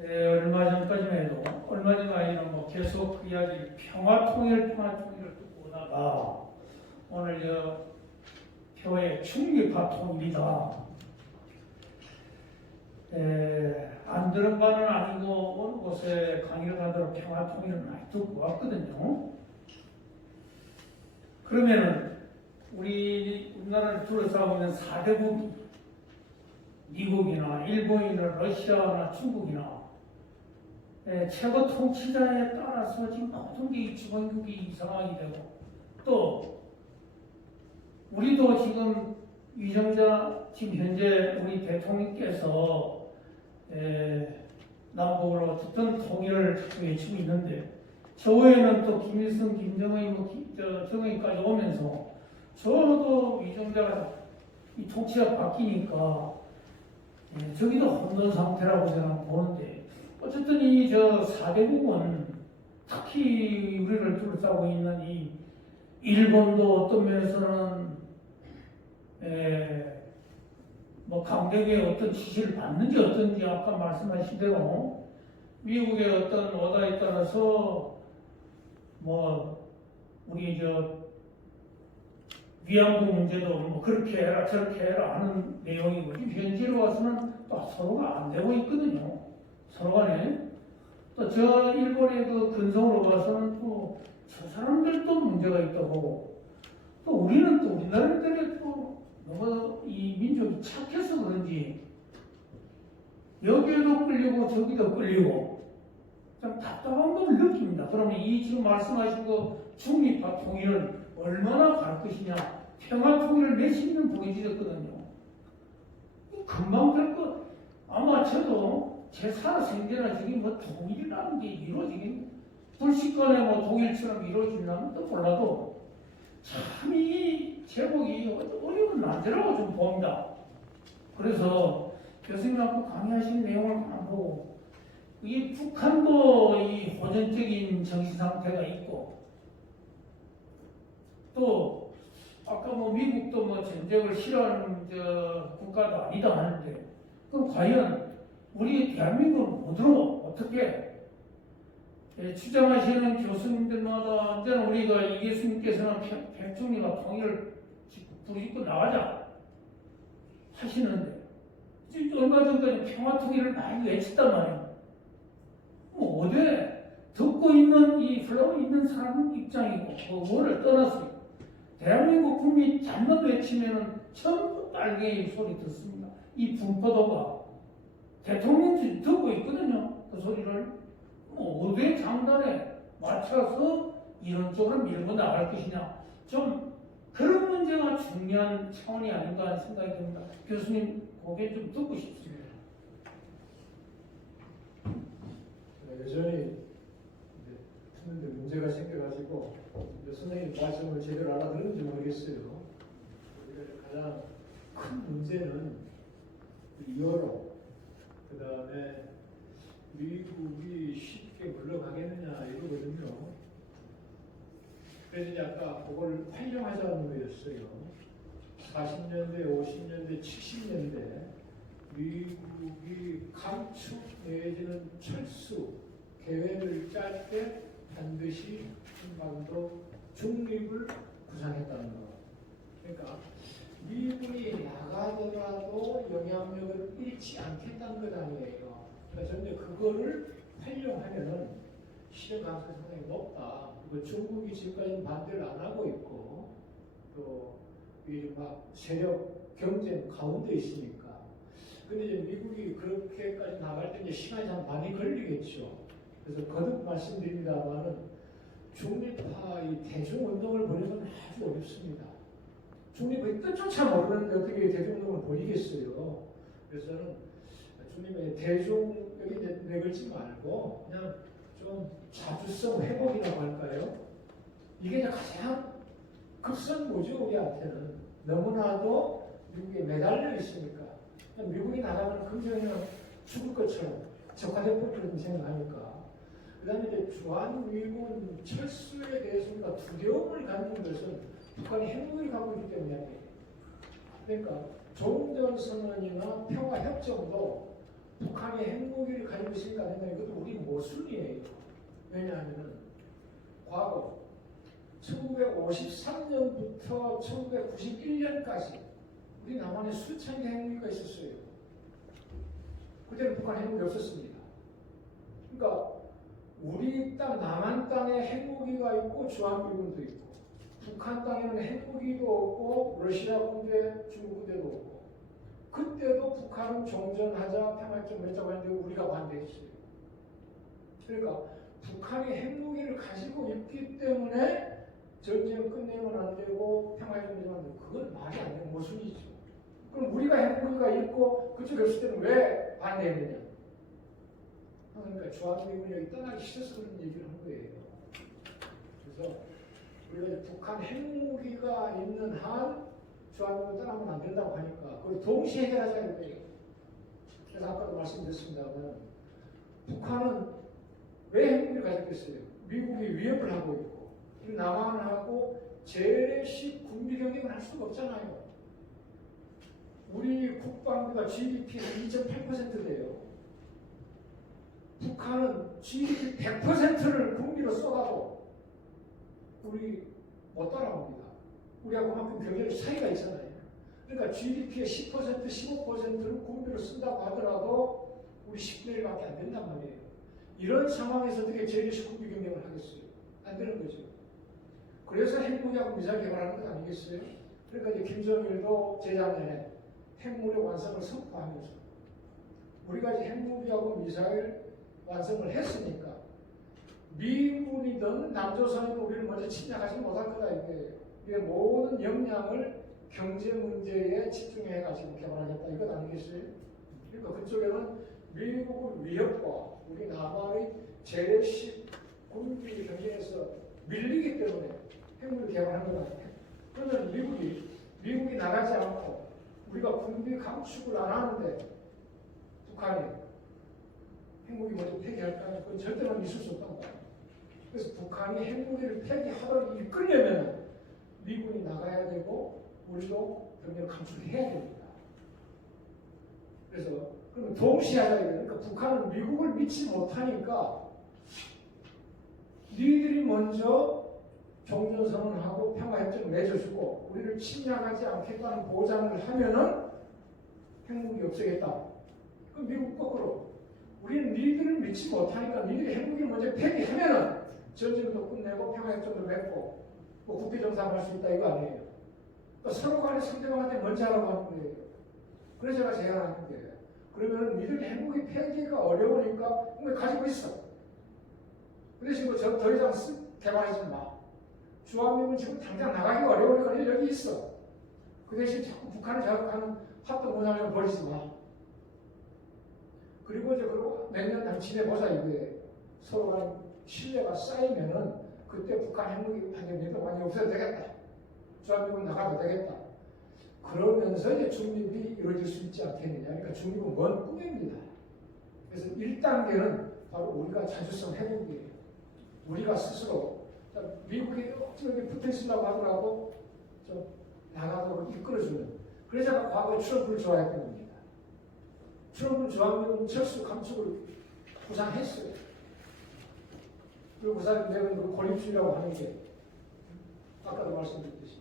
얼마 전까지만 해도, 얼마 전가 아니라 뭐 계속 그 이야기를 평화통일을 듣고 오다가 오늘 저 표의 중립화 통일이다. 안 들은 바는 아니고 어느 곳에 강의를 가도록 평화통일을 많이 듣고 왔거든요. 그러면은 우리나라를 둘러싸고 있는 4대국이 미국이나 일본이나 러시아나 중국이나 최고 통치자에 따라서 지금 모든 게 주권국이 이 상황이 되고 또 우리도 지금 위정자 지금 현재 우리 대통령께서 남북으로 어쨌든 통일을 외치고 있는데 저 외에는 또 김일성, 김정은, 정의까지 오면서 저도 위정자가 이 통치가 바뀌니까 저기도 혼돈 상태라고 저는 보는데 어쨌든 이 저 4대국은 특히 우리를 둘러싸고 있는 이 일본도 어떤 면에서는 뭐 강대국의 어떤 지시를 받는지 어떤지 아까 말씀하신 대로 미국의 어떤 오다에 따라서 뭐 우리 저 위안부 문제도 뭐 그렇게 해라 저렇게 해라 하는 내용이고 지금 현지로 와서는 또 서로가 안 되고 있거든요. 서로 간에 또 저 일본의 그 근성으로 봐서는 또 저 사람들도 문제가 있다고 보고 또 우리는 또 우리나라들이 또 너무 이 민족이 착해서 그런지 여기에도 끌리고 저기도 끌리고 좀 답답한 걸 느낍니다. 그러면 이 지금 말씀하신 그 중립과 통일을 얼마나 갈 것이냐 평화 통일을 몇십 년 보여주셨거든요. 금방 될 것. 아마 저도 제 살아생전에 지금 뭐 통일이라는 게 이루어지긴 불식간에 뭐 독일처럼 이루어진다면 또 몰라도 참 이 제목이 어려운 난제라고 좀 봅니다. 그래서 교수님하고 강의하신 내용을 하나 보고 이 북한도 이 호전적인 정신 상태가 있고 또 아까 뭐 미국도 뭐 전쟁을 싫어하는 국가도 아니다 하는데 그럼 과연 우리 대한민국은 어디로 어떻게 주장하시는 교수님들마다 언제나 우리가 이 교수님께서는 백중리와 통일을 부르짖고 나가자 하시는데 지금 얼마 전까지 평화 통일을 많이 외쳤단 말이에요. 뭐 어디 듣고 있는 이 흘러고 있는 사람 입장이고 그거를 떠나서 대한민국 국민이 잘못 외치면은 전부 딸기 소리 듣습니다. 이 분포도가 대통령도 듣고 있거든요. 그 소리를 뭐 어디에 장단에 맞춰서 이런 쪽으로 밀고 나갈 것이냐 좀 그런 문제가 중요한 차원이 아닌가 하는 생각이 듭니다. 교수님 고개 좀 듣고 싶습니다. 여전히 듣는데 문제가 생겨가지고 선생님 말씀을 제대로 알아들었는지 모르겠어요. 우리가 가장 큰 문제는 여론, 그 다음에 미국이 쉽게 물러가겠느냐 이거거든요. 그래서 이제 아까 그걸 활용하자는 거였어요. 40년대, 50년대, 70년대 미국이 감축 내지는 철수 계획을 짤 때 반드시 한반도 중립을 구상했다는 거. 그러니까 미국이 나가더라도 영향력을 잃지 않겠다는 것 아니에요. 그러니까 저는 그거를 활용하면은 실현 가능성이 상당히 높다. 그리고 중국이 지금까지 반대를 안 하고 있고 또 이게 막 세력 경쟁 가운데 있으니까. 근데 이제 미국이 그렇게까지 나갈 때 이제 시간이 좀 많이 걸리겠죠. 그래서 거듭 말씀드립니다만은 중립파 이 대중운동을 벌이는 건 아주 어렵습니다. 중립의 뜻조차 모르는데 어떻게 대중운동을 벌이겠어요. 그래서 저는 주님의 대중 여기 이제 내걸지 말고 그냥 좀 자주성 회복이라고 할까요? 이게 이제 가장 급선무죠 우리한테는. 너무나도 미국에 매달려 있으니까 미국이 나가면 금전이나 죽을 것처럼 적화될 것처럼 생각하니까. 그 다음에 이제 주한미군 철수에 대해서 우리가 두려움을 갖는 것은 북한이 핵무기를 갖고 있기 때문에 아니에요. 그러니까 종전선언이나 평화협정도 북한이 핵무기를 가지고 있으니까 안 된다. 이것도 우리 모순이에요. 왜냐하면 과거 1953년부터 1991년까지 우리 남한에 수천 개 핵무기가 있었어요. 그때는 북한 핵무기 없었습니다. 그러니까 우리 땅 남한 땅에 핵무기가 있고 주한미군도 있고 북한 땅에는 핵무기도 없고 러시아 군대, 중국 군대도 없고 그때도 북한은 종전하자 평화협정 맺자고 했는데 우리가 반대했어요. 그러니까 북한이 핵무기를 가지고 있기 때문에 전쟁 끝내면 안 되고 평화협정 맺으면 안 되고 그건 말이 안 되는 모순이죠. 그럼 우리가 핵무기가 있고 그쪽에 없을 때는 왜 반대했느냐? 그러니까 주한미군이 여기 떠나기 싫어서 그런 얘기를 한 거예요. 그래서 우리가 북한 핵무기가 있는 한 주한미군 떠나면 안 된다고 하니까 그걸 동시에 해결하자 이거예요. 그래서 아까도 말씀드렸습니다만 북한은 왜 핵무기를 가졌겠어요? 미국이 위협을 하고 있고 남한하고 재래식 군비 경쟁을 할 수가 없잖아요. 우리 국방비가 GDP의 2.8% 돼요. 북한은 GDP 100%를 군비로 쏟아도 우리 못 따라옵니다. 우리하고 그만큼 경제력 차이가 있잖아요. 그러니까 GDP의 10%, 15%를 군비로 쓴다고 하더라도 우리 10분의 1밖에 안 된단 말이에요. 이런 상황에서 어떻게 재래식 군비 경쟁을 하겠어요? 안 되는 거죠. 그래서 핵무기하고 미사일 개발하는 것 아니겠어요? 그러니까 이제 김정일도 재작년에 핵무력 완성을 선포하면서 우리가 이제 핵무기하고 미사일 완성을 했으니까 미군이든 남조선이든 우리를 먼저 침략하지 못할 거다 이게 모든 역량을 경제 문제에 집중해가지고 개발하겠다 이것 아니겠어요? 그러니까 그쪽에는 미국의 위협과 우리 남한의 재래식 군비 경쟁에서 밀리기 때문에 핵무기 개발한 건 아니에요. 그러면 미국이 나가지 않고 우리가 군비 감축을 안 하는데 북한이 핵무기 먼저 폐기할까요? 그건 절대로 있을 수 없단 말이에요. 그래서 북한이 핵무기를 폐기하도록 이끌려면 미군이 나가야 되고 우리도 병력을 감축해야 됩니다. 그래서 그러면 동시에 하자 이거예요. 그러니까 북한은 미국을 믿지 못하니까 니들이 먼저 종전선언하고 평화협정을 맺어주고 우리를 침략하지 않겠다는 보장을 하면은 핵무기 없애겠다. 그럼 미국 거꾸로 우리는 니들을 믿지 못하니까 니들이 핵무기를 먼저 폐기하면은 전쟁도 끝내고 평화협정도 맺고 뭐 국제정상할 수 있다 이거 아니에요. 그러니까 서로 간에 상대방한테 먼저 하라고 하는 거예요. 그래서 제가 제안하는 거예요. 그러면 니들 핵무기 폐기가 어려우니까 가지고 있어. 그 대신 더 이상 개발하지 마. 주한미군 지금 당장 나가기 어려우니까 여기 있어. 그 대신 자꾸 북한을 자극하는 합동문항을 버리지 마. 그리고 이제 몇 년 남친해보자 이거예요. 서로 간 신뢰가 쌓이면은 그때 북한 핵무기 반대미도 많이 없어도 되겠다. 주한미군 나가도 되겠다. 그러면서 이제 중립이 이루어질 수 있지 않겠느냐. 그러니까 중립은 먼 꿈입니다. 그래서 1단계는 바로 우리가 자주성 회복이에요. 우리가 스스로 미국이 어떻게 붙어 있으려고 하더라도 좀 나가도록 이끌어주는. 그래서 제가 과거에 트럼프를 좋아했던 겁니다. 트럼프는 주한미군 철수 감축을 구상했어요. 그리고 그 사람이 내가 고립주의라고 하는 게 아까도 말씀드렸듯이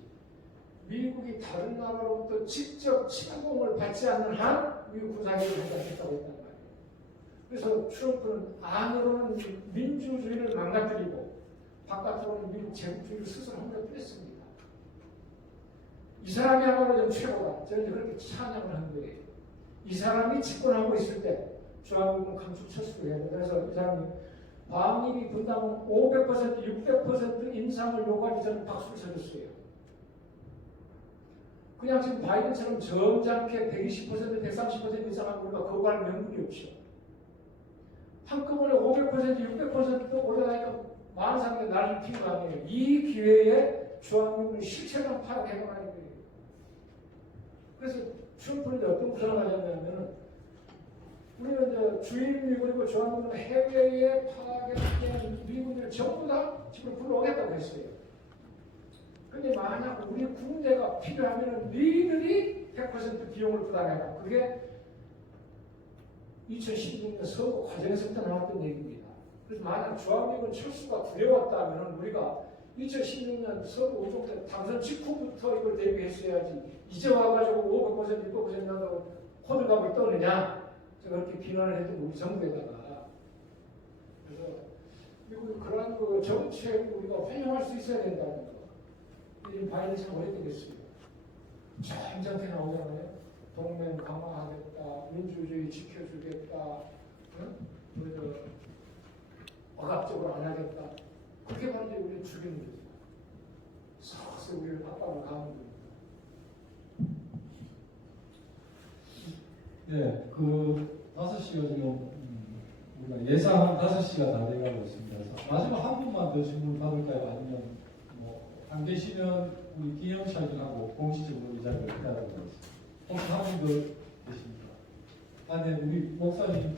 미국이 다른 나라로부터 직접 침공을 받지 않는 한 미국 군사기를 하지 않겠다고 했단 말이에요. 그래서 트럼프는 안으로는 민주주의를 망가뜨리고 바깥으로는 미국 제국주의를 스스로 혼자뜨렸습니다. 이 사람이야말로 좀 최고다. 저는 그렇게 찬양을 하는 거예요. 이 사람이 집권하고 있을 때 주한미군 감축 철수를 해야 돼. 그래서 이 사람이 방위비 분담은 500%, 600% 인상을 요구하기 전에 박수를 쳐줬어요. 그냥 지금 바이든처럼 점잖게 120%, 130% 이상하고 우리가 거부할 명분이 없죠. 한꺼번에 500%, 600% 올라가니까 많은 사람들이 나를 핀 거 아니에요. 이 기회에 주한미군의 실체를 파악해가는 거예요. 그래서 트럼프는 이제 어떤 구상을 하셨냐면은 우리는 이제 주일 미군이고 주한미군 해외에 파견된 미군들을 전부 다 지금 불러오겠다고 했어요. 근데 만약 우리 군대가 필요하면은 니들이 100% 비용을 부담해라. 그게 2016년 선거 과정에서부터 나왔던 얘기입니다. 그래서 만약 주한미군 철수가 두려웠다면 우리가 2016년 선거 운동 때 당선 직후부터 이걸 대비했어야지 이제 와가지고 500%, 600% 한다고 호들갑을 떠느냐 제가 그렇게 비난을 했던 우리 정부에다가. 그래서 미국이 그러한 그 정책을 우리가 활용할 수 있어야 된다는 거. 지금 바이든 참 오래되겠습니다. 점잖게 나오잖아요. 동맹 강화하겠다, 민주주의 지켜주겠다, 응? 그래서 억압적으로 안 하겠다. 그렇게 말하면 우리를 죽이는 거죠. 서서히 우리를 압박을 가는 겁니다. 네, 그 5시가 지금 우리가 예상한 5시가 다 돼가고 있습니다. 그래서 마지막 한 분만 더 질문 받을까요? 아니면 뭐 안 계시면 우리 기념사진하고 공식적으로 이 자리를 기다리고 있습니다. 혹시 한 분 더 계십니까? 아, 네, 우리 목사님.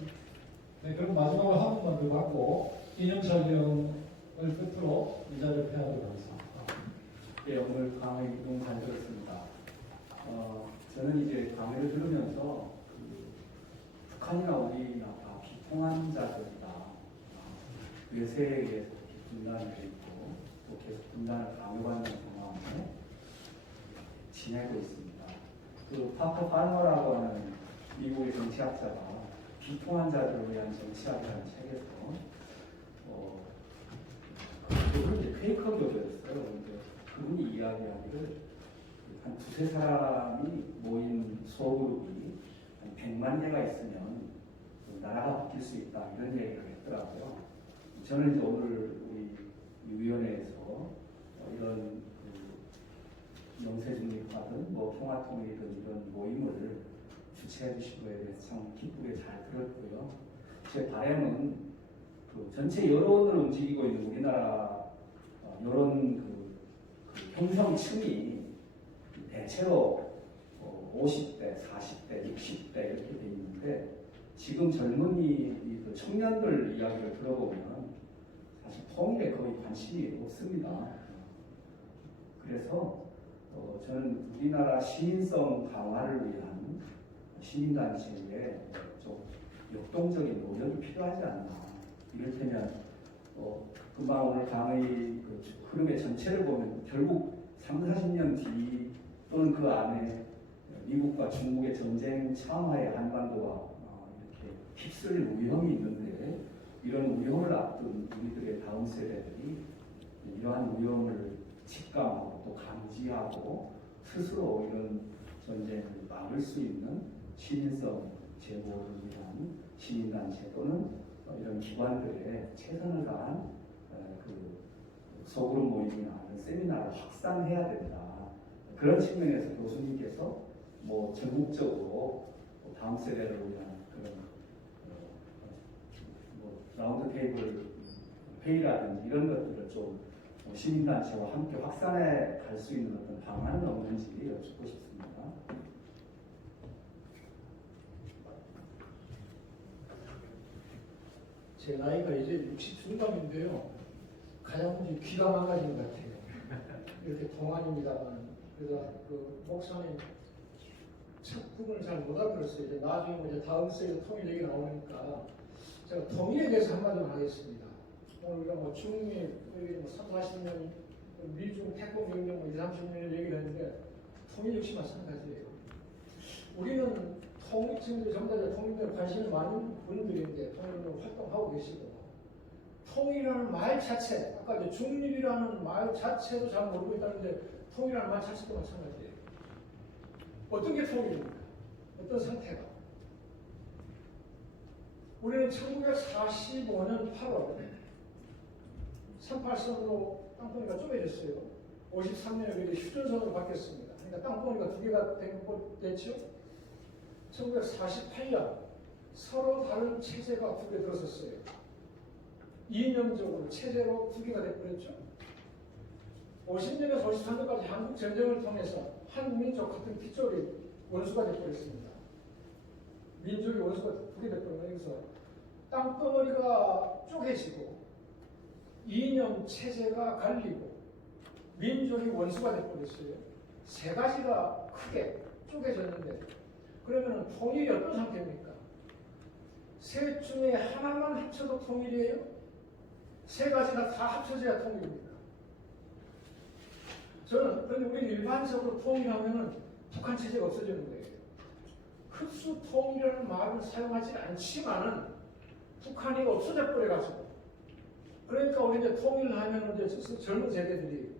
네, 그럼 마지막으로 한 분만 더 받고 기념사진을 끝으로 이 자리를 폐하도록 하겠습니다. 예, 오늘 강의 너무 잘 들었습니다. 저는 이제 강의를 들으면서 북한이나 우리나 다 비통한 자들이다. 외세에 의해서 분단이 돼 있고 또 계속 분단을 강요받는 상황에 지내고 있습니다. 그 파커 팔머라고 하는 미국의 정치학자가 비통한 자들을 위한 정치학이라는 책에서 그분이 이제 페이커 교수였어요. 근데 그분이 이야기하기를 한 두세 사람이 모인 소그룹이 한 100만 개가 있으면 나라가 바뀔 수 있다 이런 얘기를 했더라고요. 저는 이제 오늘 우리 위원회에서 이런 영세중립화든 뭐 평화통일이든 이런 모임을 주최해 주신 거에 대해서 참 기쁘게 잘 들었고요. 제 바람은 전체 여론을 움직이고 있는 우리나라 여론 그 형성층이 대체로 50대, 40대, 60대 이렇게 돼 있는데 지금 젊은이 청년들 이야기를 들어보면 사실 통일에 거의 관심이 없습니다. 그래서 저는 우리나라 시민성 강화를 위한 시민단체에 좀 역동적인 노력이 필요하지 않나. 이를테면 금방 오늘 강의 그 흐름의 전체를 보면 결국 30-40년 뒤 또는 그 안에 미국과 중국의 전쟁 차원하에 한반도가 이렇게 휩쓸릴 위험이 있는데 이런 위험을 앞둔 우리들의 다음 세대들이 이러한 위험을 직감하고 또 감지하고 스스로 이런 전쟁을 막을 수 있는 시민성 제고를 위한 시민단체 또는 이런 기관들의 최선을 다한 그 소그룹 모임이나 세미나를 확산해야 된다. 그런 측면에서 교수님께서 뭐 전국적으로 다음 세대를 위한 그런 뭐 라운드 테이블 회의라든지 이런 것들을 좀 시민단체와 함께 확산해 갈 수 있는 어떤 방안은 없는지 여쭙고 싶습니다. 제 나이가 이제 60 중반인데요. 가장 먼저 귀가 망가진 것 같아요. 이렇게 동안입니다만. 그래서 그 목사님 첫 부분을 잘 못 알아들었어요. 이제 나중에 뭐 이제 다음 세대 통일 얘기 나오니까 제가 통일에 대해서 한마디만 하겠습니다. 오늘 우리가 뭐 중미 뭐 30-40년 미중 태평 경쟁 뭐 20-30년 얘기를 했는데 통일 역시 마찬가지예요. 우리는 통일층들이 전부 다 통일에 관심이 많은 분들인데 통일로 활동하고 계시고 통일이라는 말 자체, 아까 이제 중립이라는 말 자체도 잘 모르고 있다는데 통일이라는 말 자체도 마찬가지예요. 어떤 게 통일입니까? 어떤 상태가? 우리는 1945년 8월 38선으로 땅덩이가 쪼개졌어요. 53년에 휴전선으로 바뀌었습니다. 그러니까 땅덩어리가 두 개가 됐죠. 1948년 서로 다른 체제가 두 개 들어섰어요. 이념적으로 체제로 두 개가 돼버렸죠. 50년에서 53년까지 한국 전쟁을 통해서 한민족 같은 피조리 원수가 돼버렸습니다. 민족이 원수가 두 개 돼버린 여기서 땅덩어리가 쪼개지고 이념 체제가 갈리고 민족이 원수가 돼버렸어요. 세 가지가 크게 쪼개졌는데 그러면 통일이 어떤 상태입니까? 셋 중에 하나만 합쳐도 통일이에요? 세 가지가 다 합쳐져야 통일입니다. 저는 근데 우리 일반적으로 통일하면은 북한 체제가 없어지는 거예요. 흡수 통일이라는 말을 사용하지 않지만은 북한이 없어져 버려가지고 그러니까 우리 이제 통일하면은 이제 젊은 세대들이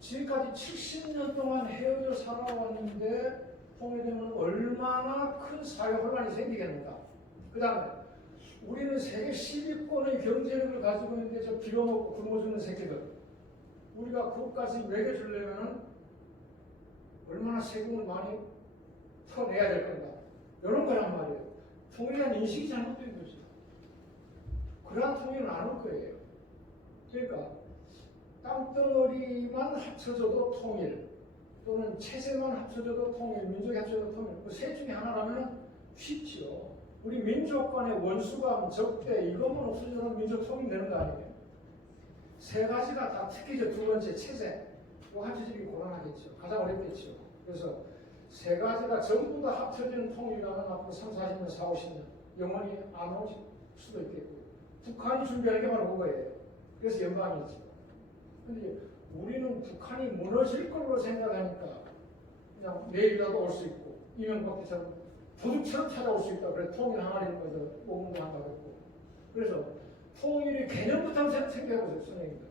지금까지 70년 동안 헤어져 살아왔는데 통일되면 얼마나 큰 사회 혼란이 생기겠는가. 그 다음에 우리는 세계 10위권의 경제력을 가지고 있는데 저 빌어먹고 굶어주는 새끼들 우리가 그것까지 먹여주려면 얼마나 세금을 많이 터내야 될 건가. 이런 거란 말이에요. 통일이라는 인식이 잘못된 거죠. 그러한 통일은 안 올 거예요. 그러니까 땅덩어리만 합쳐져도 통일 또는 체제만 합쳐져도 통일, 민족이 합쳐져도 통일 그 셋 중에 하나라면 쉽지요. 우리 민족 간의 원수감, 적대 이것만 없어져도 민족 통일되는 거 아니에요? 세 가지가 다 특히 두 번째 체제 이거 합쳐지기 곤란하겠죠. 가장 어렵겠죠. 그래서 세 가지가 전부 다 합쳐지는 통일이라면 앞으로 3, 40년, 4, 50년 영원히 안 올 수도 있겠고요. 북한이 준비하는 게 바로 그거예요. 그래서 연방이죠. 근데 우리는 북한이 무너질 걸로 생각하니까 그냥 내일이라도 올 수 있고 이명박처럼 도둑처럼 찾아올 수 있다. 그래서 통일 항아리를 거저 오문도 한다고 했고 그래서 통일이 개념부터 생각해보세요. 선생님들.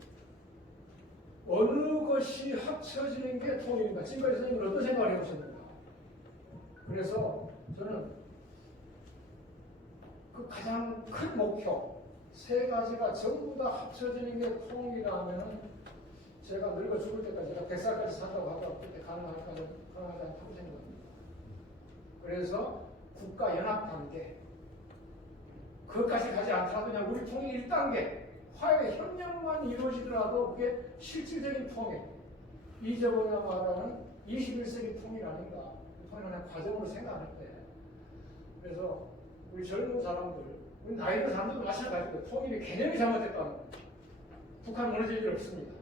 어느 것이 합쳐지는 게 통일인가. 지금까지 선생님은 어떤 생각을 해보셨는가. 그래서 저는 그 가장 큰 목표 세 가지가 전부 다 합쳐지는 게 통일이라면 제가 늙어 죽을 때까지 제가 100살까지 산다고 하더라도 그때 가능하지 않다고 생각합니다. 그래서 국가연합관계 그것까지 가지 않더라도 그냥 우리 통일 1단계 화해 협력만 이루어지더라도 그게 실질적인 통일 이제보다 말하는 21세기 통일 아닌가 통일하는 과정으로 생각할 때 그래서 우리 젊은 사람들 우리 나이 든 사람들도 마찬가지고 통일의 개념이 잘못됐다는 거예요. 북한 무너질 일 없습니다.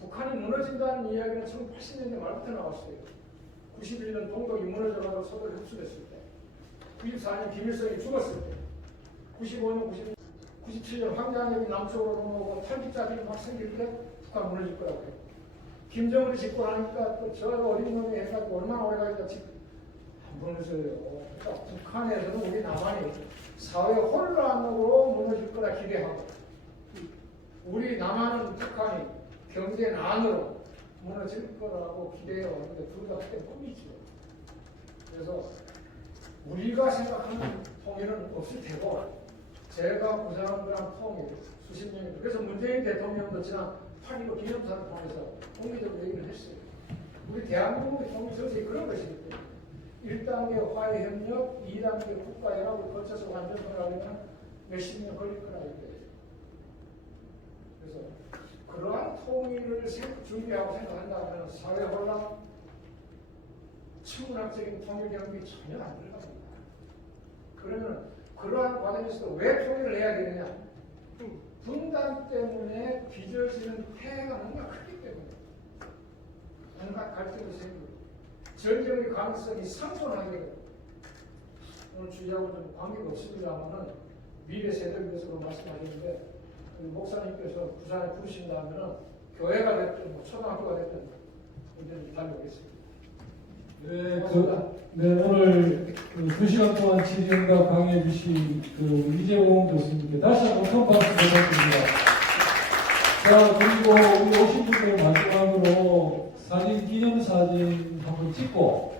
북한이 무너진다는 이야기는 1980년대 말부터 나왔어요. 91년 동독이 무너져가지고 서도를 흡수됐을 때 94년 김일성이 죽었을 때 95년, 97년 황장엽이 남쪽으로 넘어오고 탈북자들이 막 생길 때 북한 무너질 거라고 해요. 김정은이 집권 하니까 또 저 어린 놈이 해가지고 얼마나 오래 가니까 지금 안 무너져요. 그러니까 북한에서는 우리 남한이 사회 혼란으로 무너질 거라 기대하고 우리 남한은 북한이 경제난으로 무너질 거라고 기대해요. 근데 둘 다 그때 꿈이죠. 그래서 우리가 생각하는 통일은 없을 테고 제가 구상한 거랑 통일 수십 년이 그래서 문재인 대통령도 지난 8.15 기념사를 통해서 공개적으로 얘기를 했어요. 우리 대한민국의 통일 정책이 그런 것이기 때문에 1단계 화해협력, 2단계 국가연합을 거쳐서 완전을 하려면 몇십 년 걸릴 거라 이거예요. 그래서 그러한 통일을 준비하고 생각한다면 사회 혼란, 천문학적인 통일 경험이 전혀 안 들어갑니다. 그러면 그러한 과정에서도 왜 통일을 해야 되느냐? 분단 때문에 빚어지는 폐해가 너무나 크기 때문에 온갖 갈등이 생기고 전쟁의 가능성이 상존하게 되고 오늘 주의하고 좀 관계가 없습니다만은 미래 세대를 위해서도 말씀하셨는데 목사님께서 부산에 부르신다면 교회가 됐든 뭐 초등학교가 됐든 언제든지 달려오겠습니다. 네, 오늘 2시간 동안 질의응답 강의해 주신 이재홍 교수님께 다시 한번 큰 박수 부탁드립니다. 자, 그리고 우리 오신 분들 마지막으로 기념사진 한번 찍고